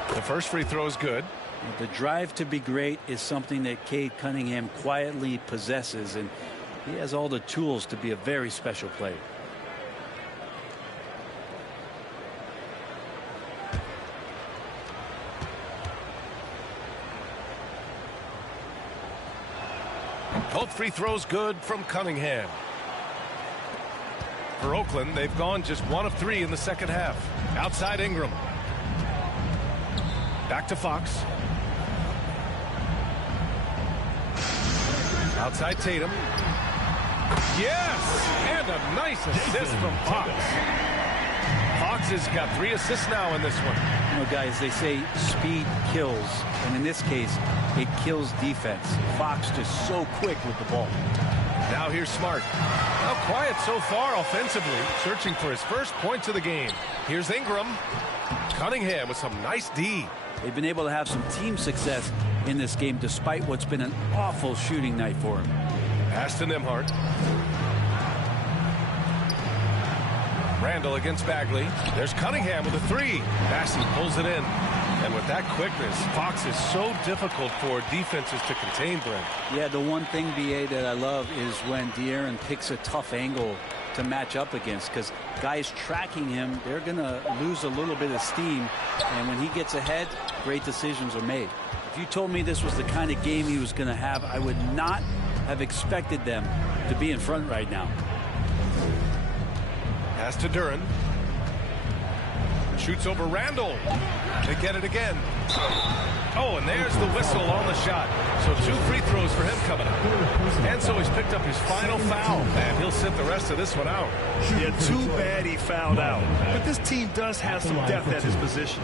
The first free throw is good. The drive to be great is something that Cade Cunningham quietly possesses, and he has all the tools to be a very special player. Both free throws good from Cunningham. For Oakland, they've gone just 1 of 3 in the second half. Outside Ingram. Back to Fox. Outside Tatum. Yes! And a nice assist from Fox. Fox has got 3 assists now in this one. You know, guys, they say speed kills. And in this case, it kills defense. Fox just so quick with the ball. Now here's Smart. Now quiet so far offensively, searching for his first points of the game. Here's Ingram. Cunningham with some nice D. They've been able to have some team success in this game despite what's been an awful shooting night for him. Pass to Nembhard. Randall against Bagley. There's Cunningham with a 3. Massey pulls it in. And with that quickness, Fox is so difficult for defenses to contain, Brent. Yeah, the one thing, BA, that I love is when De'Aaron picks a tough angle to match up against, because guys tracking him, they're going to lose a little bit of steam. And when he gets ahead, great decisions are made. If you told me this was the kind of game he was going to have, I would not have expected them to be in front right now. Pass to Duran. Shoots over Randall. They get it again. Oh, and there's the whistle on the shot. So 2 free throws for him coming up. And so he's picked up his final foul, and he'll sit the rest of this one out. Yeah, too bad he fouled out. But this team does have some depth at his position.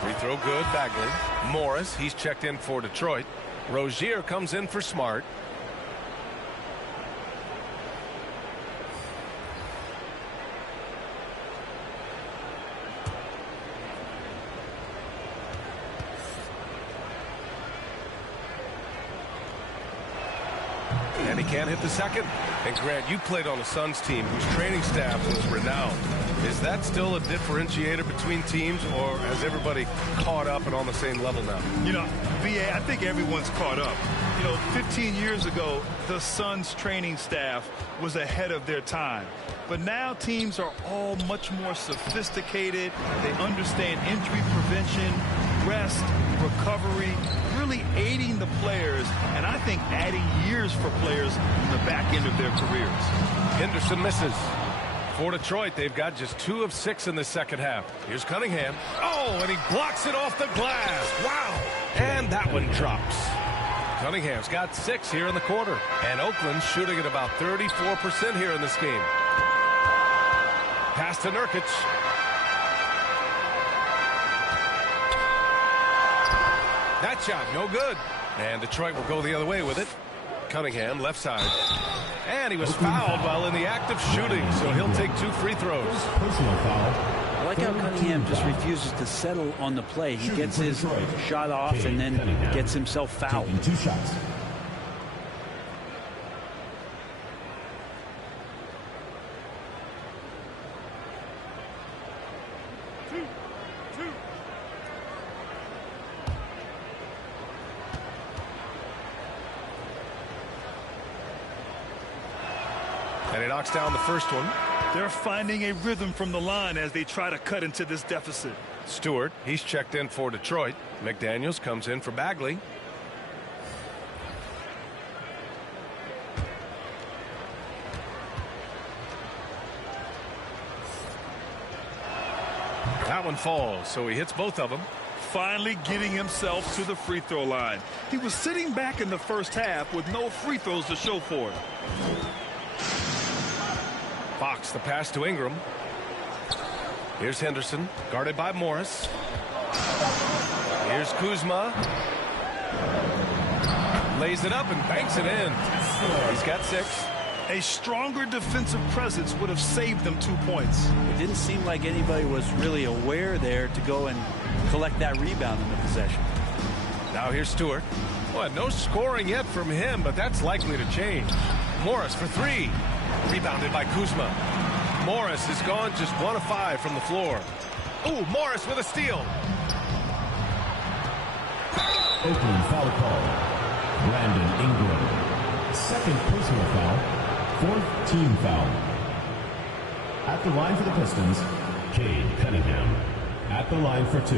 Free throw good, Bagley. Morris, he's checked in for Detroit. Rozier comes in for Smart. And he can't hit the second. And Grant, you played on a Suns team whose training staff was renowned. Is that still a differentiator between teams, or has everybody caught up and on the same level now? You know, BA, I think everyone's caught up. You know, 15 years ago, the Suns training staff was ahead of their time. But now teams are all much more sophisticated. They understand injury prevention, rest, recovery, really aiding the players, and I think adding years for players in the back end of their careers. Henderson misses. For Detroit, they've got just 2 of 6 in the second half. Here's Cunningham. Oh, and he blocks it off the glass. Wow. And that one drops. Cunningham's got 6 here in the quarter. And Oakland's shooting at about 34% here in this game. Pass to Nurkic. That shot, no good. And Detroit will go the other way with it. Cunningham, left side. And he was fouled while in the act of shooting, so he'll take 2 free throws. Personal foul. I like how Cunningham just refuses to settle on the play. He gets his shot off and then gets himself fouled. 2 shots. And he knocks down the first one. They're finding a rhythm from the line as they try to cut into this deficit. Stewart, he's checked in for Detroit. McDaniels comes in for Bagley. That one falls, so he hits both of them. Finally getting himself to the free throw line. He was sitting back in the first half with no free throws to show for it. Fox, the pass to Ingram. Here's Henderson, guarded by Morris. Here's Kuzma. Lays it up and banks it in. He's got 6. A stronger defensive presence would have saved them 2 points. It didn't seem like anybody was really aware there to go and collect that rebound in the possession. Now here's Stewart. Well, no scoring yet from him, but that's likely to change. Morris for 3. Rebounded by Kuzma. Morris has gone just 1 of 5 from the floor. Ooh, Morris with a steal. Oakland foul call. Brandon Ingram. Second personal foul. Fourth team foul. At the line for the Pistons, Cade Cunningham. At the line for 2.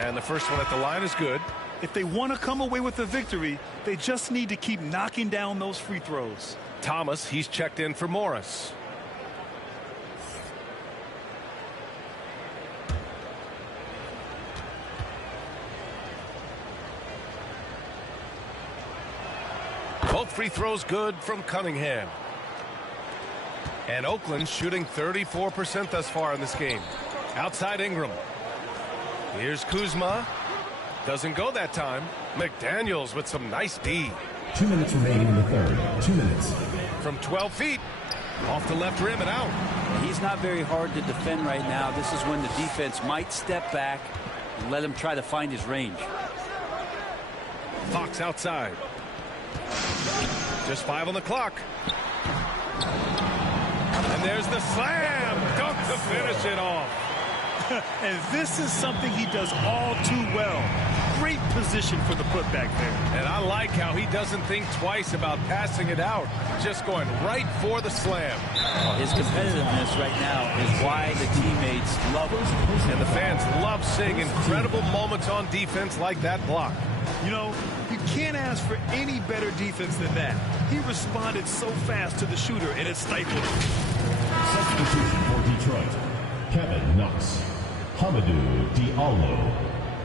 And the first one at the line is good. If they want to come away with the victory, they just need to keep knocking down those free throws. Thomas, he's checked in for Morris. Both free throws good from Cunningham. And Oakland shooting 34% thus far in this game. Outside Ingram. Here's Kuzma. Doesn't go that time. McDaniels with some nice D. 2 minutes remaining in the third. 2 minutes. From 12 feet. Off the left rim and out. He's not very hard to defend right now. This is when the defense might step back and let him try to find his range. Fox outside. Just 5 on the clock. And there's the slam. Dunk to finish it off. And this is something he does all too well. Great position for the putback there. And I like how he doesn't think twice about passing it out. Just going right for the slam. His competitiveness right now is why the teammates love him. And the fans love seeing incredible moments on defense like that block. You know, you can't ask for any better defense than that. He responded so fast to the shooter, and it stifled him. Substitution for Detroit. Kevin Knox. Hamidou Diallo.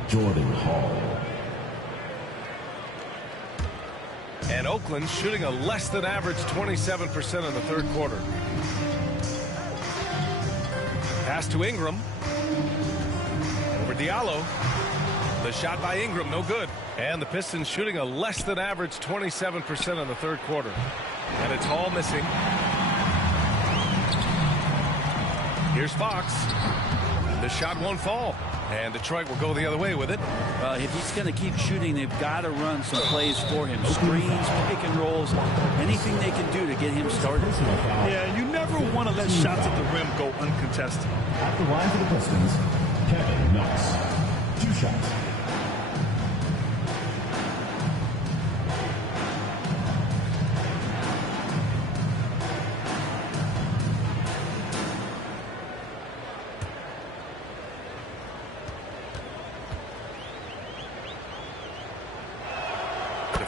Jordan Hall. And Oakland shooting a less than average 27% in the third quarter. Pass to Ingram. Over Diallo. The shot by Ingram, no good. And the Pistons shooting a less than average 27% in the third quarter. And it's Hall missing. Here's Fox. The shot won't fall. And Detroit will go the other way with it. Well, if he's going to keep shooting, they've got to run some plays for him. Screens, pick and rolls, anything they can do to get him started. Yeah, you never want to let shots at the rim go uncontested. At the line for the Pistons, Kevin Knox. 2 shots.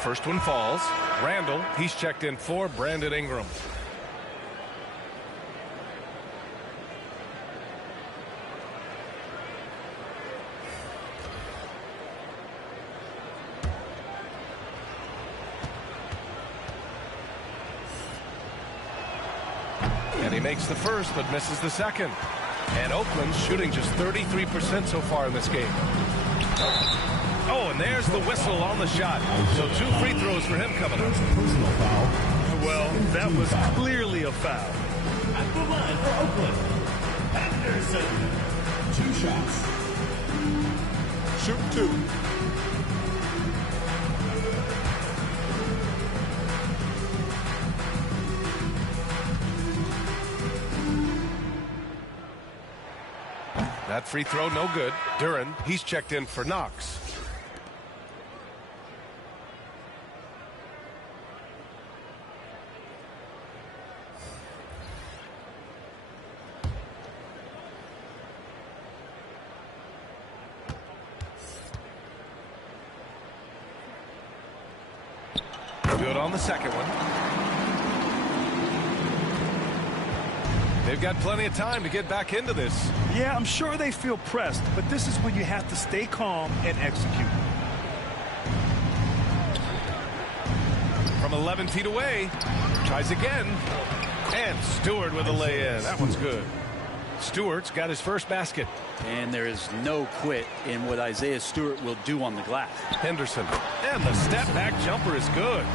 First one falls. Randall, he's checked in for Brandon Ingram. And he makes the first but misses the second. And Oakland's shooting just 33% so far in this game. Oh, and there's the whistle on the shot. So 2 free throws for him coming up. Personal foul. Well, that was clearly a foul. At the line for Oakland, Anderson. 2 shots. Shoot 2. That free throw no good. Duran, he's checked in for Knox. Good on the second one. They've got plenty of time to get back into this. Yeah, I'm sure they feel pressed, but this is when you have to stay calm and execute. From 11 feet away, tries again, and Stewart with a lay-in. That one's good. Stewart's got his first basket. And there is no quit in what Isaiah Stewart will do on the glass. Henderson, and the step-back jumper is good.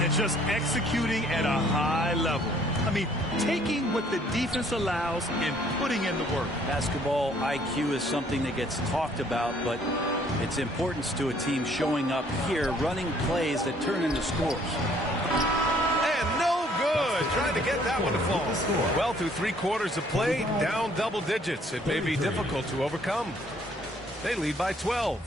And just executing at a high level. I mean, taking what the defense allows and putting in the work. Basketball IQ is something that gets talked about, but its importance to a team showing up here, running plays that turn into scores. And no good. Trying to get that one to fall. Well, through 3 quarters of play, down double digits. It may be difficult to overcome. They lead by 12.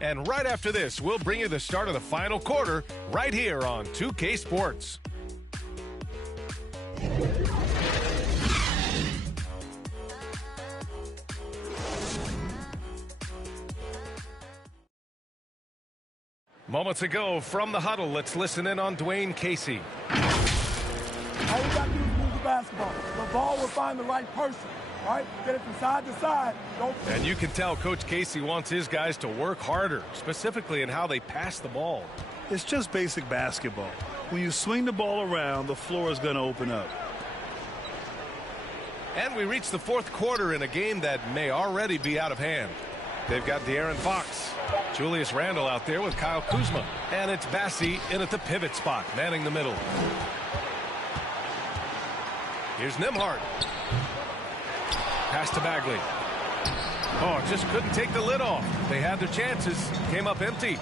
And right after this, we'll bring you the start of the final quarter right here on 2K Sports. Moments ago from the huddle, let's listen in on Dwayne Casey. All we got to do is move the basketball. The ball will find the right person, right? Get it from side to side. And you can tell Coach Casey wants his guys to work harder, specifically in how they pass the ball. It's just basic basketball. When you swing the ball around, the floor is going to open up. And we reach the 4th quarter in a game that may already be out of hand. They've got De'Aaron Fox, Julius Randle out there with Kyle Kuzma. And it's Bassi in at the pivot spot, manning the middle. Here's Nembhard. Pass to Bagley. Oh, just couldn't take the lid off. They had their chances. Came up empty.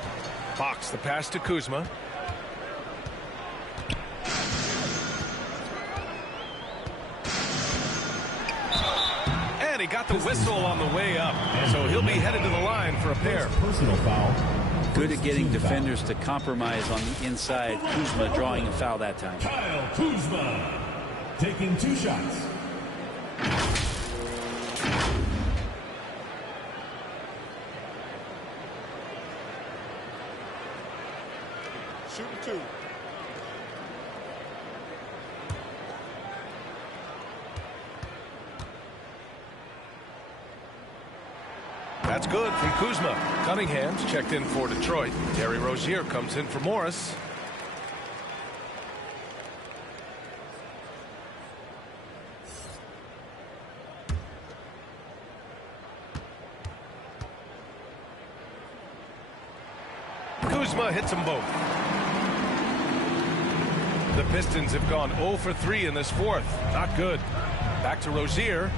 Fox, the pass to Kuzma. And he got the whistle on the way up. So he'll be headed to the line for a pair. Personal foul. Good at getting defenders to compromise on the inside. Kuzma drawing a foul that time. Kyle Kuzma taking 2 shots. Shooting 2. That's good from Kuzma. Cunningham's checked in for Detroit. Terry Rozier comes in for Morris. Kuzma hits them both. The Pistons have gone 0 for 3 in this 4th. Not good. Back to Rozier.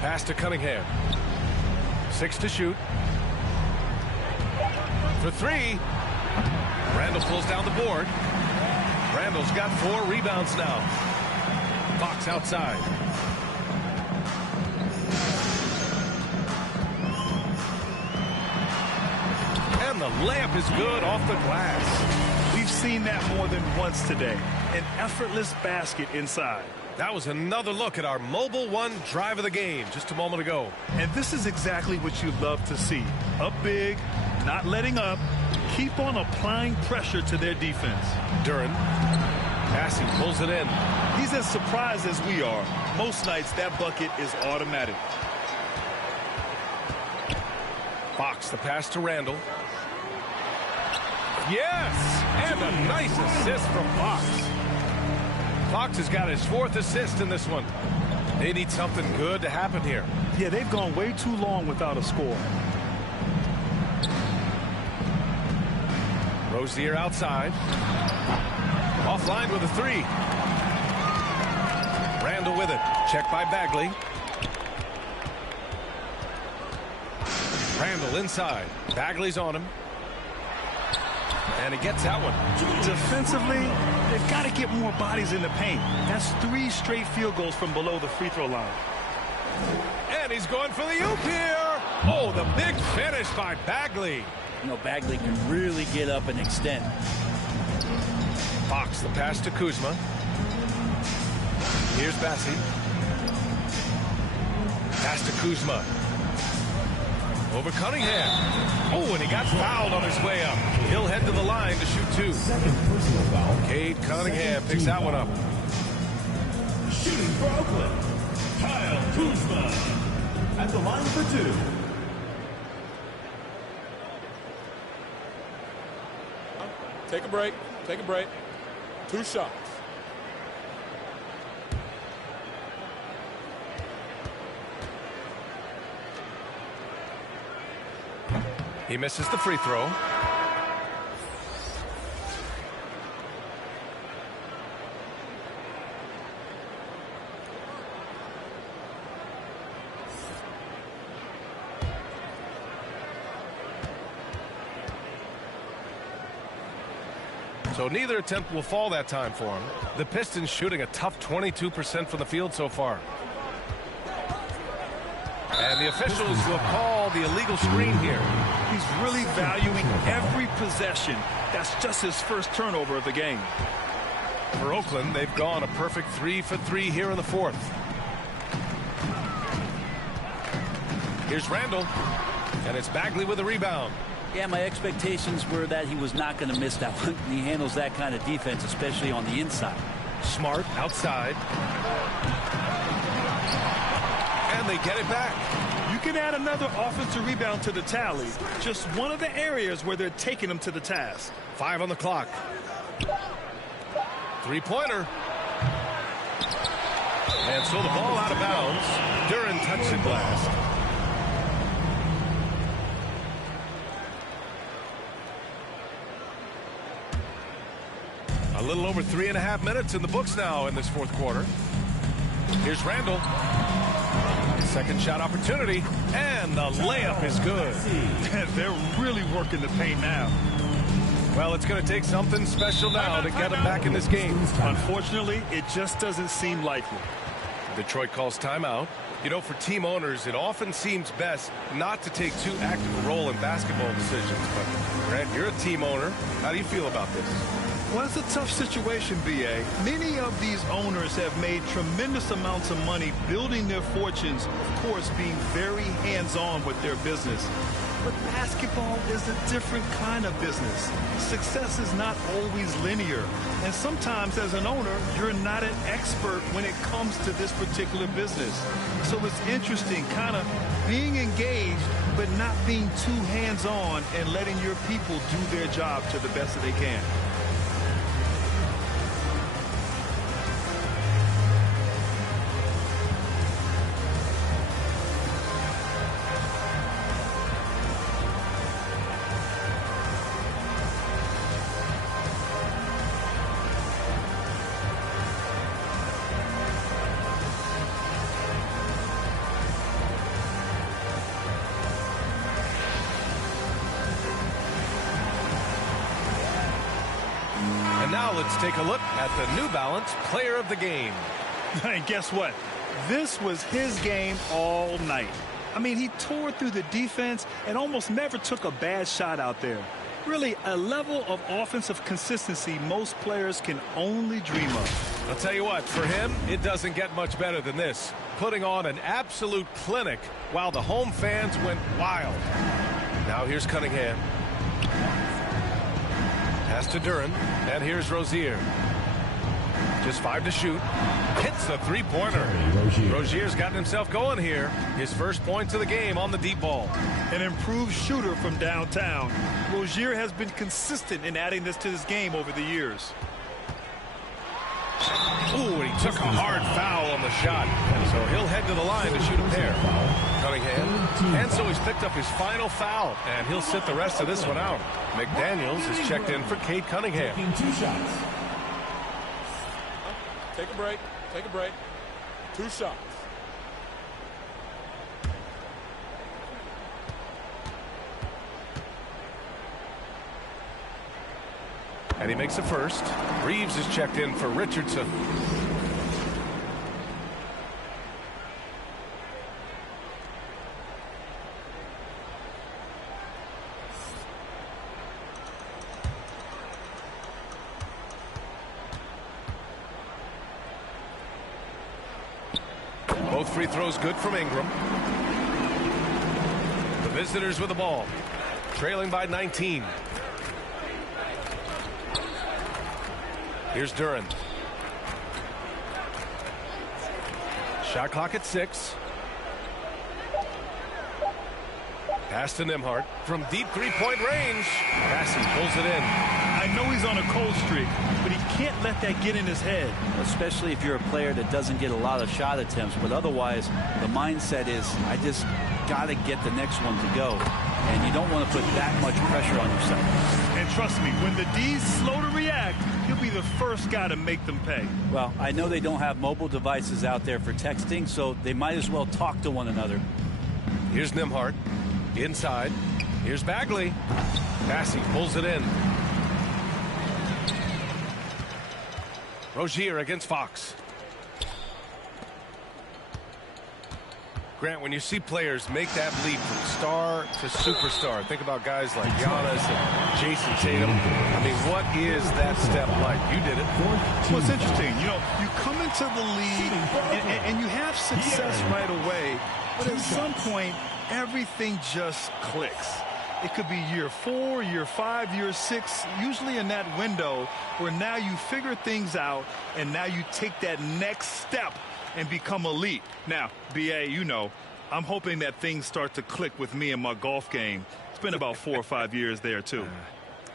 Pass to Cunningham. 6 to shoot. For 3. Randle pulls down the board. Randle's got 4 rebounds now. Fox outside. And the layup is good off the glass. We've seen that more than once today. An effortless basket inside. That was another look at our Mobile One drive of the game just a moment ago. And this is exactly what you love to see. Up big, not letting up, keep on applying pressure to their defense. Duren. Bassi pulls it in. He's as surprised as we are. Most nights that bucket is automatic. Fox, the pass to Randle. Yes! And a nice assist from Fox. Fox has got his 4th assist in this one. They need something good to happen here. Yeah, they've gone way too long without a score. Rozier outside. Offline with a 3. Randle with it. Checked by Bagley. Randle inside. Bagley's on him. And he gets that one. Defensively, they've got to get more bodies in the paint. That's 3 straight field goals from below the free throw line. And he's going for the oop here. Oh, the big finish by Bagley. You know, Bagley can really get up and extend. Fox, the pass to Kuzma. Here's Bassi. Pass to Kuzma. Over Cunningham. Oh, and he got fouled on his way up. He'll head to the line to shoot 2. Second personal foul. Cade Cunningham picks that one up. Shooting for Oakland, Kyle Kuzma at the line for 2. Take a break. Take a break. 2 shots. He misses the free throw. So neither attempt will fall that time for him. The Pistons shooting a tough 22% from the field so far. And the officials will call the illegal screen here. He's really valuing every possession. That's just his first turnover of the game. For Oakland, they've gone a perfect 3 for 3 here in the fourth. Here's Randall, and it's Bagley with a rebound. Yeah, my expectations were that he was not going to miss that one. He handles that kind of defense, especially on the inside. Smart outside. And they get it back. You can add another offensive rebound to the tally. Just one of the areas where they're taking them to the task. 5 on the clock. Three-pointer. And so the ball out of bounds. Duren touched it last. A little over 3.5 minutes in the books now in this fourth quarter. Here's Randall. Second shot opportunity, and the layup is good. They're really working the paint now. Well, it's going to take something special now to get them back in this game. Unfortunately, it just doesn't seem likely. Detroit calls timeout. You know, for team owners, it often seems best not to take too active a role in basketball decisions. But, Grant, you're a team owner. How do you feel about this? Well, it's a tough situation, BA. Many of these owners have made tremendous amounts of money building their fortunes, of course, being very hands-on with their business. But basketball is a different kind of business. Success is not always linear. And sometimes as an owner, you're not an expert when it comes to this particular business. So it's interesting kind of being engaged, but not being too hands-on and letting your people do their job to the best that they can. Let's take a look at the New Balance Player of the Game. And guess what? This was his game all night. I mean, he tore through the defense and almost never took a bad shot out there. Really, a level of offensive consistency most players can only dream of. I'll tell you what, for him, it doesn't get much better than this. Putting on an absolute clinic while the home fans went wild. Now here's Cunningham. Pass to Duren, and here's Rozier. Just 5 to shoot. Hits the three-pointer. Rozier's gotten himself going here. His first points of the game on the deep ball. An improved shooter from downtown. Rozier has been consistent in adding this to his game over the years. Ooh, and he took a hard foul on the shot. And so he'll head to the line to shoot a pair. Cunningham. And so he's picked up his final foul. And he'll sit the rest of this one out. McDaniels is checked in for Cade Cunningham. 2 shots. Take a break. Take a break. 2 shots. And he makes the first. Reeves is checked in for Richardson. Both free throws good from Ingram. The visitors with the ball, trailing by 19. Here's Duren. Shot clock at 6. Pass to Nembhard from deep three-point range. Bassey pulls it in. I know he's on a cold streak, but he can't let that get in his head. Especially if you're a player that doesn't get a lot of shot attempts, but otherwise the mindset is I just got to get the next one to go. And you don't want to put that much pressure on yourself. And trust me, when the D's slow to react, he'll be the first guy to make them pay. Well, I know they don't have mobile devices out there for texting, so they might as well talk to one another. Here's Nembhard. Inside. Here's Bagley. Bassey pulls it in. Rozier against Fox. Grant, when you see players make that leap from star to superstar, think about guys like Giannis and Jason Tatum. I mean, what is that step like? You did it. Well, it's interesting. You know, you come into the league and you have success right away, but at some point, everything just clicks. It could be year 4, year 5, year 6, usually in that window where now you figure things out and now you take that next step and become elite. Now, BA, you know, I'm hoping that things start to click with me in my golf game. It's been about 4 or 5 years there, too.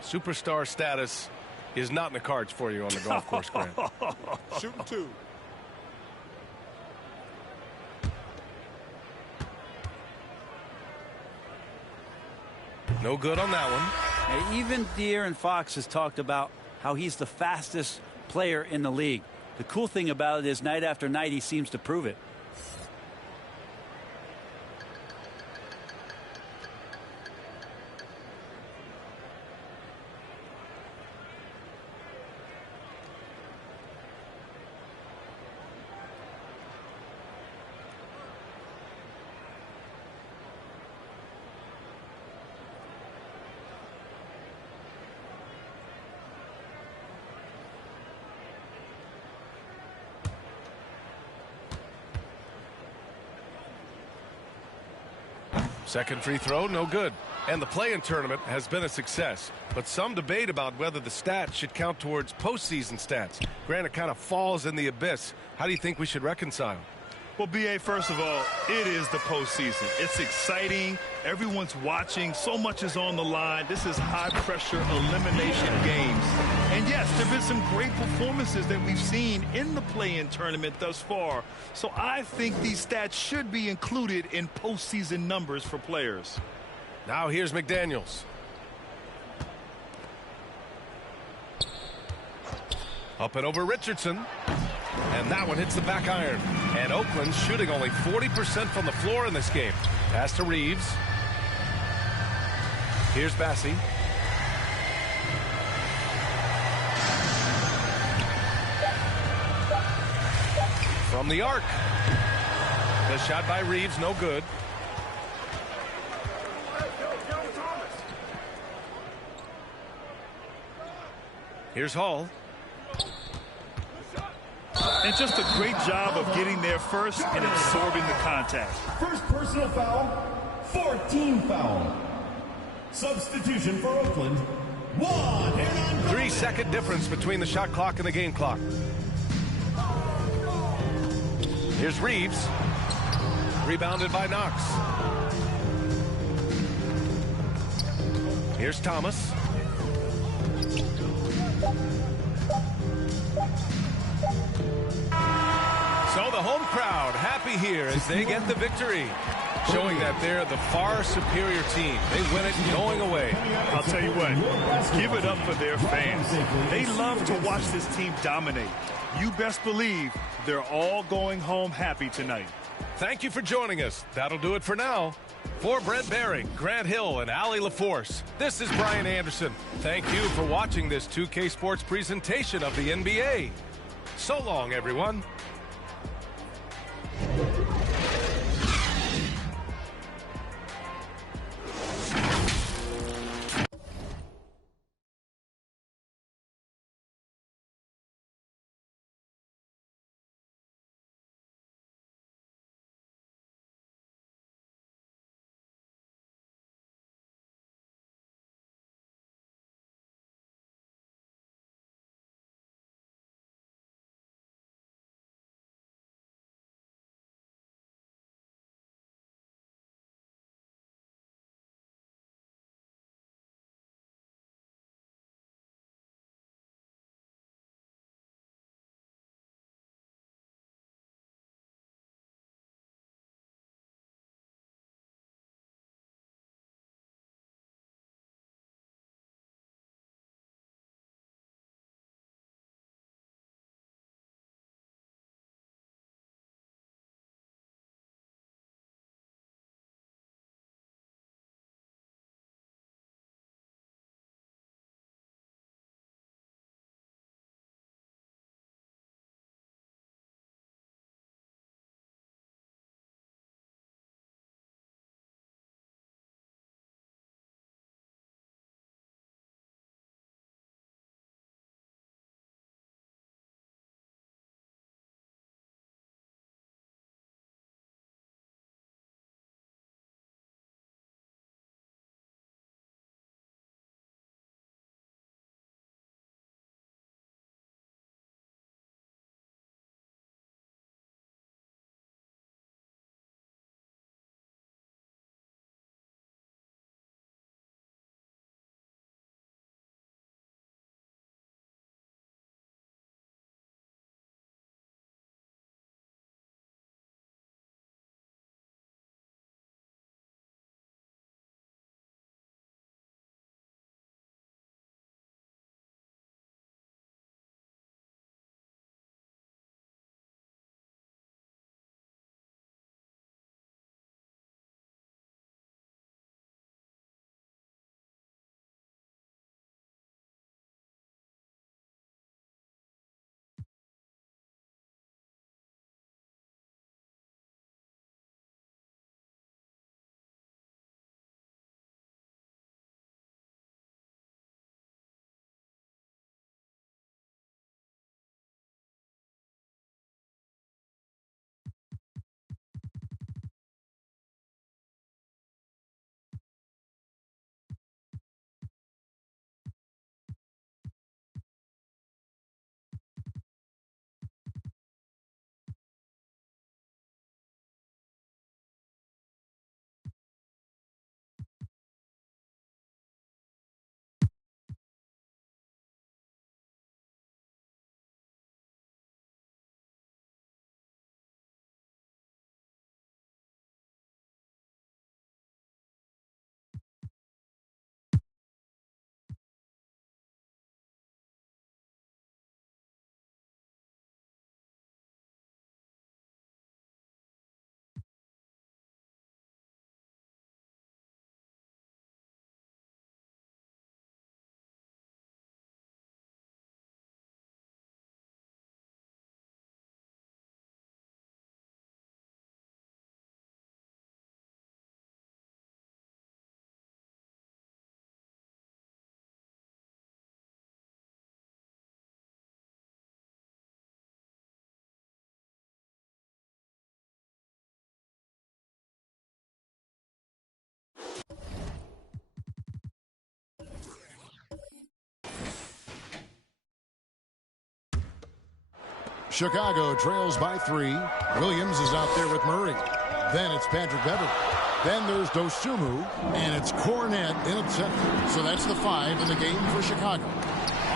Superstar status is not in the cards for you on the golf course, Grant. Shooting 2. No good on that one. Now, even De'Aaron Fox has talked about how he's the fastest player in the league. The cool thing about it is night after night he seems to prove it. Second free throw, no good. And the play-in tournament has been a success, but some debate about whether the stats should count towards postseason stats. Grant, kind of falls in the abyss. How do you think we should reconcile? Well, BA, first of all, it is the postseason. It's exciting. Everyone's watching. So much is on the line. This is high-pressure elimination games. And yes, there have been some great performances that we've seen in the play-in tournament thus far. So I think these stats should be included in postseason numbers for players. Now here's McDaniels. Up and over Richardson. And that one hits the back iron. And Oakland shooting only 40% from the floor in this game. Pass to Reeves. Here's Bassie. From the arc. The shot by Reeves, no good. Here's Hall. And just a great job of getting there first and absorbing the contact. First personal foul, 14 foul. Substitution for Oakland. 3-second difference between the shot clock and the game clock. Here's Reeves. Rebounded by Knox. Here's Thomas. So the home crowd happy here as they get the victory, showing that they're the far superior team. They win it going away. I'll tell you what, give it up for their fans. They love to watch this team dominate. You best believe they're all going home happy tonight. Thank you for joining us. That'll do it for now. For Brent Baring, Grant Hill, and Allie LaForce, this is Brian Anderson. Thank you for watching this 2K Sports presentation of the NBA. So long, everyone. Chicago trails by 3. Williams is out there with Murray. Then it's Patrick Beverly. Then there's Dosunmu, and it's Cornette in at center. So that's the 5 in the game for Chicago.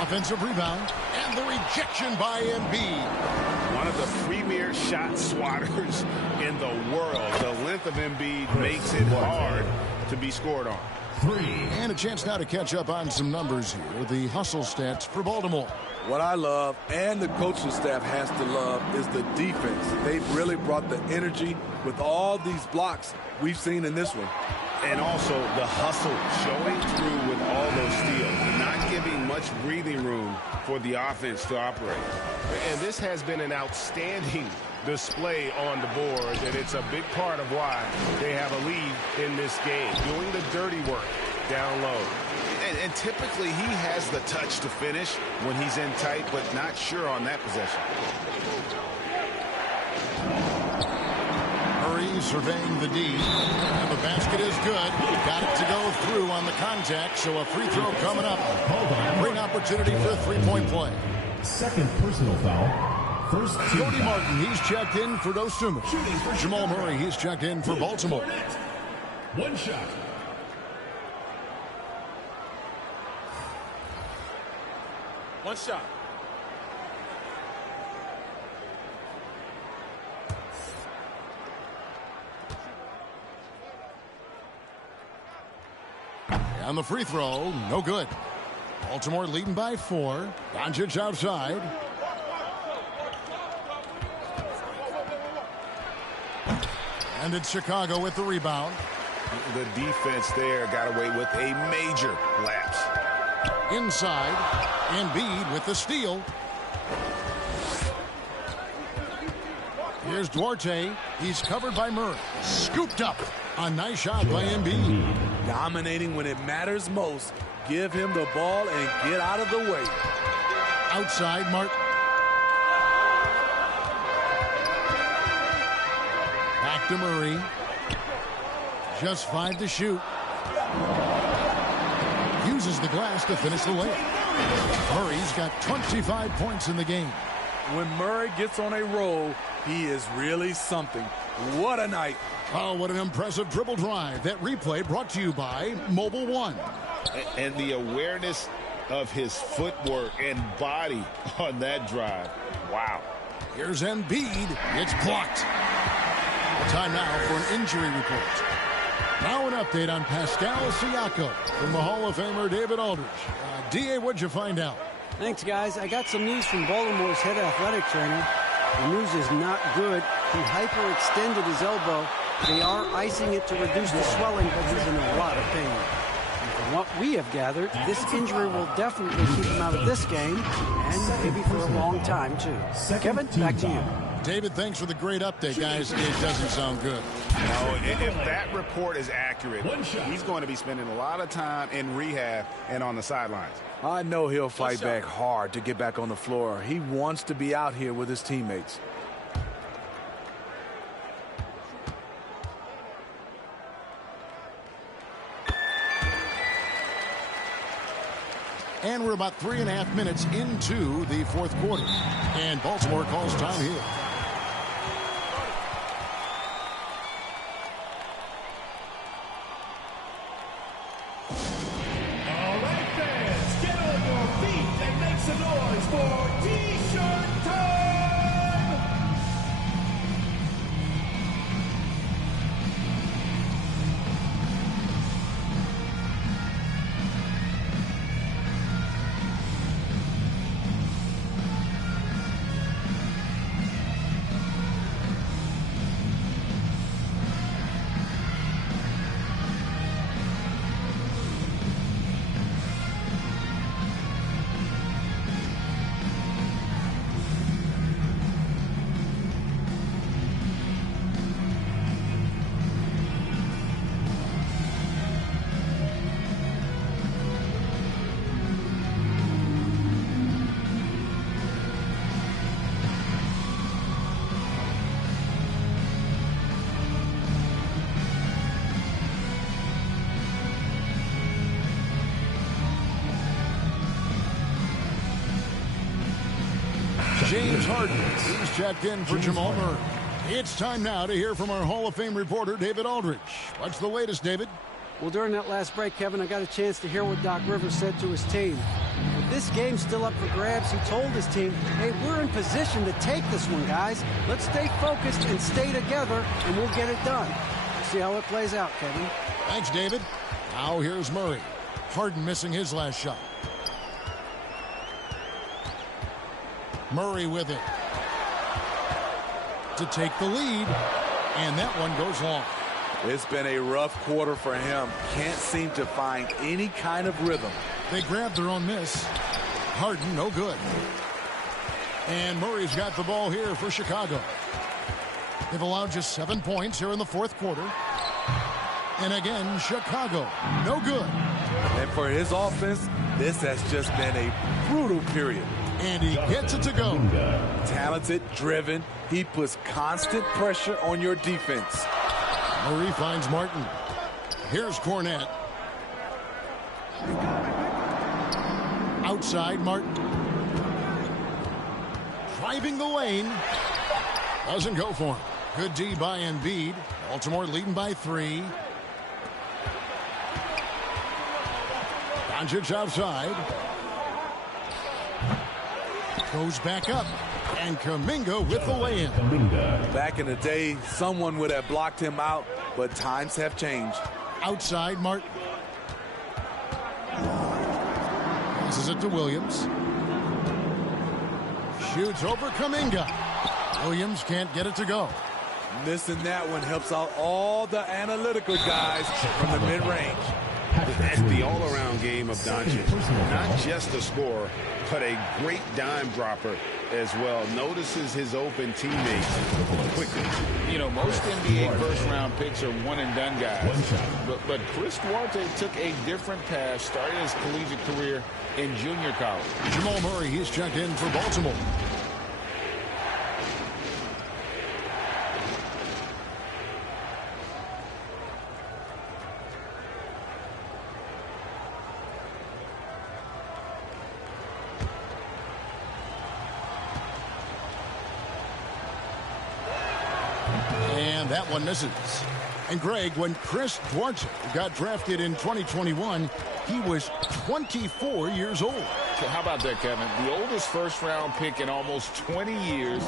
Offensive rebound, and the rejection by Embiid. One of the premier shot swatters in the world. The length of Embiid makes it hard to be scored on. 3. And a chance now to catch up on some numbers here. The hustle stats for Baltimore. What I love, and the coaching staff has to love, is the defense. They've really brought the energy with all these blocks we've seen in this one. And also the hustle showing through with all those steals, not giving much breathing room for the offense to operate. And this has been an outstanding display on the board, and it's a big part of why they have a lead in this game, doing the dirty work down low. And typically he has the touch to finish when he's in tight, but not sure on that possession. Murray surveying the D. And the basket is good. Got it to go through on the contact, so a free throw coming up. Great opportunity for a three-point play. Second personal foul. First team Cody Martin, he's checked in for Dosunmu. Jamal Murray, he's checked in for Baltimore. One shot. One shot. On the free throw, no good. Baltimore leading by 4. Doncic outside. And it's Chicago with the rebound. The defense there got away with a major lapse. Inside, Embiid with the steal. Here's Duarte. He's covered by Murray. Scooped up. A nice shot by Embiid. Dominating when it matters most. Give him the ball and get out of the way. Outside, Martin. Back to Murray. Just 5 to shoot. Uses the glass to finish the layup. Murray's got 25 points in the game. When Murray gets on a roll, he is really something. What a night. Oh, what an impressive dribble drive. That replay brought to you by Mobile One. And the awareness of his footwork and body on that drive. Wow. Here's Embiid. It's blocked. Time now for an injury report. Now an update on Pascal Siakam from the Hall of Famer David Aldridge. D.A., what'd you find out? Thanks, guys. I got some news from Baltimore's head athletic trainer. The news is not good. He hyperextended his elbow. They are icing it to reduce the swelling, but he's in a lot of pain. And from what we have gathered, this injury will definitely keep him out of this game, and maybe for a long time, too. Kevin, back to you. David, thanks for the great update, guys. It doesn't sound good. No, if that report is accurate, he's going to be spending a lot of time in rehab and on the sidelines. I know he'll fight back hard to get back on the floor. He wants to be out here with his teammates. And we're about 3.5 minutes into the fourth quarter. And Baltimore calls time here. All right, fans, get on your feet and make some noise for T-shirt time! Harden. He's checked in for Jamal Murray. It's time now to hear from our Hall of Fame reporter, David Aldridge. What's the latest, David? Well, during that last break, Kevin, I got a chance to hear what Doc Rivers said to his team. With this game still up for grabs, he told his team, hey, we're in position to take this one, guys. Let's stay focused and stay together, and we'll get it done. See how it plays out, Kevin. Thanks, David. Now here's Murray. Harden missing his last shot. Murray with it to take the lead, and that one goes long. It's been a rough quarter for him. Can't seem to find any kind of rhythm. They grabbed their own miss. Harden, no good. And Murray's got the ball here for Chicago. They've allowed just 7 points here in the fourth quarter. And again, Chicago, no good. And for his offense, this has just been a brutal period. And he gets it to go. Talented, driven. He puts constant pressure on your defense. Murray finds Martin. Here's Cornette. Outside, Martin. Driving the lane. Doesn't go for him. Good D by Embiid. Baltimore leading by 3. Doncic outside. Goes back up. And Kuminga with the lay-in. Back in the day, someone would have blocked him out, but times have changed. Outside, Martin. Passes it to Williams. Shoots over Kuminga. Williams can't get it to go. Missing that one helps out all the analytical guys from the mid-range. That's the all-around game of Doncic. Not just a scorer, but a great dime dropper as well. Notices his open teammates quickly. You know, most NBA first-round picks are one-and-done guys. But Chris Duarte took a different path, started his collegiate career in junior college. Jamal Murray, he's checked in for Baltimore. That one misses. And Greg, when Chris Duarte got drafted in 2021, he was 24 years old. So how about that, Kevin? The oldest first-round pick in almost 20 years.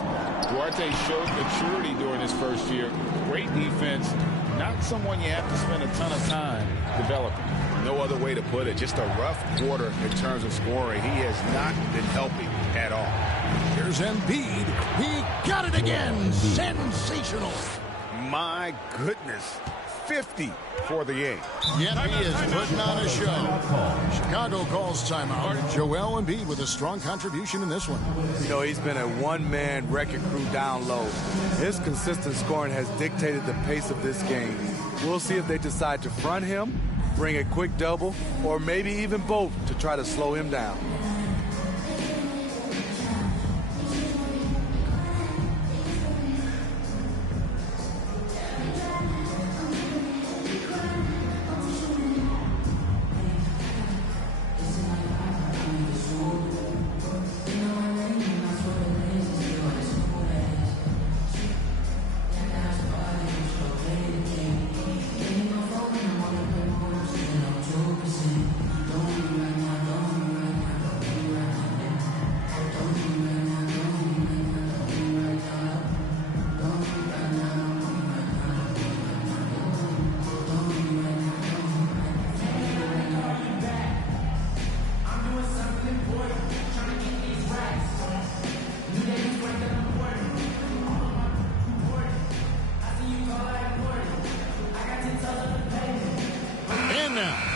Duarte showed maturity during his first year. Great defense. Not someone you have to spend a ton of time developing. No other way to put it. Just a rough quarter in terms of scoring. He has not been helping at all. Here's Embiid. He got it again. Sensational. My goodness. 50 for the game. Yep, he is putting on a show. Chicago calls timeout. Joel Embiid with a strong contribution in this one. You know, he's been a one-man wrecking crew down low. His consistent scoring has dictated the pace of this game. We'll see if they decide to front him, bring a quick double, or maybe even both to try to slow him down.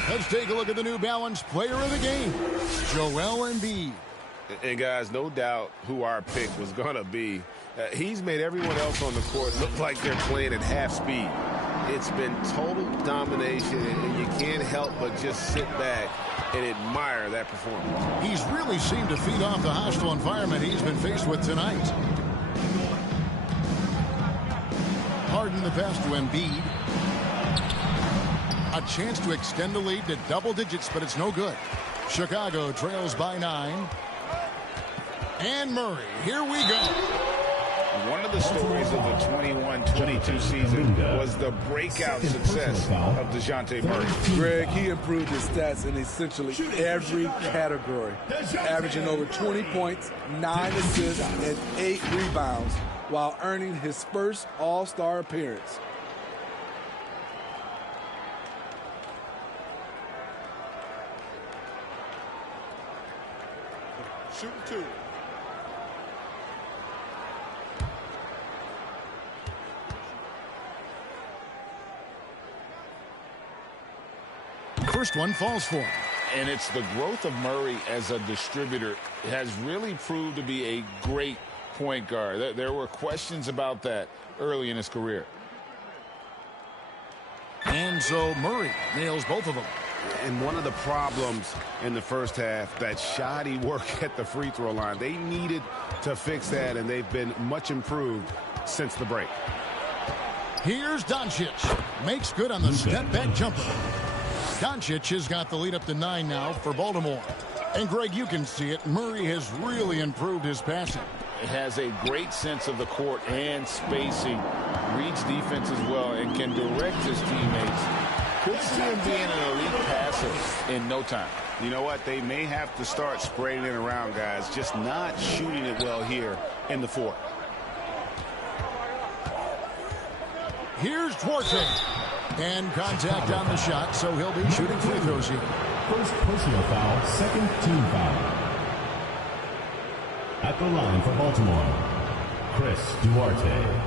Let's take a look at the New Balance player of the game, Joel Embiid. And guys, no doubt who our pick was going to be. He's made everyone else on the court look like they're playing at half speed. It's been total domination, and you can't help but just sit back and admire that performance. He's really seemed to feed off the hostile environment he's been faced with tonight. Harden the pass to Embiid. A chance to extend the lead to double digits, but it's no good. Chicago trails by 9. And Murray, here we go. One of the stories of the 21-22 season was the breakout success of DeJounte Murray. Greg, he improved his stats in essentially every category, averaging over 20 points, 9 assists, and 8 rebounds, while earning his first All-Star appearance. Shooting 2. First one falls for him. And it's the growth of Murray as a distributor has really proved to be a great point guard. There were questions about that early in his career. And so Murray nails both of them. And one of the problems in the first half, that shoddy work at the free throw line. They needed to fix that, and they've been much improved since the break. Here's Doncic. Makes good on the step-back jumper. Doncic has got the lead up to 9 now for Baltimore. And, Greg, you can see it. Murray has really improved his passing. It has a great sense of the court and spacing. Reads defense as well and can direct his teammates. Could see him being an elite passer in no time. You know what? They may have to start spraying it around, guys. Just not shooting it well here in the fourth. Here's Duarte. And contact on the shot, so he'll be shooting free throws here. First personal foul, second team foul. At the line for Baltimore, Chris Duarte.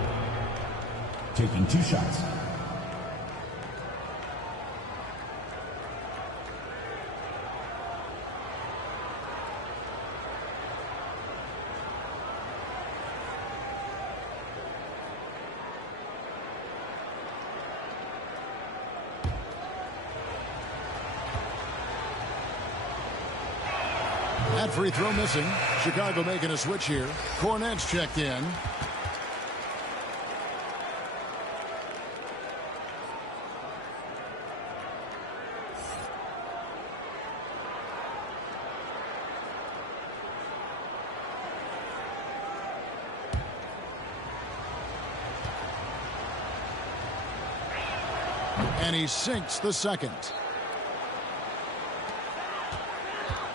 Taking 2 shots. That free throw missing. Chicago making a switch here. Cornet's checked in. And he sinks the second.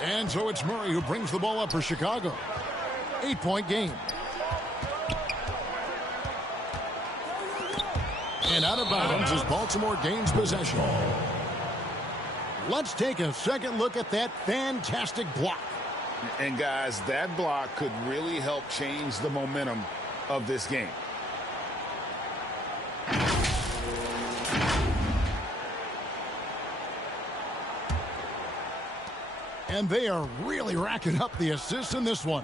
And so it's Murray who brings the ball up for Chicago. 8-point game. And out of bounds as Baltimore gains possession. Let's take a second look at that fantastic block. And, guys, that block could really help change the momentum of this game. And they are really racking up the assists in this one.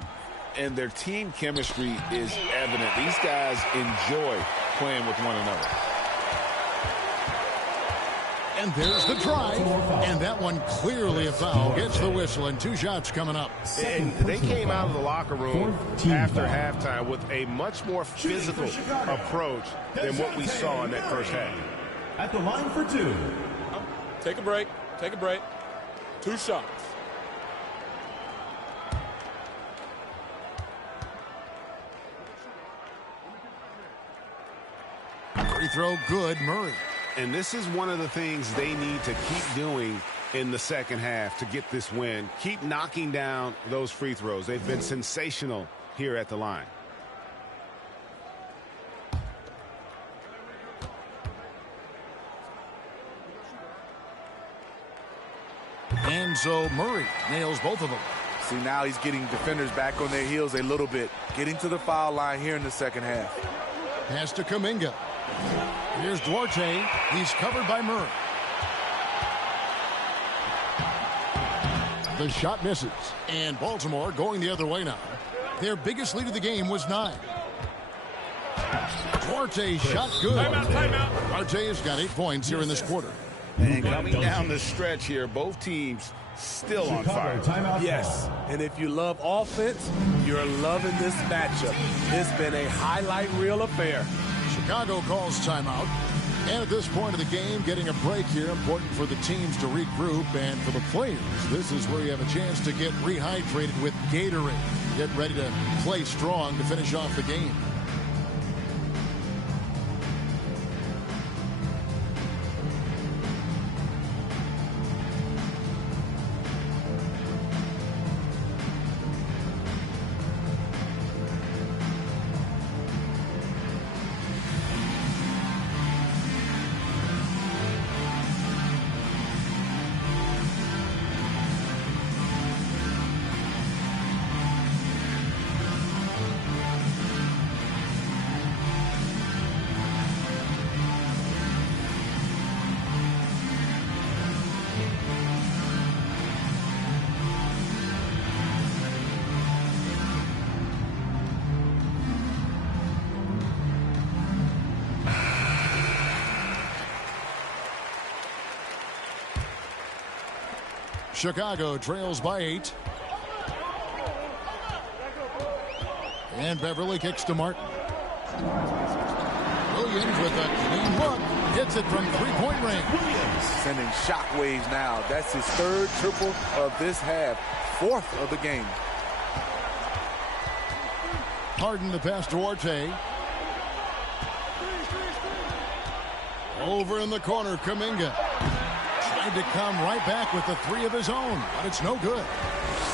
And their team chemistry is evident. These guys enjoy playing with one another. And there's the drive. And that one clearly a foul. Gets the whistle and 2 shots coming up. And they came out of the locker room after halftime with a much more physical approach than what we saw in that first half. At the line for 2. Take a break. Take a break. 2 shots. Free throw good, Murray. And this is one of the things they need to keep doing in the second half to get this win. Keep knocking down those free throws. They've been sensational here at the line. And so Murray nails both of them. See, now he's getting defenders back on their heels a little bit. Getting to the foul line here in the second half. Pass to Kuminga. Here's Duarte. He's covered by Murray. The shot misses. And Baltimore going the other way now. Their biggest lead of the game was 9. Duarte shot good. Timeout. Duarte has got 8 points here in this quarter. And coming down the stretch here, both teams still on fire. Yes, and if you love offense, you're loving this matchup. It's been a highlight reel affair. Chicago calls timeout. And at this point of the game, getting a break here, important for the teams to regroup. And for the players, this is where you have a chance to get rehydrated with Gatorade. Get ready to play strong to finish off the game. Chicago trails by 8. And Beverly kicks to Martin. Williams with a clean look. Hits it from three-point range. Williams sending shockwaves now. That's his third triple of this half. Fourth of the game. Harden the pass to Duarte. Over in the corner, Kuminga. To come right back with the three of his own, but it's no good.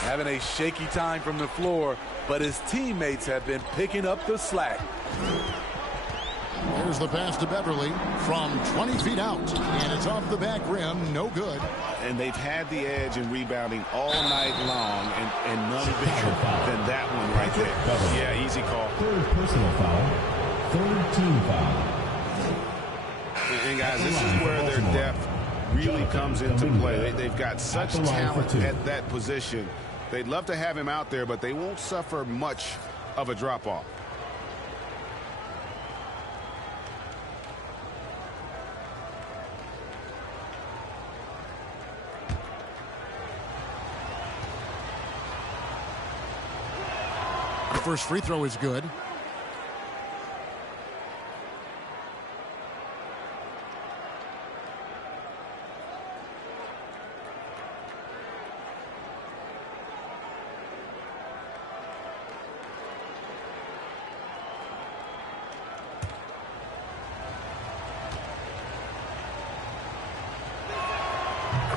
Having a shaky time from the floor, but his teammates have been picking up the slack. Here's the pass to Beverly from 20 feet out, and it's off the back rim, no good. And they've had the edge in rebounding all night long, and none bigger than that one right there. Yeah, easy call. Third personal foul. Third team foul. And guys, this is where their depth really comes into play. They've got such talent at that position. They'd love to have him out there, but they won't suffer much of a drop-off. The first free throw is good.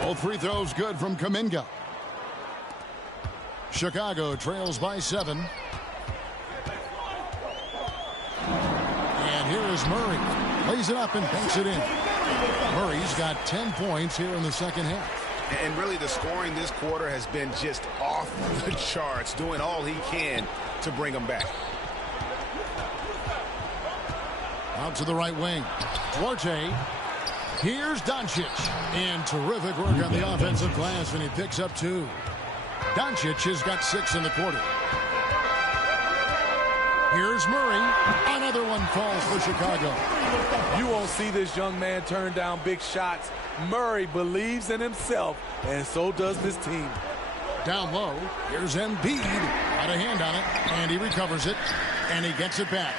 Both free throws good from Kuminga. Chicago trails by 7. And here is Murray. Lays it up and banks it in. Murray's got 10 points here in the second half. And really the scoring this quarter has been just off the charts, doing all he can to bring them back. Out to the right wing. Duarte. Here's Doncic. And terrific work on the offensive glass, and he picks up 2. Doncic has got 6 in the quarter. Here's Murray. Another one falls for Chicago. You won't see this young man turn down big shots. Murray believes in himself, and so does this team. Down low, here's Embiid. Got a hand on it, and he recovers it, and he gets it back.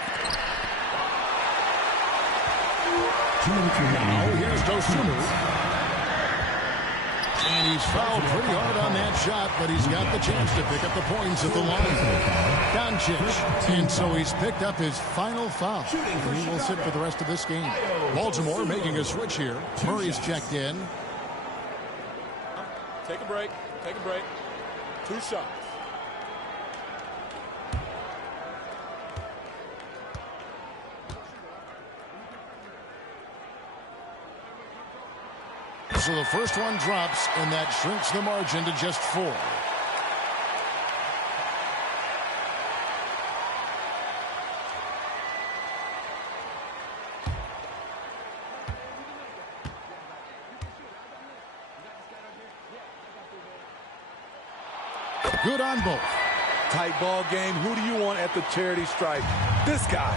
Now here's Dosunmu. And he's fouled pretty hard on that shot, but he's got the chance to pick up the points at the line. Doncic. And so he's picked up his final foul. And he will sit for the rest of this game. Baltimore making a switch here. Murray's checked in. Take a break. Take a break. 2 shots. So the first one drops, and that shrinks the margin to just 4. Good on both. Tight ball game. Who do you want at the charity stripe? This guy.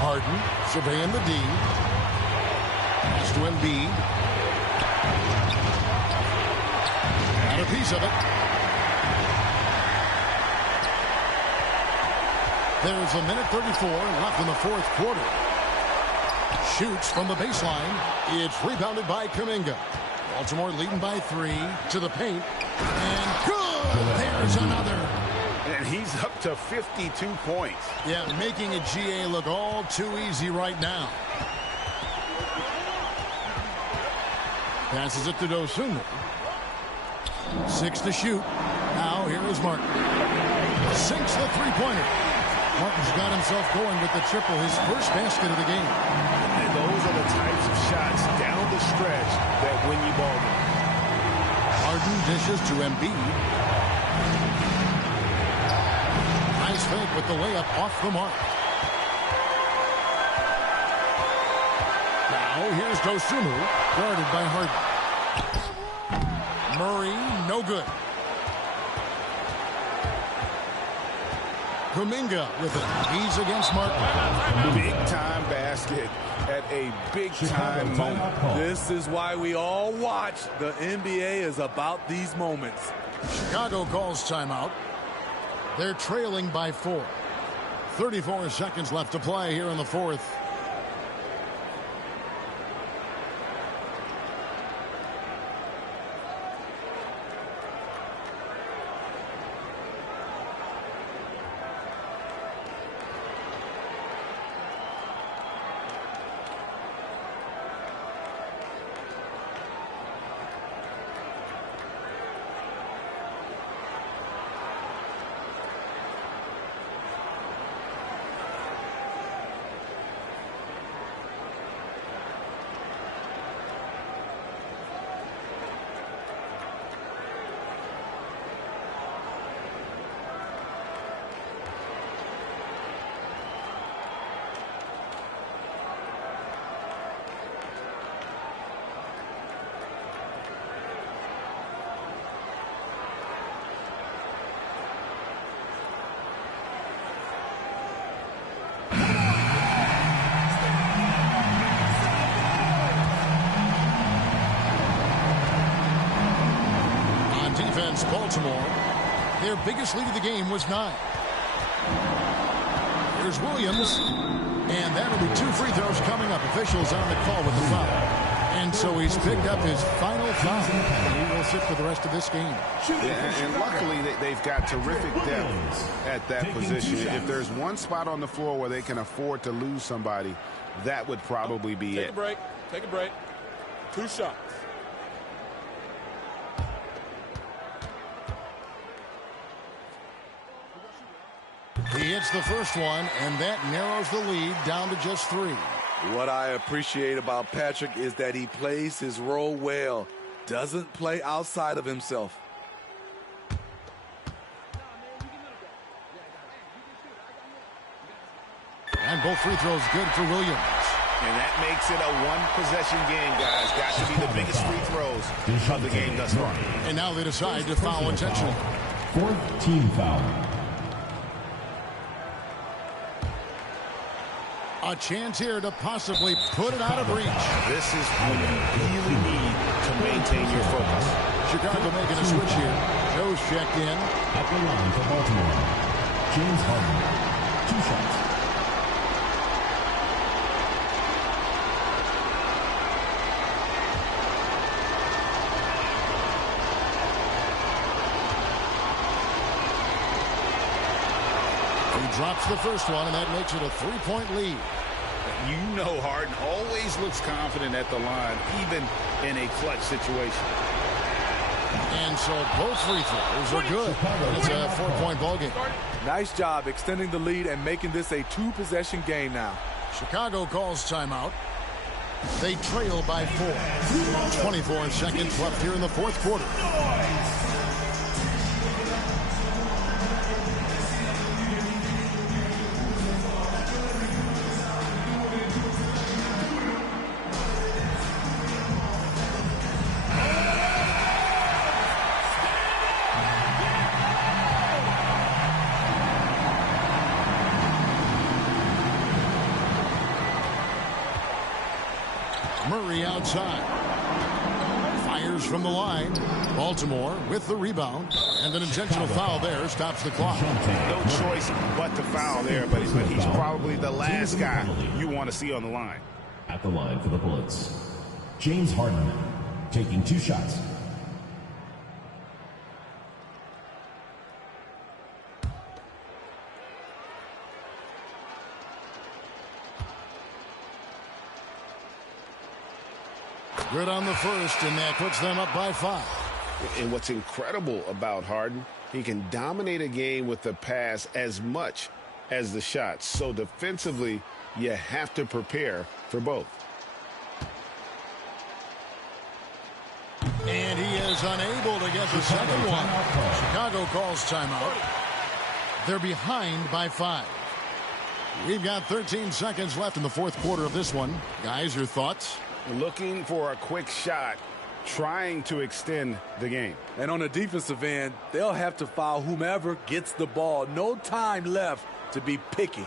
Harden surveying the D. Pass to Embiid. Got a piece of it. There's a minute 34 left in the fourth quarter. Shoots from the baseline. It's rebounded by Kuminga. Baltimore leading by 3 to the paint. And good! There's another. And he's up to 52 points. Yeah, making a GA look all too easy right now. Passes it to Dosunmu. 6 to shoot. Now here is Martin. Sinks the three-pointer. Martin's got himself going with the triple, his first basket of the game. And those are the types of shots down the stretch that win you ball games. Harden dishes to Embiid. Nice fake with the layup off the mark. Now here's Dosunmu, guarded by Harden. Murray, no good. Kuminga with it. He's against Martin. Big time basket at a big time moment. This is why we all watch. The NBA is about these moments. Chicago calls timeout. They're trailing by 4. 34 seconds left to play here in the fourth. Baltimore, their biggest lead of the game was 9. Here's Williams, and that'll be 2 free throws coming up. Officials on the call with the foul. And so he's picked up his final foul. He will sit for the rest of this game. Yeah, and luckily they've got terrific depth at that position. If there's one spot on the floor where they can afford to lose somebody, that would probably be it. Take a break. Take a break. 2 shots. He hits the first one, and that narrows the lead down to just 3. What I appreciate about Patrick is that he plays his role well, doesn't play outside of himself. And both free throws good for Williams. And that makes it a one-possession game, guys. Got to be the biggest free throws of the game thus far. And now they decide to foul intentionally. 4th team foul. A chance here to possibly put it out of reach. This is when you really need to maintain your focus. Chicago making a switch here. Joe's checked in. At the line for Baltimore, James Harden. 2 shots. He drops the first one, and that makes it a 3-point lead. You know Harden always looks confident at the line, even in a clutch situation. And so both free throws are good. It's a 4-point ball game. Nice job extending the lead and making this a 2-possession game now. Chicago calls timeout. They trail by 4. 24 seconds left here in the fourth quarter. Murray outside. Fires from the line. Baltimore with the rebound. And an intentional foul there stops the clock. No choice but to foul there, but he's probably the last guy you want to see on the line. At the line for the Bullets, James Harden taking 2 shots. Good on the first, and that puts them up by 5. And what's incredible about Harden, he can dominate a game with the pass as much as the shots. So defensively, you have to prepare for both. And he is unable to get the second one. Chicago calls timeout. They're behind by 5. We've got 13 seconds left in the fourth quarter of this one. Guys, your thoughts? Looking for a quick shot, trying to extend the game. And on the defensive end, they'll have to foul whomever gets the ball. No time left to be picky.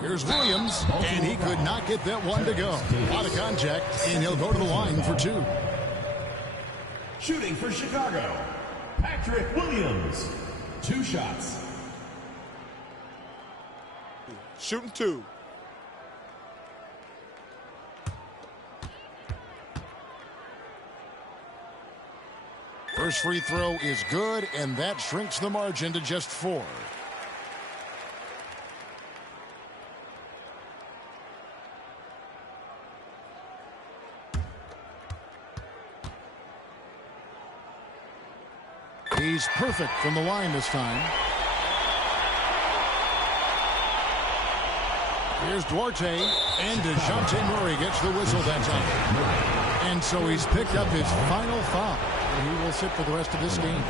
Here's Williams, and he could not get that one to go. A lot of contact, and he'll go to the line for 2. Shooting for Chicago, Patrick Williams. 2 shots. Shooting 2. First free throw is good, and that shrinks the margin to just 4. He's perfect from the line this time. Here's Duarte, and DeJounte Murray gets the whistle that time. And so he's picked up his final foul. He will sit for the rest of this game.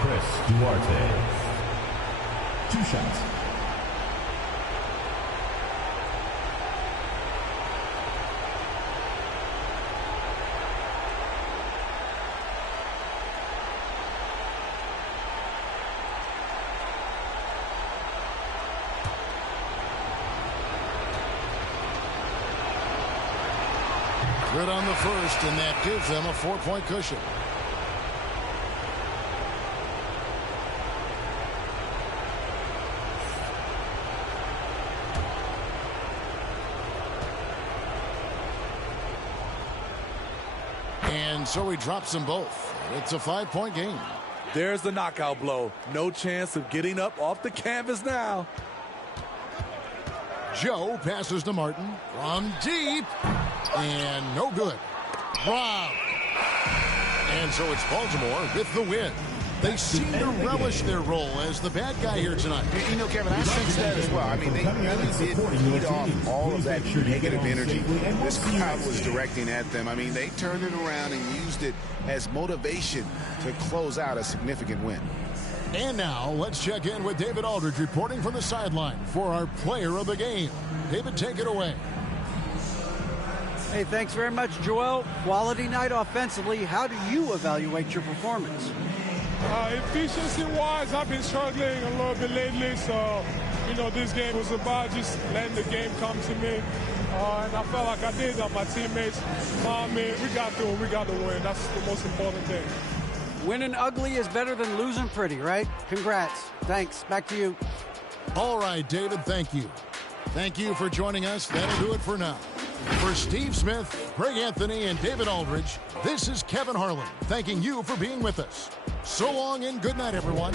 Chris Duarte. 2 shots. Good on the first, and that gives them a 4-point cushion. And so he drops them both. It's a 5-point game. There's the knockout blow. No chance of getting up off the canvas now. Joe passes to Martin from deep. And no good. Brown. And so it's Baltimore with the win. They seem to relish their role as the bad guy here tonight. You know, Kevin, I sense that as well. I mean, they really did feed off all of that negative energy this crowd was directing at them. I mean, they turned it around and used it as motivation to close out a significant win. And now let's check in with David Aldridge reporting from the sideline for our player of the game. David, take it away. Hey, thanks very much, Joel. Quality night offensively. How do you evaluate your performance? Efficiency-wise, I've been struggling a little bit lately, so, this game was about just letting the game come to me. And I felt like I did that. My teammates found me. We got through. We got the win. That's the most important thing. Winning ugly is better than losing pretty, right? Congrats. Thanks. Back to you. All right, David, thank you. Thank you for joining us. That'll do it for now. For Steve Smith, Greg Anthony, and David Aldridge, this is Kevin Harlan thanking you for being with us. So long and good night, everyone.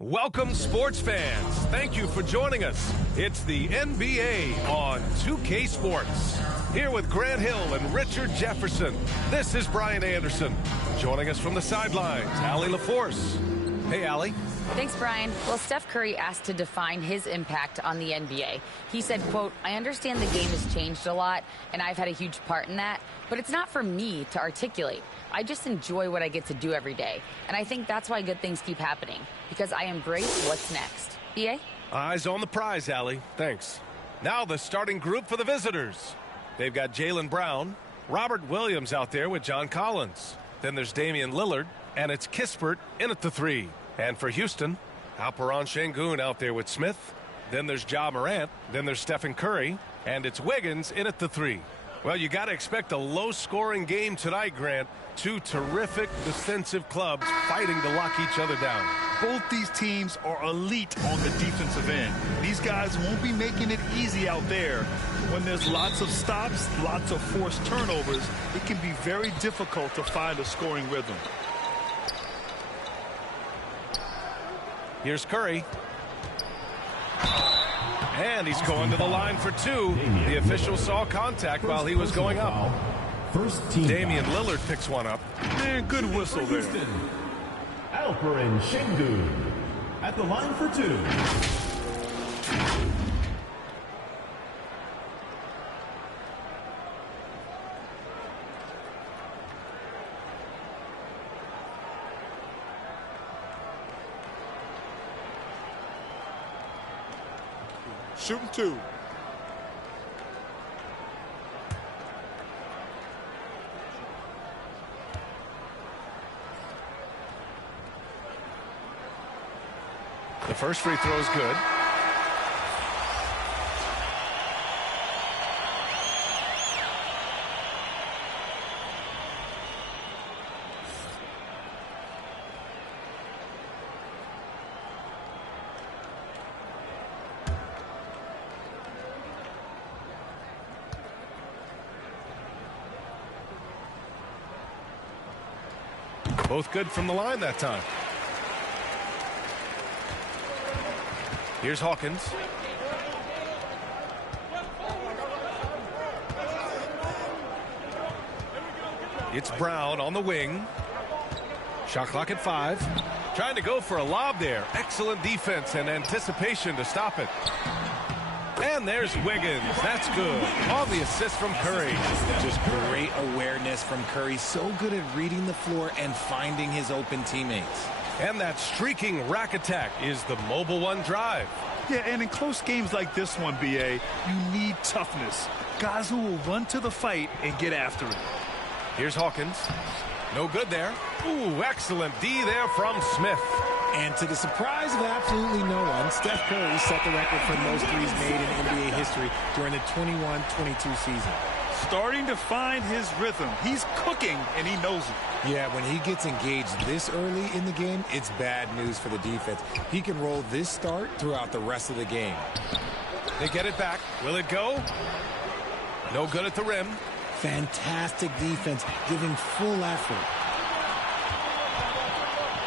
Welcome, sports fans. Thank you for joining us. It's the NBA on 2K Sports. Here with Grant Hill and Richard Jefferson, this is Brian Anderson. Joining us from the sidelines, Allie LaForce. Hey, Allie. Thanks, Brian. Well, Steph Curry asked to define his impact on the NBA. He said, quote, "I understand the game has changed a lot, and I've had a huge part in that, but it's not for me to articulate. I just enjoy what I get to do every day. And I think that's why good things keep happening, because I embrace what's next." EA? Eyes on the prize, Allie. Thanks. Now the starting group for the visitors. They've got Jaylen Brown, Robert Williams out there with John Collins. Then there's Damian Lillard, and it's Kispert in at the 3. And for Houston, Alperen Şengün out there with Smith. Then there's Ja Morant. Then there's Stephen Curry. And it's Wiggins in at the 3. Well, you got to expect a low-scoring game tonight, Grant. Two terrific defensive clubs fighting to lock each other down. Both these teams are elite on the defensive end. These guys won't be making it easy out there. When there's lots of stops, lots of forced turnovers, it can be very difficult to find a scoring rhythm. Here's Curry. And he's going to the line for 2. The official saw contact while he was going up. First team. Damian Lillard picks one up. And good whistle there. Alperen Şengün at the line for 2. Shooting 2. The first free throw is good. Both good from the line that time. Here's Hawkins. It's Brown on the wing. Shot clock at 5. Trying to go for a lob there. Excellent defense and anticipation to stop it. And there's Wiggins. That's good. On the assist from Curry. Just great awareness from Curry. So good at reading the floor and finding his open teammates. And that streaking rack attack is the Mobile One drive. Yeah, and in close games like this one, BA, you need toughness. Guys who will run to the fight and get after it. Here's Hawkins. No good there. Ooh, excellent D there from Smith. And to the surprise of absolutely no one, Steph Curry set the record for most threes made in NBA history during the 21-22 season. Starting to find his rhythm. He's cooking, and he knows it. Yeah, when he gets engaged this early in the game, it's bad news for the defense. He can roll this start throughout the rest of the game. They get it back. Will it go? No good at the rim. Fantastic defense, giving full effort.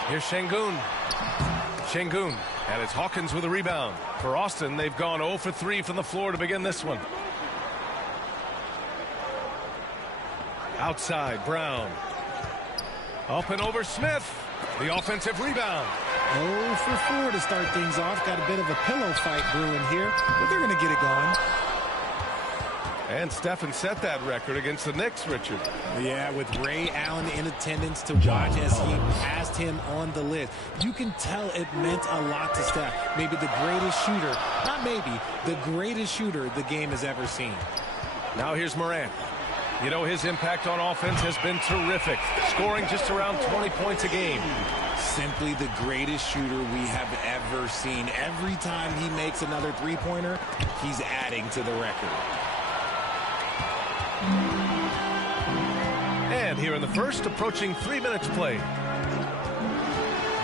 Here's Şengün. Şengün. And it's Hawkins with a rebound. For Austin, they've gone 0 for 3 from the floor to begin this one. Outside, Brown. Up and over Smith. The offensive rebound. 0 for 4 to start things off. Got a bit of a pillow fight brewing here, but they're going to get it going. And Stephen set that record against the Knicks, Richard. Yeah, with Ray Allen in attendance to watch as he passed him on the list. You can tell it meant a lot to Steph. Maybe the greatest shooter, not maybe, the greatest shooter the game has ever seen. Now here's Morant. You know, his impact on offense has been terrific, scoring just around 20 points a game. Simply the greatest shooter we have ever seen. Every time he makes another three-pointer, he's adding to the record. And here in the first, approaching 3 minutes played.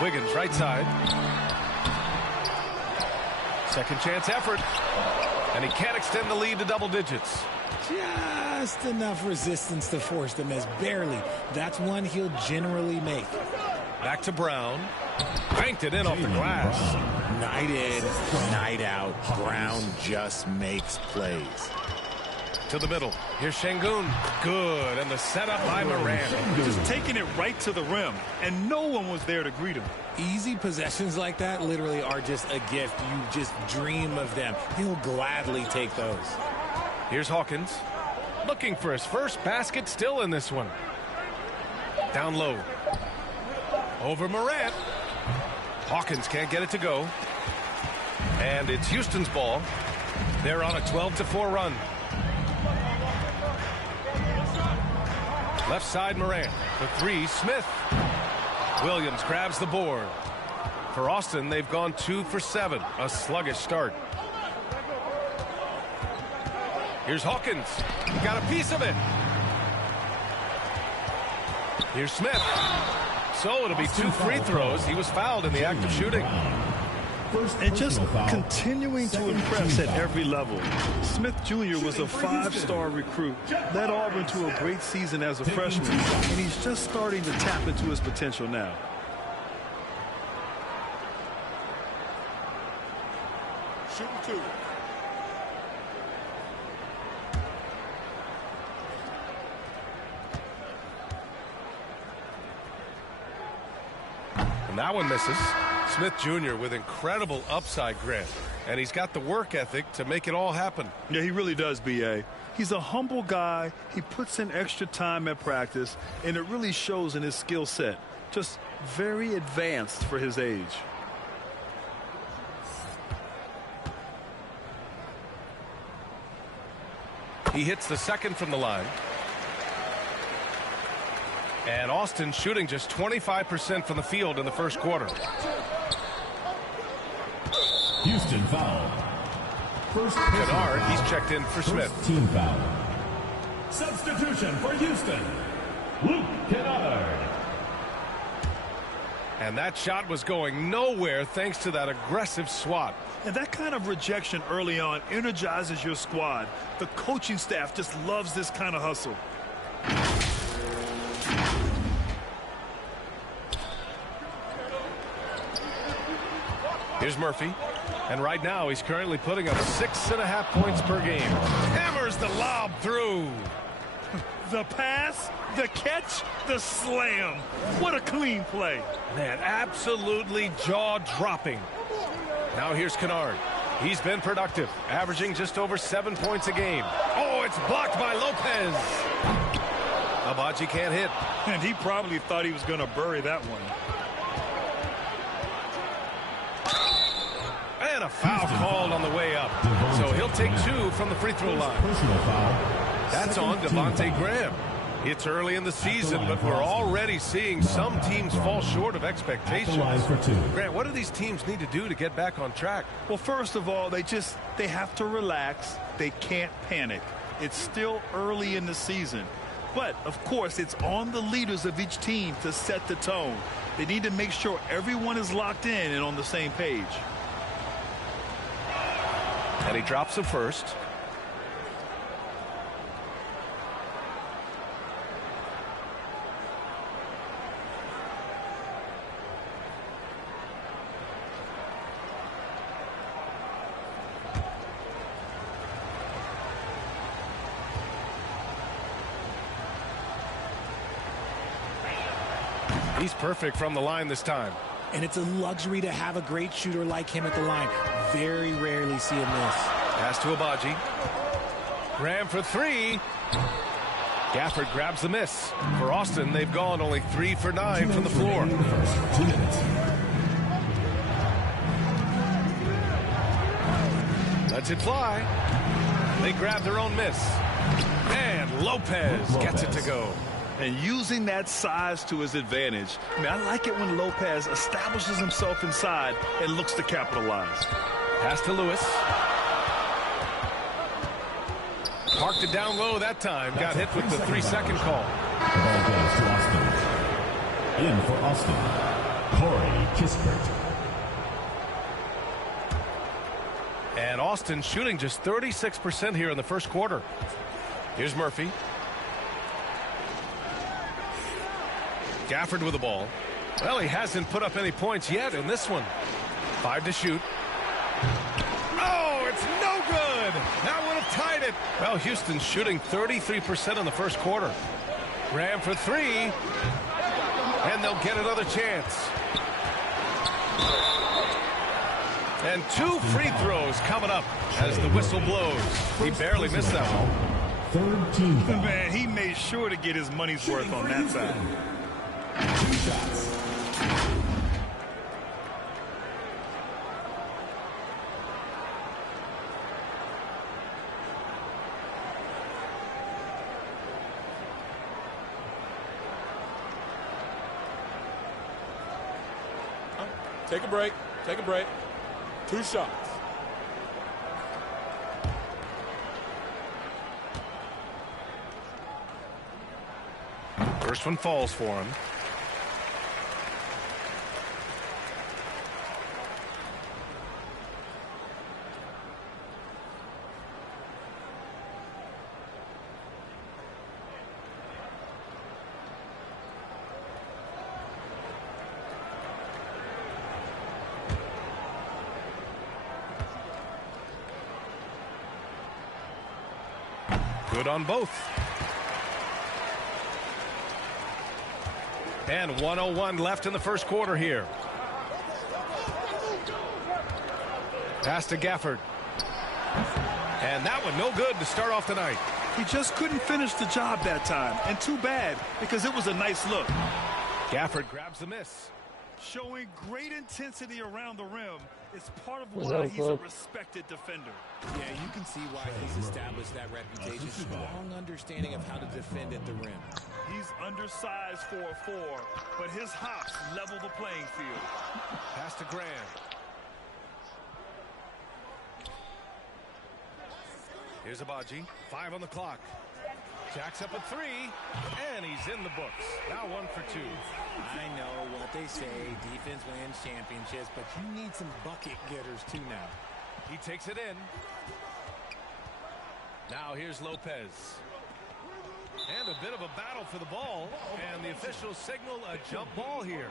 Wiggins right side. Second chance effort. And he can't extend the lead to double digits. Just enough resistance to force the miss. Barely. That's one he'll generally make. Back to Brown. Banked it in off the glass. Night in, night out. Brown just makes plays. To the middle. Here's Şengün. Good. And the setup by Morant. Just taking it right to the rim. And no one was there to greet him. Easy possessions like that literally are just a gift. You just dream of them. He'll gladly take those. Here's Hawkins. Looking for his first basket still in this one. Down low. Over Morant. Hawkins can't get it to go. And it's Houston's ball. They're on a 12-4 run. Left side Morant. The three, Smith. Williams grabs the board. For Austin, they've gone 2 for 7. A sluggish start. Here's Hawkins. Got a piece of it. Here's Smith. So it'll be 2 free throws. He was fouled in the act of shooting. And just continuing to impress at every level. Smith Jr. was a 5-star recruit, led Auburn to a great season as a freshman, and he's just starting to tap into his potential now. Shooting 2. And that one misses. Smith Jr. with incredible upside grit. And he's got the work ethic to make it all happen. Yeah, he really does, B.A. He's a humble guy. He puts in extra time at practice, and it really shows in his skill set. Just very advanced for his age. He hits the second from the line. And Austin shooting just 25% from the field in the first quarter. Houston foul. First Kennard, he's checked in for Smith. Team foul. Substitution for Houston. Luke Kennard. And that shot was going nowhere thanks to that aggressive swat. And that kind of rejection early on energizes your squad. The coaching staff just loves this kind of hustle. Here's Murphy. And right now he's currently putting up 6.5 points per game. Hammers the lob through. the pass, the catch, the slam. What a clean play. Man, absolutely jaw-dropping. Now here's Kennard. He's been productive, averaging just over 7 points a game. Oh, it's blocked by Lopez. Abaji can't hit. And he probably thought he was going to bury that one. And a foul called on the way up. So he'll take 2 from the free throw line. That's on Devontae Graham. It's early in the season, but we're already seeing some teams fall short of expectations. Grant, what do these teams need to do to get back on track? Well, first of all, they have to relax. They can't panic. It's still early in the season. But, of course, it's on the leaders of each team to set the tone. They need to make sure everyone is locked in and on the same page. And he drops the first. He's perfect from the line this time. And it's a luxury to have a great shooter like him at the line. Very rarely see him miss. Pass to Abaji. Graham for 3. Gafford grabs the miss. For Austin, they've gone only 3 for 9 from the floor. Lets it fly. They grab their own miss. And Lopez gets it to go. And using that size to his advantage. I mean, I like it when Lopez establishes himself inside and looks to capitalize. Pass to Lewis. Parked it down low that time. Got hit with the 3-second call. The ball goes to Austin. In for Austin, Corey Kispert. And Austin shooting just 36% here in the first quarter. Here's Murphy. Gafford with the ball. Well, he hasn't put up any points yet in this one. 5 to shoot. Oh, it's no good. That would have tied it. Well, Houston's shooting 33% in the first quarter. Graham for 3. And they'll get another chance. And 2 free throws coming up as the whistle blows. He barely missed that one. 3rd team foul. Man, he made sure to get his money's worth on that side. 2 shots. Take a break. Take a break. 2 shots. First one falls for him. Good on both. And 1:01 left in the first quarter here. Pass to Gafford. And that one no good to start off the night. He just couldn't finish the job that time. And too bad, because it was a nice look. Gafford grabs the miss. Showing great intensity around the rim is part of why he's a respected defender. Yeah, you can see why he's established that reputation. Strong understanding of how to defend at the rim. He's undersized for a 4, but his hops level the playing field. Pass to Graham. Here's Abaji. 5 on the clock. Jacks up a 3, and he's in the books. Now 1 for 2. I know what they say, defense wins championships, but you need some bucket getters too now. He takes it in. Now here's Lopez. And a bit of a battle for the ball, and the officials signal a jump ball here.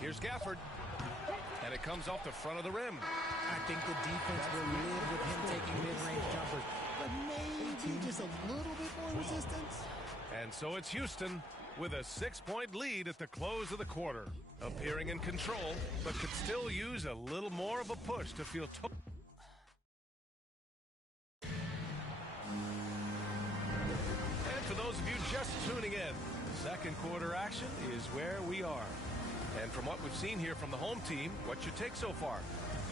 Here's Gafford. And it comes off the front of the rim. I think the defense will live with him taking mid-range jumpers, but maybe just a little bit more resistance. And so it's Houston with a 6-point lead at the close of the quarter. Appearing in control, but could still use a little more of a push to feel And for those of you just tuning in, second quarter action is where we are. And from what we've seen here from the home team, what's your take so far?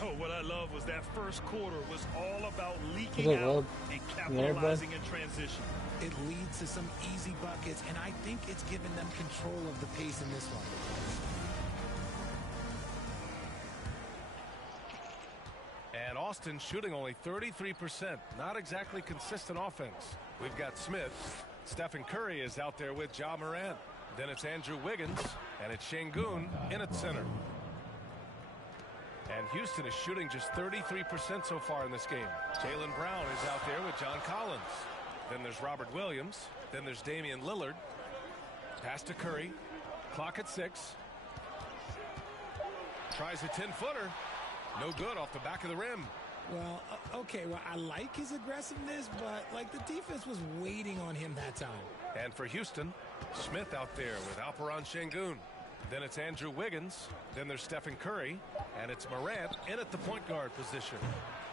Oh, what I love was that first quarter was all about leaking out and capitalizing in transition. It leads to some easy buckets, and I think it's given them control of the pace in this one. And Austin shooting only 33%. Not exactly consistent offense. We've got Smith. Stephen Curry is out there with Ja Morant. Then it's Andrew Wiggins, and it's Şengün in at center. And Houston is shooting just 33% so far in this game. Jaylen Brown is out there with John Collins. Then there's Robert Williams. Then there's Damian Lillard. Pass to Curry. Clock at 6. Tries a 10-footer. No good off the back of the rim. Well, okay, well, I like his aggressiveness, but, like, the defense was waiting on him that time. And for Houston, Smith out there with Alperen Şengün. Then it's Andrew Wiggins. Then there's Stephen Curry. And it's Morant in at the point guard position.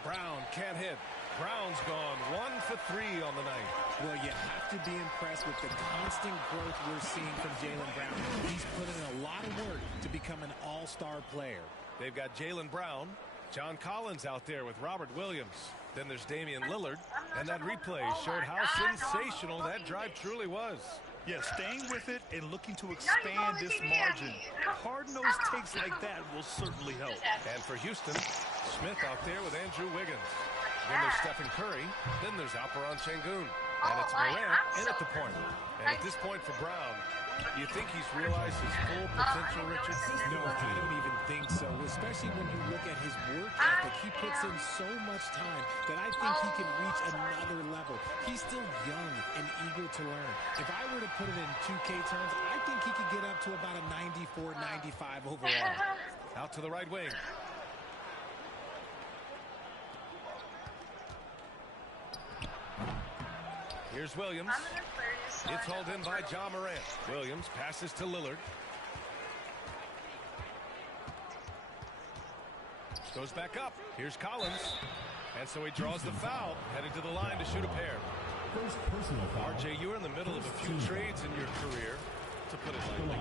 Brown can't hit. Brown's gone 1 for 3 on the night. Well, you have to be impressed with the constant growth we're seeing from Jaylen Brown. He's put in a lot of work to become an all-star player. They've got Jaylen Brown, John Collins out there with Robert Williams. Then there's Damian Lillard. And that replay showed how sensational that drive truly was. Yeah, staying with it and looking to expand this margin. Hard-nosed takes like that will certainly help. And for Houston, Smith out there with Andrew Wiggins. Then there's Stephen Curry. Then there's Alperen Şengün. And it's Morant in at the point. And at this point for Brown, you think he's realized his full potential, Richard? No, I don't even think so, especially when you look at his work ethic. He puts in so much time that I think he can reach another level. He's still young and eager to learn. If I were to put it in 2K terms, I think he could get up to about a 94, 95 overall. Out to the right wing. Here's Williams. It's hauled in by Ja Morant. Williams passes to Lillard. Goes back up. Here's Collins. And so he draws the foul, heading to the line to shoot a pair. First personal foul. RJ, you were in the middle of a few trades in your career, to put it lightly.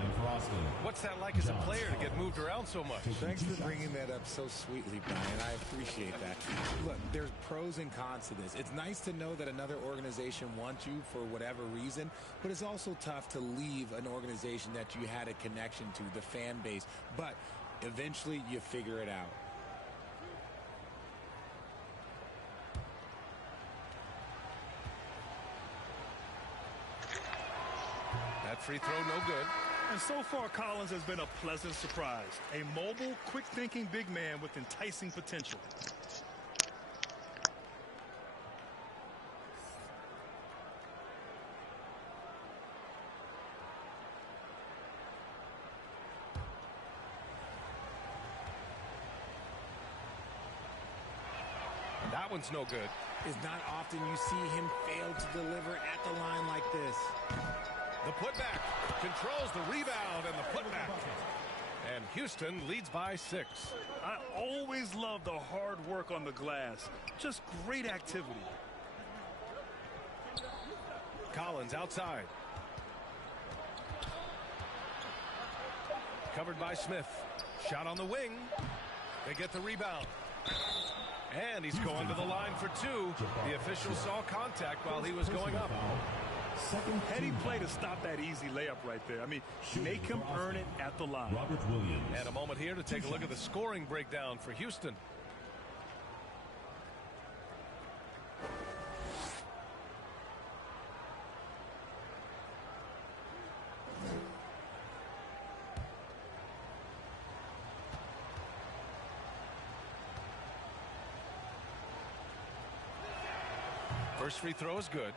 What's that like as a player to get moved around so much? Thanks for bringing that up so sweetly, Brian. I appreciate that. Look, there's pros and cons to this. It's nice to know that another organization wants you for whatever reason, but it's also tough to leave an organization that you had a connection to, the fan base. But eventually you figure it out. That free throw no good. And so far, Collins has been a pleasant surprise. A mobile, quick-thinking big man with enticing potential. That one's no good. It's not often you see him fail to deliver at the line like this. The putback controls the rebound and the putback. And Houston leads by 6. I always love the hard work on the glass. Just great activity. Collins outside. Covered by Smith. Shot on the wing. They get the rebound. And he's going to the line for 2. The official saw contact while he was going up. Heady play to stop that easy layup right there. I mean, make him earn it at the line. Robert Williams. And a moment here to take a look at the scoring breakdown for Houston. First free throw is good.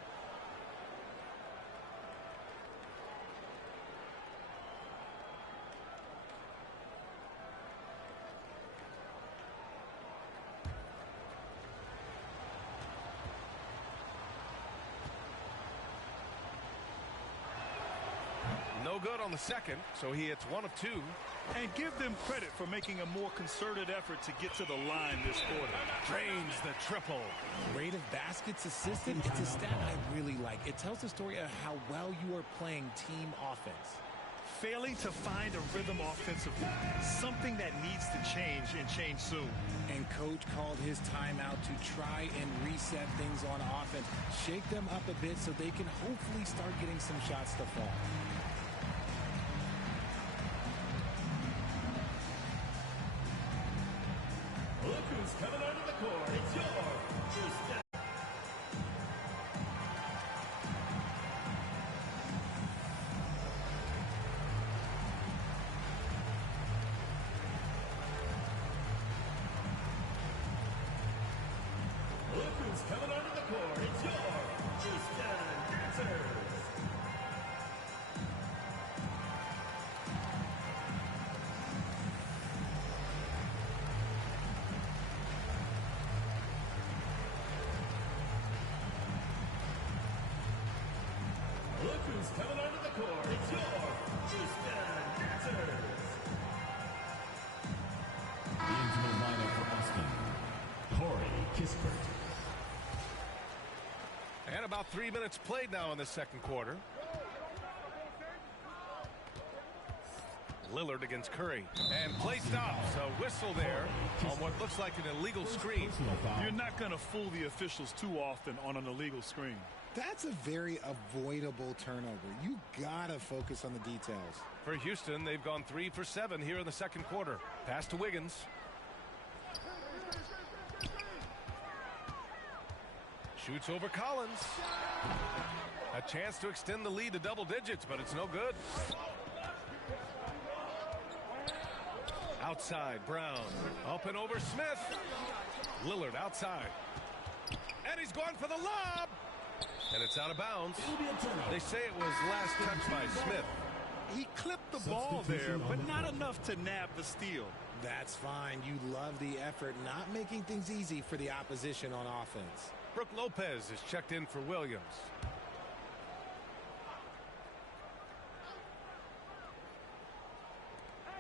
no good on the second, so he hits 1 of 2. And give them credit for making a more concerted effort to get to the line this quarter. Drains the triple. Rate of baskets assisted, it's a stat I really like. It tells the story of how well you are playing team offense. Failing to find a rhythm offensively, something that needs to change and change soon. And coach called his timeout to try and reset things on offense. Shake them up a bit so they can hopefully start getting some shots to fall. Look who's coming onto the court. It's your Houston. Look who's coming onto the court. It's your Houston Dancers. Look who's coming onto the court. It's your Houston Dancers. Into the lineup for Austin, Corey Kispert. And about 3 minutes played now in the second quarter. Lillard against Curry. And play stops. A whistle there on what looks like an illegal screen. You're not going to fool the officials too often on an illegal screen. That's a very avoidable turnover. You gotta focus on the details. For Houston, they've gone 3 for 7 here in the second quarter. Pass to Wiggins. Shoots over Collins. A chance to extend the lead to double digits, but it's no good. Outside, Brown. Up and over Smith. Lillard outside. And he's going for the lob. And it's out of bounds. They say it was last touched by Smith. He clipped the ball there, but not enough to nab the steal. That's fine. You love the effort, not making things easy for the opposition on offense. Brook Lopez is checked in for Williams.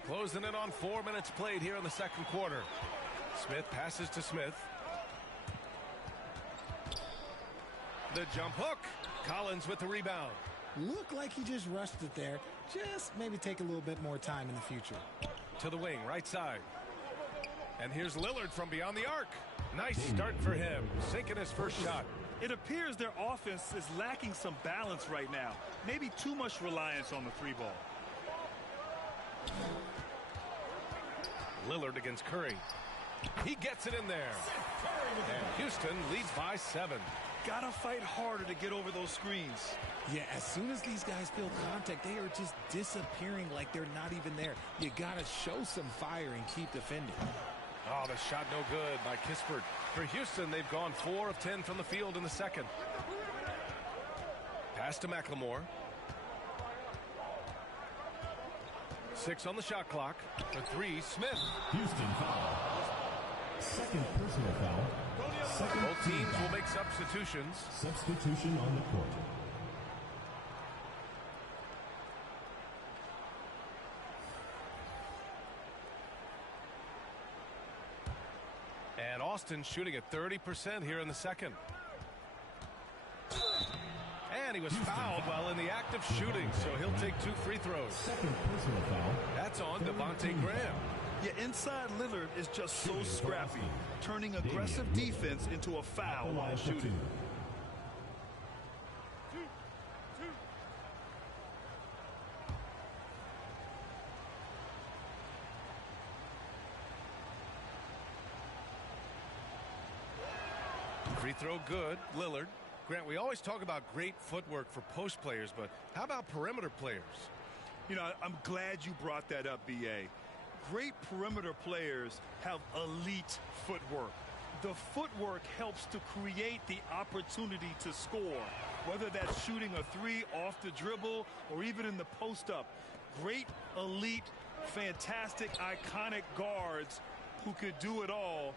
Closing in on 4 minutes played here in the second quarter. Smith passes to Smith. The jump hook. Collins with the rebound. Looked like he just rushed it there. Just maybe take a little bit more time in the future. To the wing, right side. And here's Lillard from beyond the arc. Nice start for him, sinking his first shot. It appears their offense is lacking some balance right now. Maybe too much reliance on the 3-ball. Lillard against Curry. He gets it in there. And Houston leads by 7. Gotta fight harder to get over those screens. Yeah, as soon as these guys feel contact, they are just disappearing like they're not even there. You gotta show some fire and keep defending. Oh, the shot no good by Kispert. For Houston, they've gone 4 of 10 from the field in the second. Pass to McLemore. 6 on the shot clock. For 3, Smith. Houston foul. Second personal foul. Both teams will make substitutions. Substitution on the court. And Austin shooting at 30% here in the second. And he was fouled while in the act of shooting, so he'll take 2 free throws. Second personal foul. That's on Devontae Graham. Yeah, inside Lillard is just so scrappy, turning aggressive defense into a foul while shooting. Free throw good, Lillard. Grant, we always talk about great footwork for post players, but how about perimeter players? You know, I'm glad you brought that up, B.A. Great perimeter players have elite footwork. The footwork helps to create the opportunity to score, whether that's shooting a 3 off the dribble or even in the post-up. Great, elite, fantastic, iconic guards who could do it all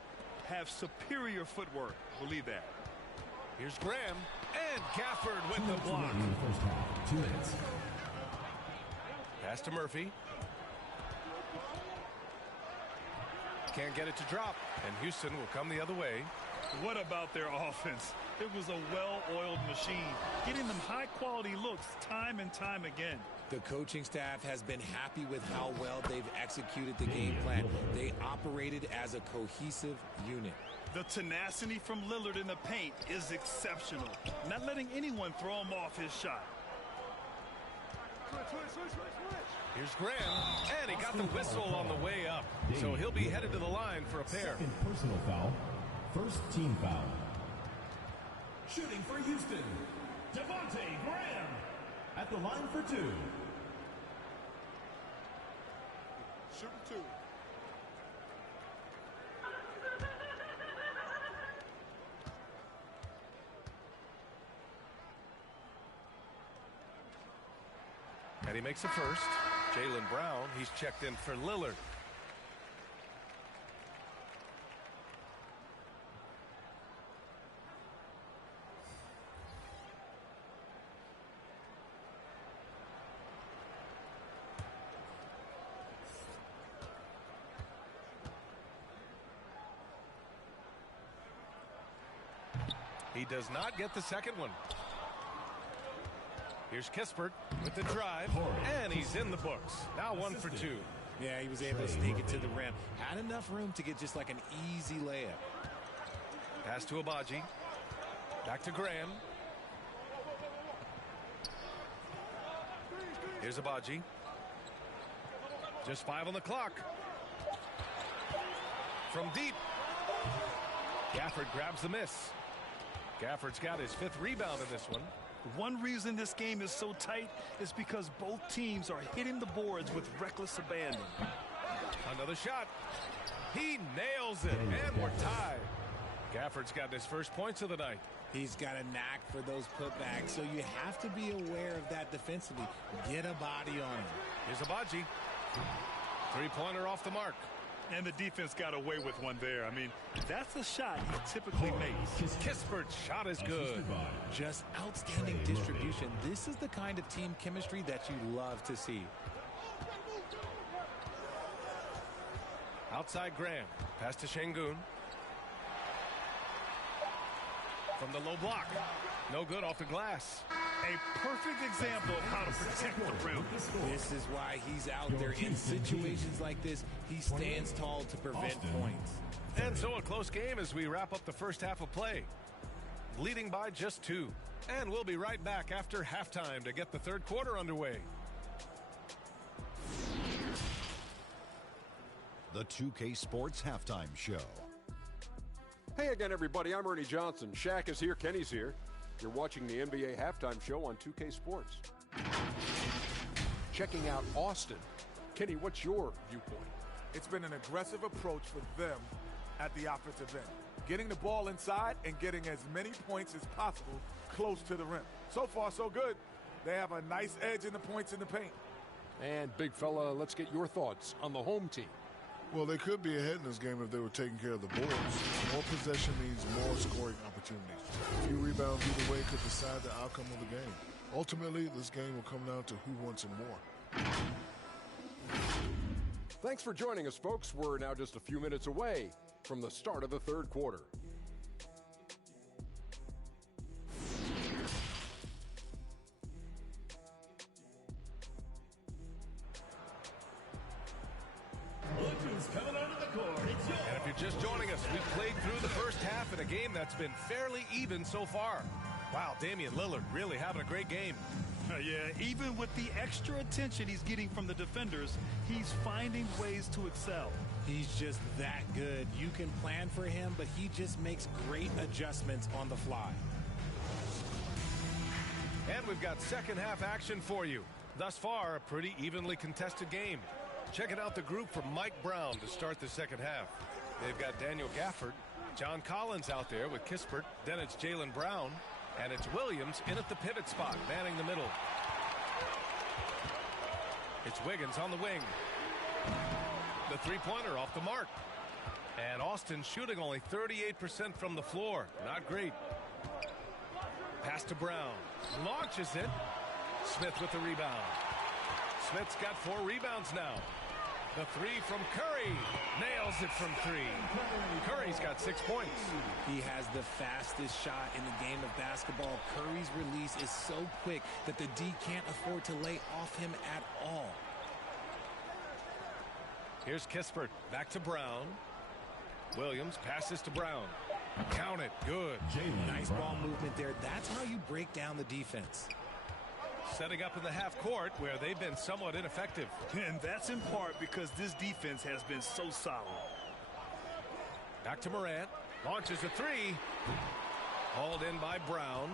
have superior footwork. Believe that. Here's Graham and Gafford with the block. First half, 2 minutes. Pass to Murphy. Can't get it to drop, and Houston will come the other way. What about their offense? It was a well-oiled machine, getting them high-quality looks time and time again. The coaching staff has been happy with how well they've executed the game plan. They operated as a cohesive unit. The tenacity from Lillard in the paint is exceptional, not letting anyone throw him off his shot. Here's Graham, and he got the whistle on the way up. So he'll be headed to the line for a pair. Second personal foul. First team foul. Shooting for Houston, Devontae Graham at the line for 2. Shooting 2. And he makes a first. Jaylen Brown, he's checked in for Lillard. He does not get the second one. Here's Kispert with the drive, and he's in the books. Now 1 for 2. Yeah, he was able to sneak it to the rim. Had enough room to get just like an easy layup. Pass to Abaji. Back to Graham. Here's Abaji. Just 5 on the clock. From deep. Gafford grabs the miss. Gafford's got his 5th rebound in this one. One reason this game is so tight is because both teams are hitting the boards with reckless abandon. Another shot. He nails it, and we're tied. Gafford's got his first points of the night. He's got a knack for those putbacks, so you have to be aware of that defensively. Get a body on him. Here's Abaji. 3-pointer off the mark. And the defense got away with one there. I mean, that's a shot he typically makes. Kispert's shot is good. Just outstanding distribution. This is the kind of team chemistry that you love to see. Outside Graham. Pass to Şengün. From the low block. No good off the glass. A perfect example of how to protect the rim. This is why he's out there in situations like this. He stands tall to prevent points. And so a close game as we wrap up the first half of play. Leading by just 2. And we'll be right back after halftime to get the third quarter underway. The 2K Sports Halftime Show. Hey again, everybody. I'm Ernie Johnson. Shaq is here. Kenny's here. You're watching the NBA Halftime Show on 2K Sports. Checking out Austin. Kenny, what's your viewpoint? It's been an aggressive approach for them at the offensive end. Getting the ball inside and getting as many points as possible close to the rim. So far, so good. They have a nice edge in the points in the paint. And, big fella, let's get your thoughts on the home team. Well, they could be ahead in this game if they were taking care of the boards. More possession means more scoring opportunities. A few rebounds either way could decide the outcome of the game. Ultimately, this game will come down to who wants it more. Thanks for joining us, folks. We're now just a few minutes away from the start of the third quarter. Coming onto the court. And if you're just joining us, we've played through the first half in a game that's been fairly even so far. Wow, Damian Lillard really having a great game. Yeah, even with the extra attention he's getting from the defenders, he's finding ways to excel. He's just that good. You can plan for him, but he just makes great adjustments on the fly. And we've got second half action for you. Thus far, a pretty evenly contested game. Checking out the group from Mike Brown to start the second half. They've got Daniel Gafford, John Collins out there with Kispert. Then it's Jaylen Brown, and it's Williams in at the pivot spot, manning the middle. It's Wiggins on the wing. The three-pointer off the mark. And Austin shooting only 38% from the floor. Not great. Pass to Brown. Launches it. Smith with the rebound. Smith's got 4 rebounds now. The 3 from Curry. Nails it from 3. Curry's got 6 points. He has the fastest shot in the game of basketball. Curry's release is so quick that the D can't afford to lay off him at all. Here's Kispert. Back to Brown. Williams passes to Brown. Count it. Good. Nice ball movement there. That's how you break down the defense. Setting up in the half court where they've been somewhat ineffective. And that's in part because this defense has been so solid. Back to Morant. Launches a 3. Hauled in by Brown.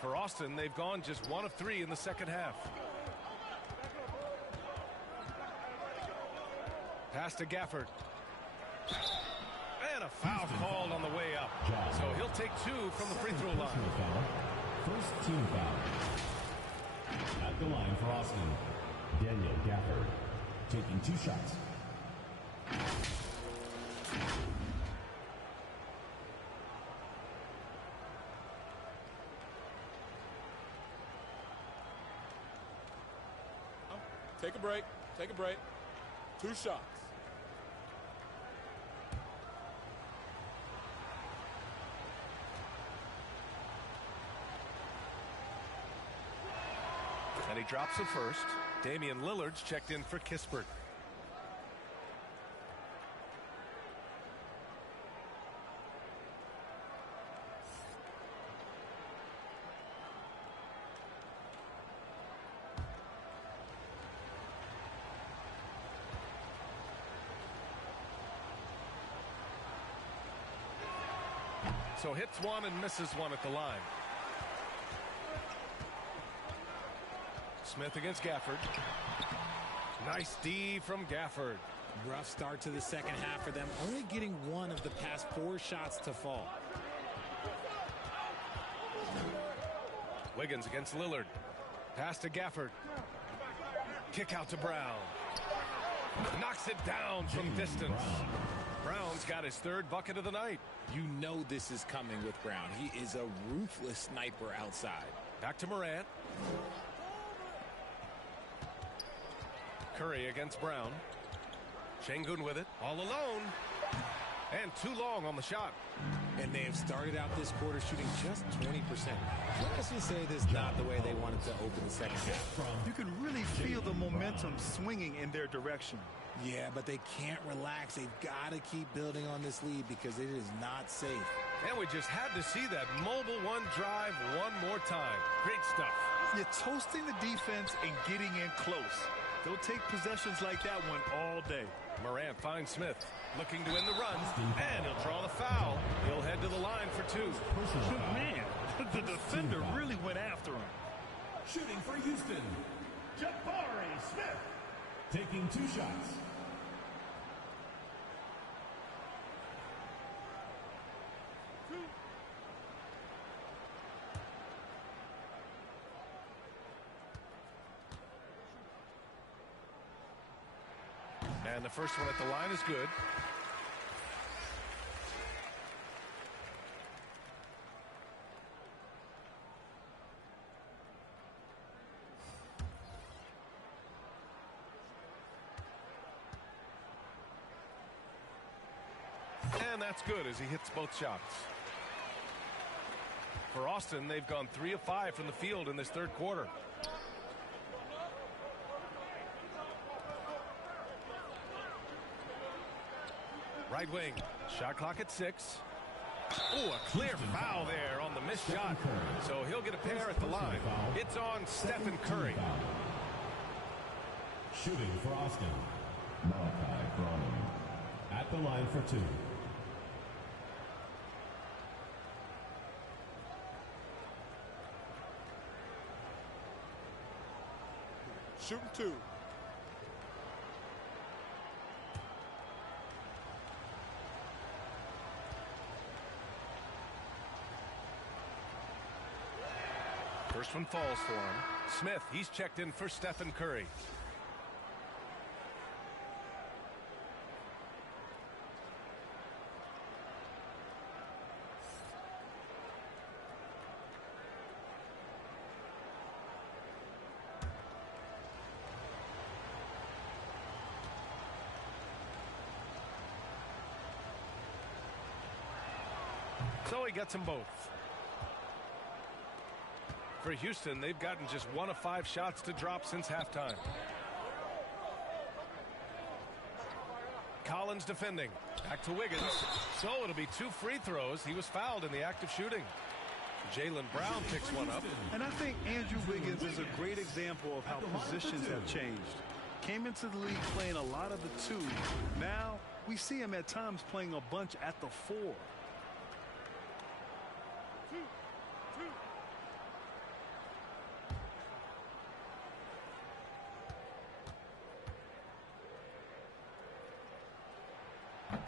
For Austin, they've gone just 1 of 3 in the second half. Pass to Gafford. And a foul called on the way up. So he'll take 2 from the free throw line. First team foul. At the line for Austin, Daniel Gafford, taking 2 shots. Take a break. Take a break. 2 shots. And he drops it first. Damian Lillard's checked in for Kispert. So hits 1 and misses 1 at the line. Smith against Gafford. Nice D from Gafford. Rough start to the second half for them, only getting 1 of the past 4 shots to fall. Wiggins against Lillard. Pass to Gafford. Kick out to Brown. Knocks it down from distance. Brown's got his 3rd bucket of the night. You know this is coming with Brown. He is a ruthless sniper outside. Back to Morant. Curry against Brown. Şengün with it. All alone. And too long on the shot. And they have started out this quarter shooting just 20%. Let's just say this is not the way they wanted to open the second half. You can really feel the momentum swinging in their direction. Yeah, but they can't relax. They've got to keep building on this lead because it is not safe. And we just had to see that mobile 1 drive 1 more time. Great stuff. You're toasting the defense and getting in close. They'll take possessions like that one all day. Morant finds Smith, looking to win the run, and he'll draw the foul. He'll head to the line for 2. Man, the defender really went after him. Shooting for Houston, Jabari Smith, taking 2 shots. And the first one at the line is good. And that's good as he hits both shots. For Austin, they've gone 3 of 5 from the field in this 3rd quarter. Right wing. Shot clock at 6. Oh, a clear foul there on the missed shot. So he'll get a pair at the line. It's on Stephen Curry. Shooting for Austin, Malachi Branham. At the line for 2. Shooting 2. First one falls for him. Smith, he's checked in for Stephen Curry. So he gets them both. For Houston, they've gotten just 1 of 5 shots to drop since halftime. Collins defending. Back to Wiggins. So it'll be 2 free throws. He was fouled in the act of shooting. Jaylen Brown picks one up. And I think Andrew Wiggins is a great example of how positions have changed. Came into the league playing a lot of the 2. Now we see him at times playing a bunch at the 4.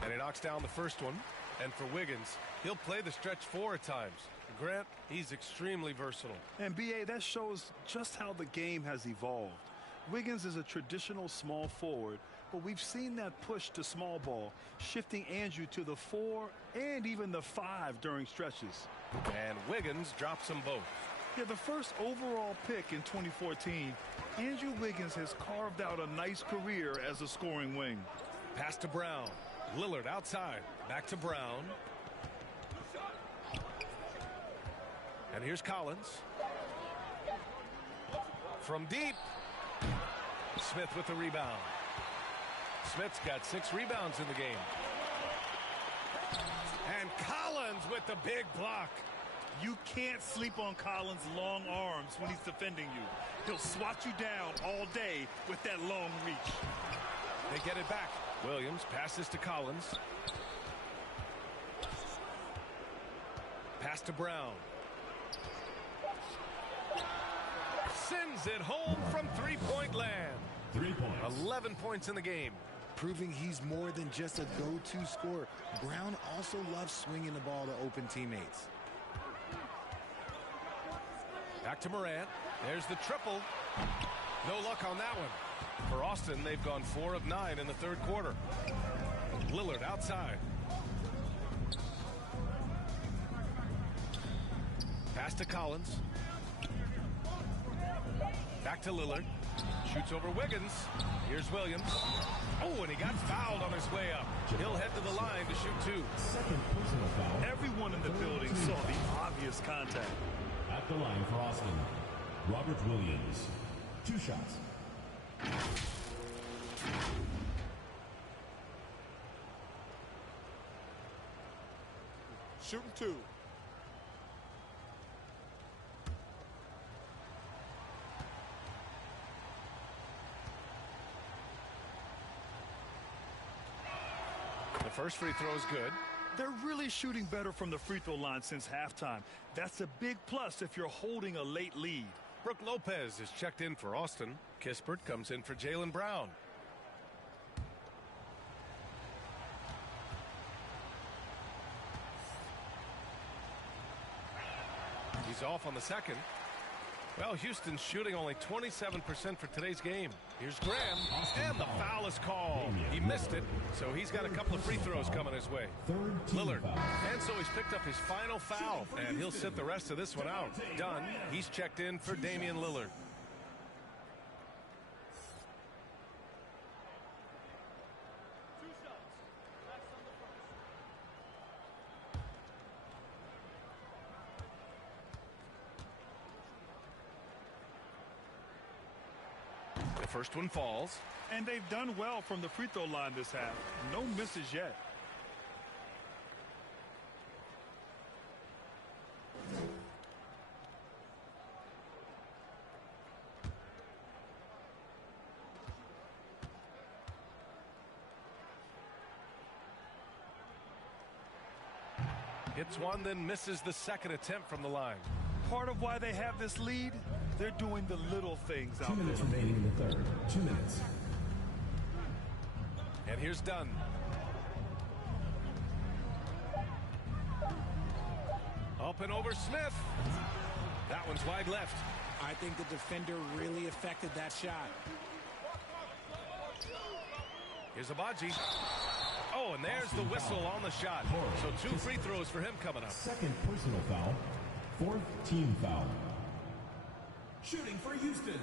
And he knocks down the first one. And for Wiggins, he'll play the stretch 4 at times. Grant, he's extremely versatile. And BA, that shows just how the game has evolved. Wiggins is a traditional small forward, but we've seen that push to small ball, shifting Andrew to the 4 and even the 5 during stretches. And Wiggins drops them both. Yeah, the first overall pick in 2014, Andrew Wiggins has carved out a nice career as a scoring wing. Pass to Brown. Lillard outside. Back to Brown. And here's Collins. From deep. Smith with the rebound. Smith's got 6 rebounds in the game. And Collins with the big block. You can't sleep on Collins' long arms when he's defending you. He'll swat you down all day with that long reach. They get it back. Williams passes to Collins. Pass to Brown. Sends it home from 3-point land. 3 points. 11 points in the game. Proving he's more than just a go-to scorer. Brown also loves swinging the ball to open teammates. Back to Morant. There's the triple. No luck on that one. For Austin, they've gone 4 of 9 in the third quarter. Lillard outside. Pass to Collins. Back to Lillard. Shoots over Wiggins. Here's Williams. Oh, and he got fouled on his way up. He'll head to the line to shoot 2. Second personal foul. Everyone in the building saw the obvious contact. At the line for Austin, Robert Williams. 2 shots. Shooting 2. The first free throw is good. They're really shooting better from the free throw line since halftime. That's a big plus if you're holding a late lead. Brooke Lopez is checked in for Austin. Kispert comes in for Jaylen Brown. He's off on the second. Well, Houston's shooting only 27% for today's game. Here's Graham, and the foul is called. He missed it, so he's got a couple of free throws coming his way. Lillard, and so he's picked up his final foul, and he'll sit the rest of this one out. Done. He's checked in for Damian Lillard. First one falls. And they've done well from the free throw line this half. No misses yet. Hits one, then misses the second attempt from the line. Part of why they have this lead, they're doing the little things out 2 minutes there. remaining in the third. 2 minutes. And here's Dunn. Up and over Smith. That one's wide left. I think the defender really affected that shot. Here's Abaji. Oh, and there's the whistle on the shot. So 2 free throws for him coming up. Second personal foul. 4th team foul. Shooting for Houston,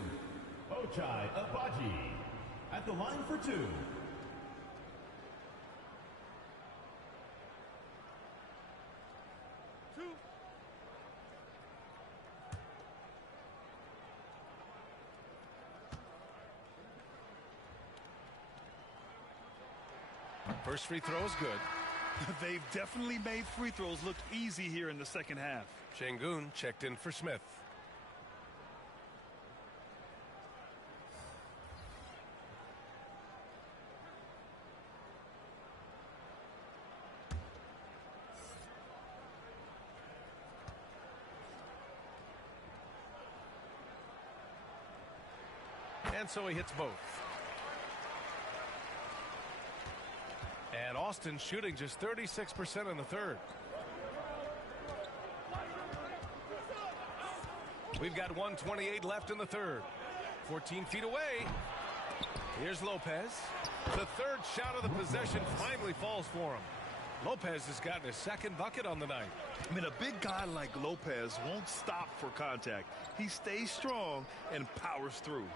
Ochai Agbaji. At the line for 2. First free throw is good. They've definitely made free throws look easy here in the second half. Şengün checked in for Smith. And so he hits both. And Austin shooting just 36% in the third. We've got 1:28 left in the third. 14 feet away. Here's Lopez. The third shot of the possession finally falls for him. Lopez has gotten his second bucket on the night. I mean, a big guy like Lopez won't stop for contact. He stays strong and powers through.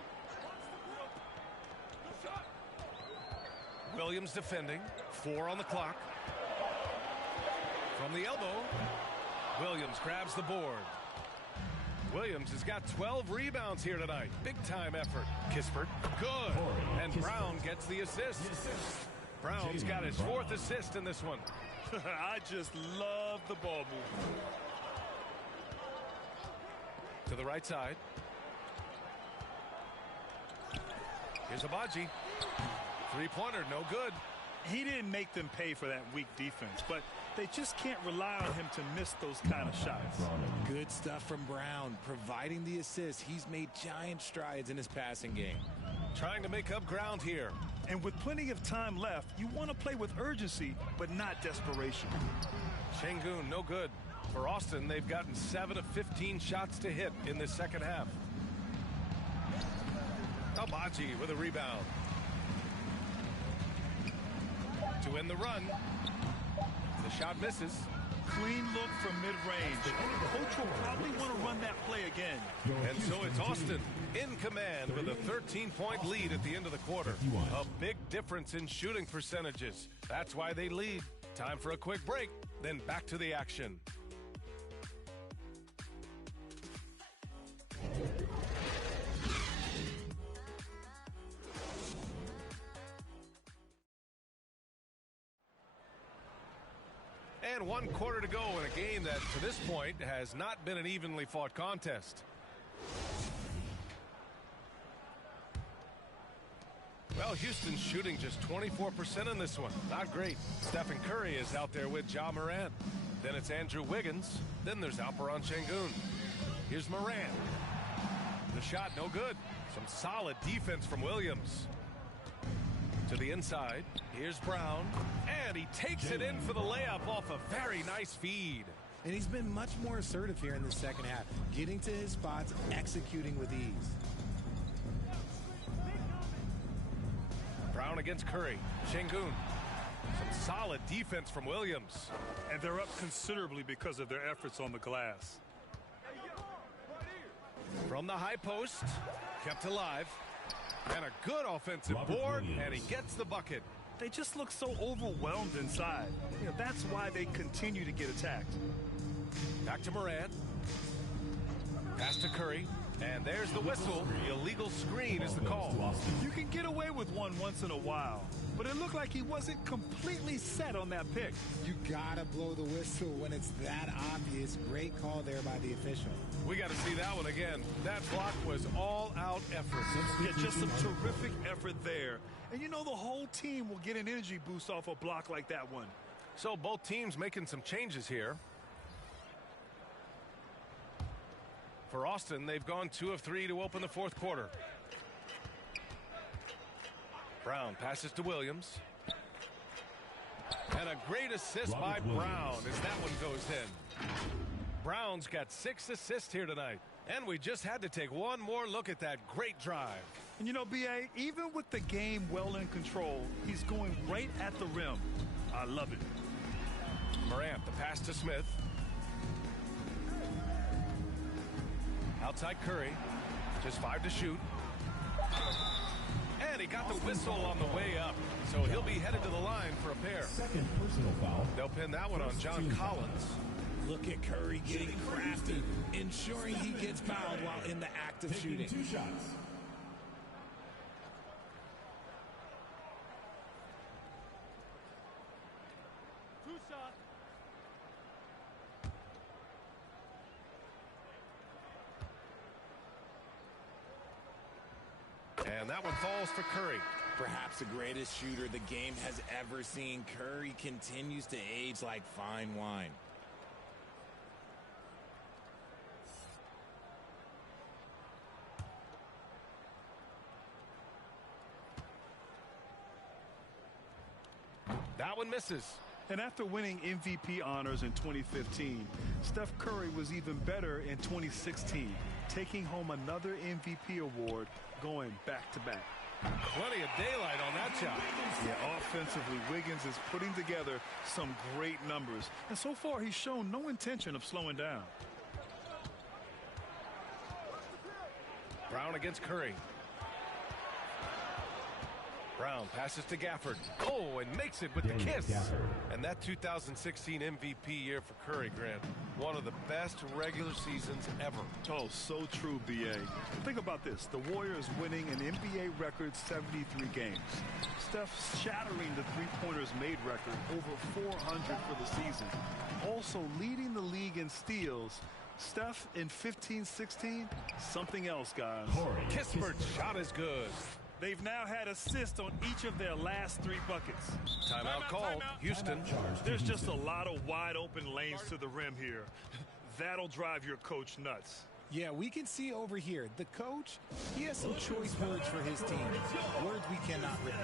Williams defending. 4 on the clock. From the elbow, Williams grabs the board. Williams has got 12 rebounds here tonight. Big time effort. Kispert, good. And Brown gets the assist. Brown's got his 4th assist in this one. I just love the ball move. To the right side. Here's Abaji. Three-pointer, no good. He didn't make them pay for that weak defense, but they just can't rely on him to miss those kind of shots. Good stuff from Brown. Providing the assist, he's made giant strides in his passing game. Trying to make up ground here. And with plenty of time left, you want to play with urgency, but not desperation. Şengün, no good. For Austin, they've gotten 7 of 15 shots to hit in this second half. Abaji with a rebound. To win the run. The shot misses. Clean look from mid-range. The coach will probably want to run that play again. And so it's Austin in command with a 13-point lead at the end of the quarter. A big difference in shooting percentages. That's why they lead. Time for a quick break, then back to the action. And 1 quarter to go in a game that, to this point, has not been an evenly fought contest. Well, Houston's shooting just 24% in this one. Not great. Stephen Curry is out there with Ja Morant. Then it's Andrew Wiggins. Then there's Alperen Şengün. Here's Morant. The shot, no good. Some solid defense from Williams. To the inside. Here's Brown. And he takes it in for the layup off a very nice feed. And he's been much more assertive here in the second half. Getting to his spots, executing with ease. Brown against Curry. Şengün. Some solid defense from Williams. And they're up considerably because of their efforts on the glass. From the high post. Kept alive. And a good offensive board, and he gets the bucket. They just look so overwhelmed inside. You know, that's why they continue to get attacked. Back to Morant. Pass to Curry. And there's the whistle. The illegal screen is the call. You can get away with one once in a while, but it looked like he wasn't completely set on that pick. You gotta blow the whistle when it's that obvious. Great call there by the official. We got to see that one again. That block was all-out effort. Yeah, just some terrific effort there. And you know the whole team will get an energy boost off a block like that one. So both teams making some changes here. For Austin, they've gone 2 of 3 to open the fourth quarter. Brown passes to Williams. And a great assist by Brown as that one goes in. Brown's got 6 assists here tonight. And we just had to take one more look at that great drive. And you know, BA, even with the game well in control, he's going right at the rim. I love it. Morant, the pass to Smith. Outside Curry. Just 5 to shoot. And he got the whistle on the way up. So he'll be headed to the line for a pair. personal foul. They'll pin that one on John Collins. Look at Curry getting crafty, ensuring he gets fouled while in the act of shooting. 2 shots. And that one falls for Curry. Perhaps the greatest shooter the game has ever seen. Curry continues to age like fine wine. That one misses. And after winning MVP honors in 2015, Steph Curry was even better in 2016, taking home another MVP award, going back-to-back. Plenty of daylight on that shot. Yeah, offensively, Wiggins is putting together some great numbers. And so far, he's shown no intention of slowing down. Brown against Curry. Brown passes to Gafford. Oh, and makes it with the kiss. And that 2016 MVP year for Curry, Grant. One of the best regular seasons ever. Oh, so true, B.A. Think about this. The Warriors winning an NBA record 73 games. Steph shattering the three-pointers made record, over 400 for the season. Also leading the league in steals. Steph in 15-16, something else, guys. Kispert's shot is good. They've now had assists on each of their last 3 buckets. Timeout called. Houston. There's just a lot of wide open lanes to the rim here. That'll drive your coach nuts. Yeah, we can see over here. The coach, he has some choice words for his team. Words we cannot repeat.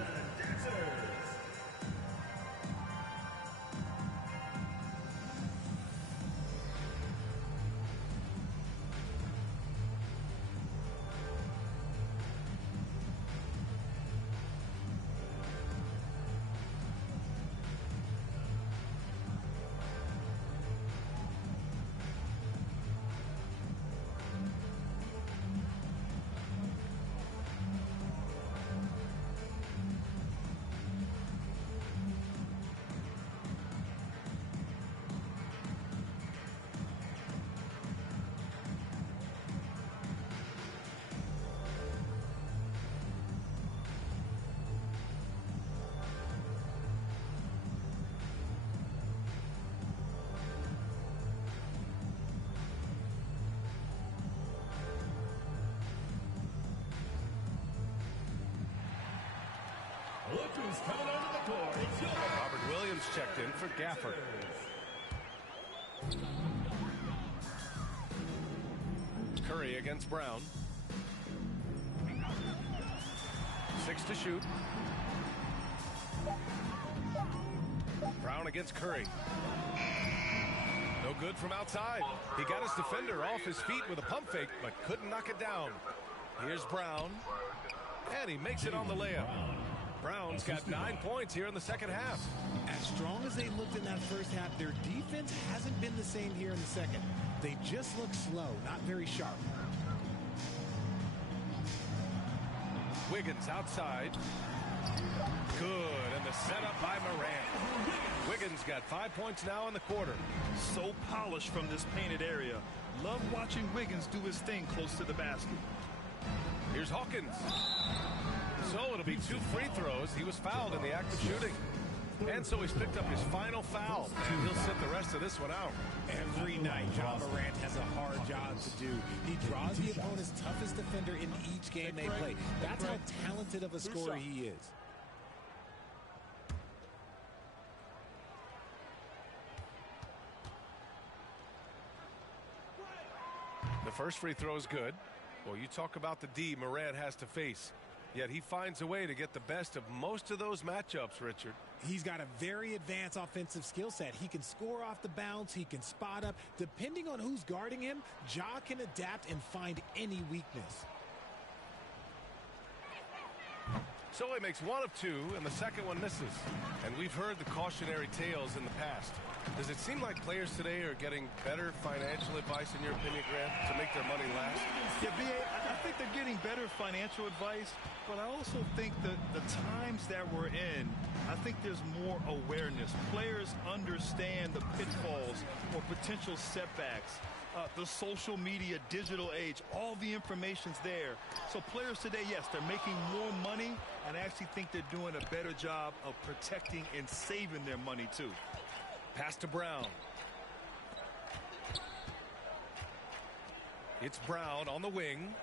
Robert Williams checked in for Gafford. Curry against Brown. 6 to shoot. Brown against Curry. No good from outside. He got his defender off his feet with a pump fake, but couldn't knock it down. Here's Brown. And he makes it on the layup. Brown's got 9 points here in the second half. As strong as they looked in that first half, their defense hasn't been the same here in the second. They just look slow, not very sharp. Wiggins outside. Good, and the setup by Morant. Wiggins got 5 points now in the quarter. So polished from this painted area. Love watching Wiggins do his thing close to the basket. Here's Hawkins. So it'll be 2 free throws. He was fouled in the act of shooting. And so he's picked up his final foul. He'll sit the rest of this one out. Every night, John Morant has a hard job to do. He draws the opponent's toughest defender in each game they play. That's how talented of a scorer he is. The first free throw is good. Well, you talk about the D Morant has to face. Yet he finds a way to get the best of most of those matchups, Richard. He's got a very advanced offensive skill set. He can score off the bounce. He can spot up. Depending on who's guarding him, Ja can adapt and find any weakness. So he makes one of two, and the second one misses. And we've heard the cautionary tales in the past. Does it seem like players today are getting better financial advice, in your opinion, Grant, to make their money last? Yeah, BA, I think they're getting better financial advice, but I also think that the times that we're in, I think there's more awareness. Players understand the pitfalls or potential setbacks. The social media, digital age, all the information's there. So players today, yes, they're making more money, and I actually think they're doing a better job of protecting and saving their money, too. Pass to Brown. It's Brown on the wing.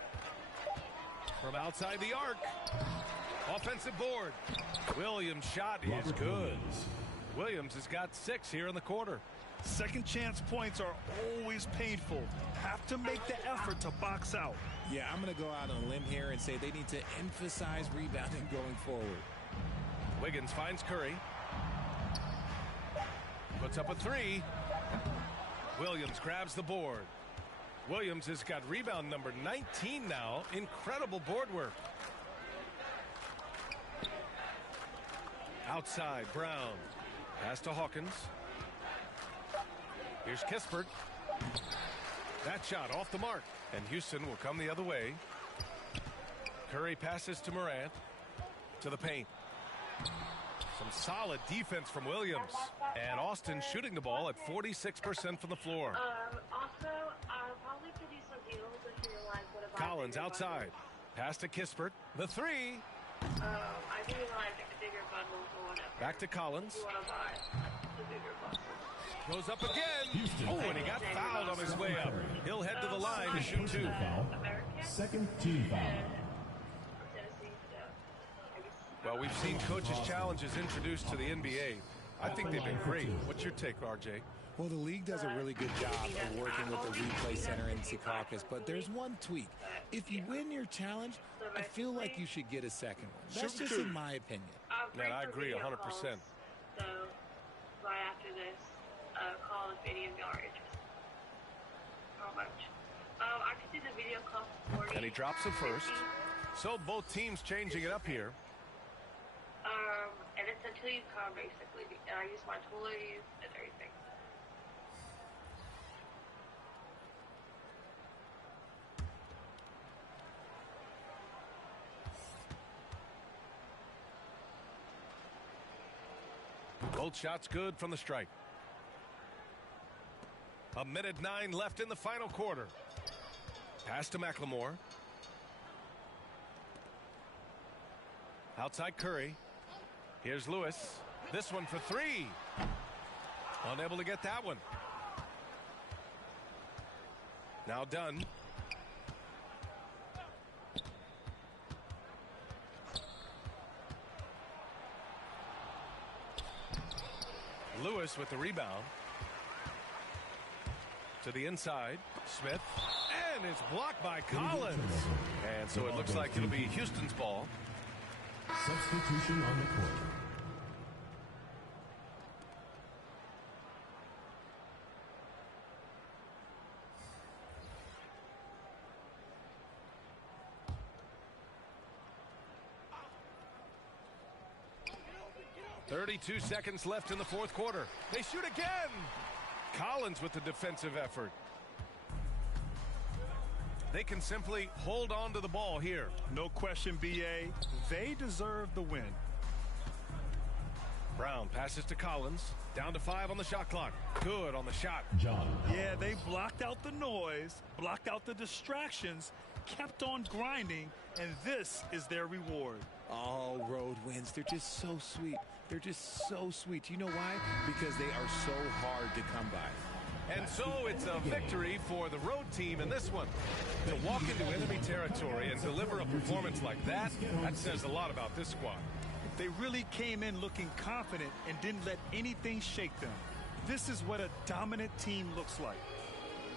From outside the arc. Offensive board. Williams' shot is good. Williams has got 6 here in the quarter. Second chance points are always painful. Have to make the effort to box out. Yeah, I'm going to go out on a limb here and say they need to emphasize rebounding going forward. Wiggins finds Curry. Puts up a 3. Williams grabs the board. Williams has got rebound number 19 now. Incredible board work. Outside, Brown. Pass to Hawkins. Here's Kispert. That shot off the mark. And Houston will come the other way. Curry passes to Morant. To the paint. Some solid defense from Williams. And Austin shooting the ball at 46% from the floor. Also, I'll probably could do some deals if you realize what about Collins outside. Pass to Kispert. The 3. I do like the bigger bundles or whatever. Back to Collins. You want to buy the bigger bundles. Goes up again. Oh, and he got fouled on his way up. He'll head to the line to shoot 2. Second team foul. Well, we've seen coaches' challenges introduced to the NBA. I think they've been great. What's your take, RJ? Well, the league does a really good job of working with the replay center in Secaucus, but there's one tweak. If you win your challenge, I feel like you should get a second one. That's just in my opinion. Man, I agree 100%. So, right after this, call if any of y'all are interested. How much? I could do the video call for 40. And he drops it first. So both teams changing it up here. And it's until you come, basically. And I use my toys and everything. Both shots good from the strike. 1:09 left in the final quarter. Pass to McLemore. Outside Curry. Here's Lewis. This one for 3. Unable to get that one. Now Dunn. Lewis with the rebound. To the inside. Smith. And it's blocked by Collins. And so it looks like it'll be Houston's ball. Substitution on the court. .32 seconds left in the fourth quarter. They shoot again. Collins with the defensive effort. They can simply hold on to the ball here. No question, BA. They deserve the win. Brown passes to Collins. Down to 5 on the shot clock. Good on the shot. Yeah, they blocked out the noise, blocked out the distractions, kept on grinding, and this is their reward. Oh, road wins. They're just so sweet. They're just so sweet. You know why? Because they are so hard to come by. And so it's a victory for the road team in this one. To walk into enemy territory and deliver a performance like that, that says a lot about this squad. They really came in looking confident and didn't let anything shake them. This is what a dominant team looks like.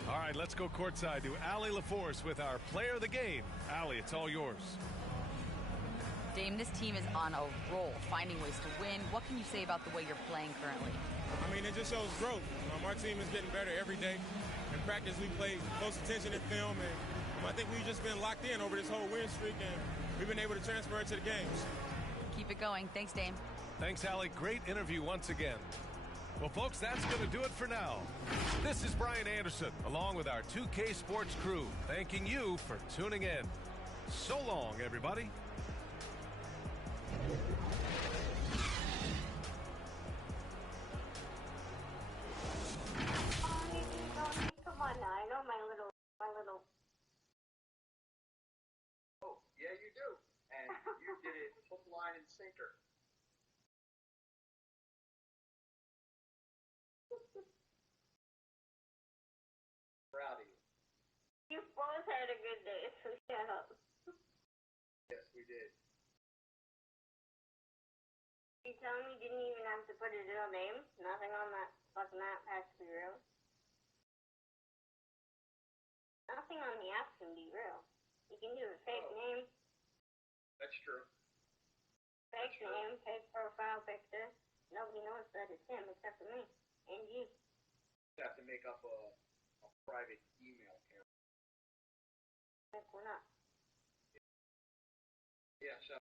All right, let's go courtside to Allie LaForce with our player of the game. Allie, it's all yours. Dame, this team is on a roll, finding ways to win. What can you say about the way you're playing currently? I mean, it just shows growth. Our team is getting better every day. In practice, we play close attention in film, and I think we've just been locked in over this whole win streak, and we've been able to transfer it to the games. Keep it going. Thanks, Dame. Thanks, Allie. Great interview once again. Well, folks, that's going to do it for now. This is Brian Anderson, along with our 2K Sports crew, thanking you for tuning in. So long, everybody. Come on now, I know my little. Oh, yeah, you do. And you did it hook, line, and sinker. Proud of you. You both had a good day, so shut up. Yes, we did. You telling me you didn't even have to put his real name? Nothing on that fucking app has to be real. Nothing on the app can be real. You can do a fake name. That's true. Fake name, fake profile picture. Nobody knows that it's him except for me and you. You have to make up a private email account. We're not. Yeah, so.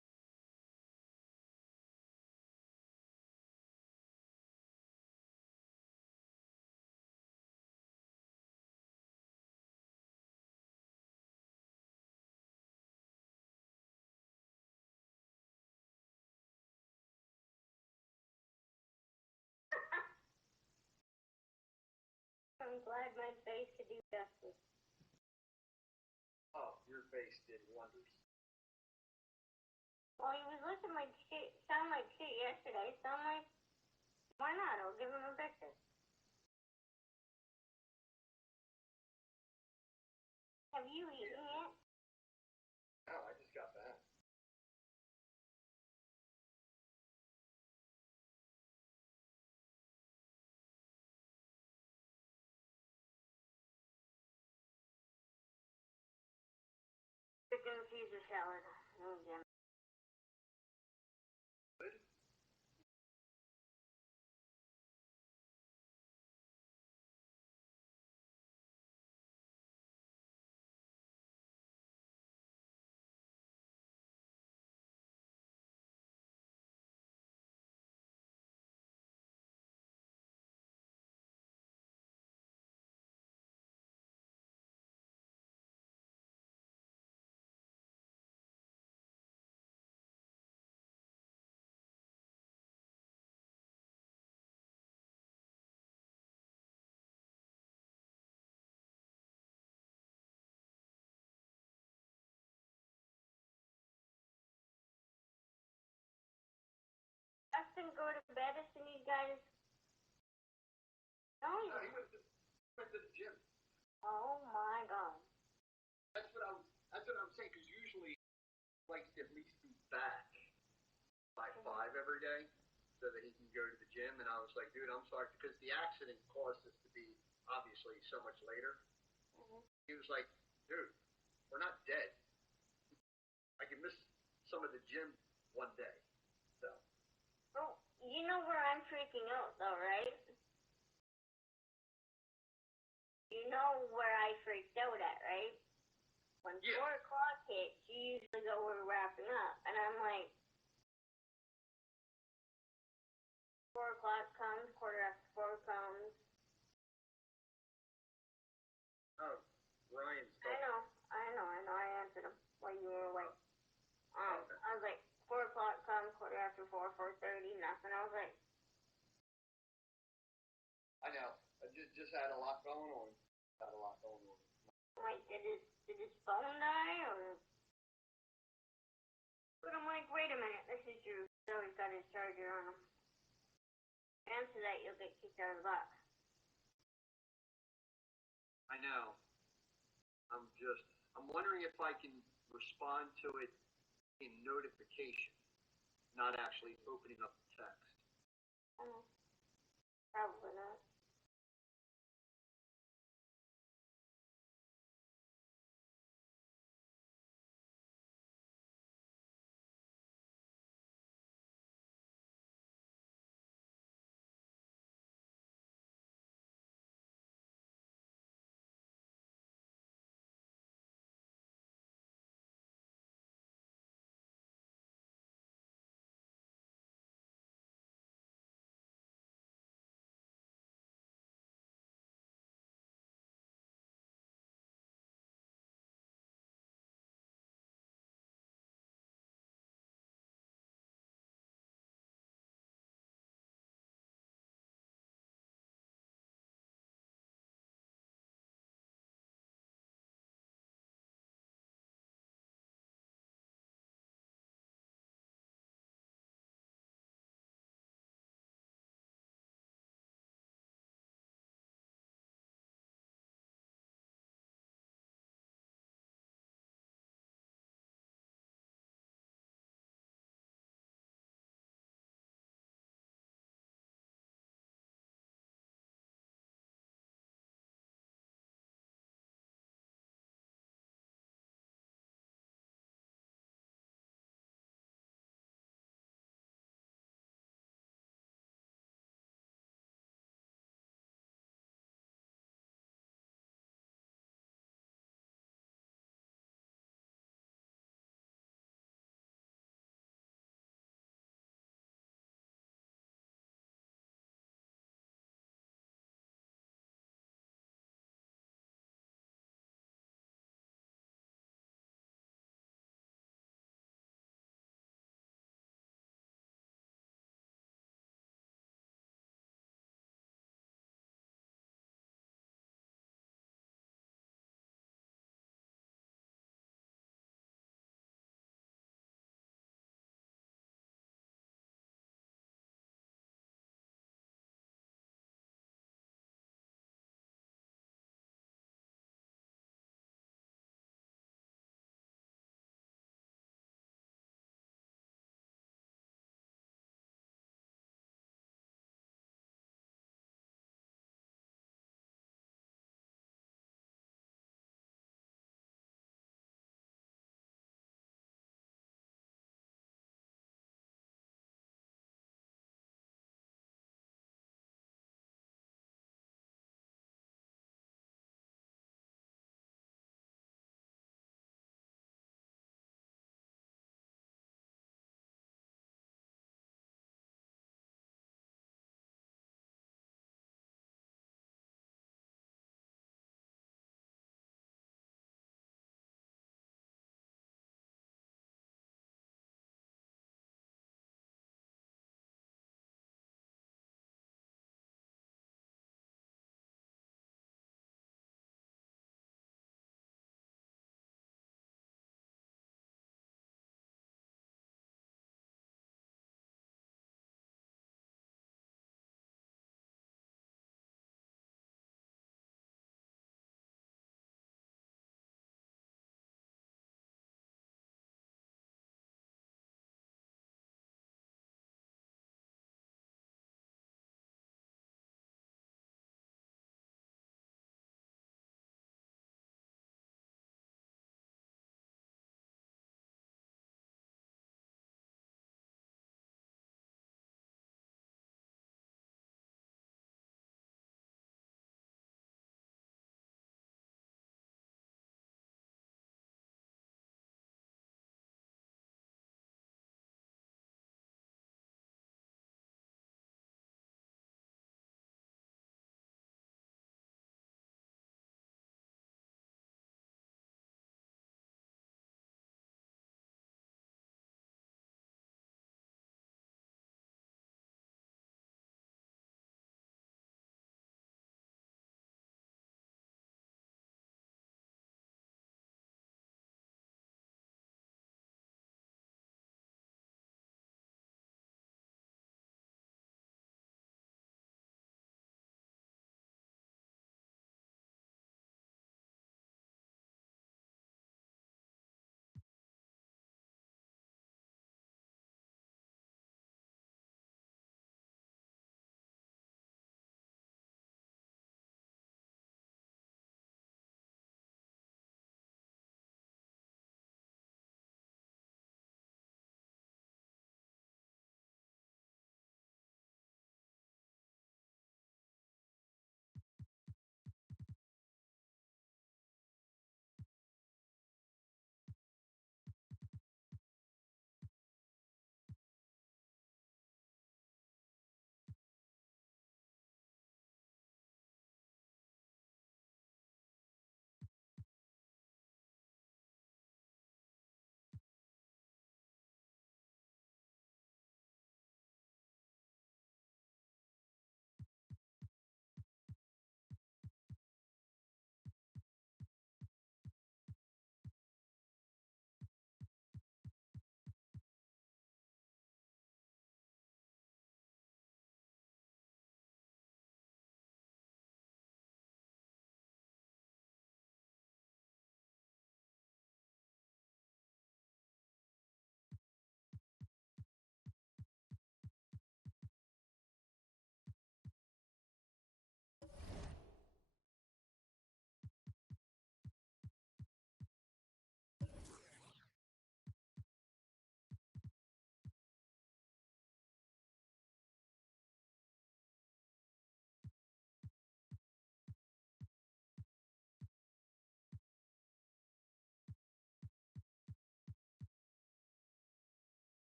I'm glad my face could do justice. Oh, your face did wonders. Well, he was looking like shit, sound like shit yesterday, so I'm like, why not? I'll give him a picture. Have you eaten yet? No, I just got back. Chicken Caesar salad. Oh, Jim. Good. Justin go to bed as soon as you guys. No, No, he went to the gym. Oh my god. That's what I'm saying. Because usually, like, at least be back by 5 every day, so that he can go to the gym. And I was like, dude, I'm sorry, because the accident caused us to be obviously so much later. He was like, dude, we're not dead. I can miss some of the gym one day. So. Oh, you know where I'm freaking out though, right? You know where I freaked out at, right? When 4 o'clock hits, you usually go, we're wrapping up. And I'm like, 4 o'clock comes, 4:15 comes. Oh, Ryan's. I know. I answered him while you were away. I was like, 4 o'clock comes, 4:15, 4:30, nothing. I was like, I know. I just had a lot going on. Like, did his phone die, or? But I'm like, wait a minute, this is true. So he's got his charger on him. Answer that, you'll get kicked out of the box. I know. I'm wondering if I can respond to it in notification, not actually opening up the text.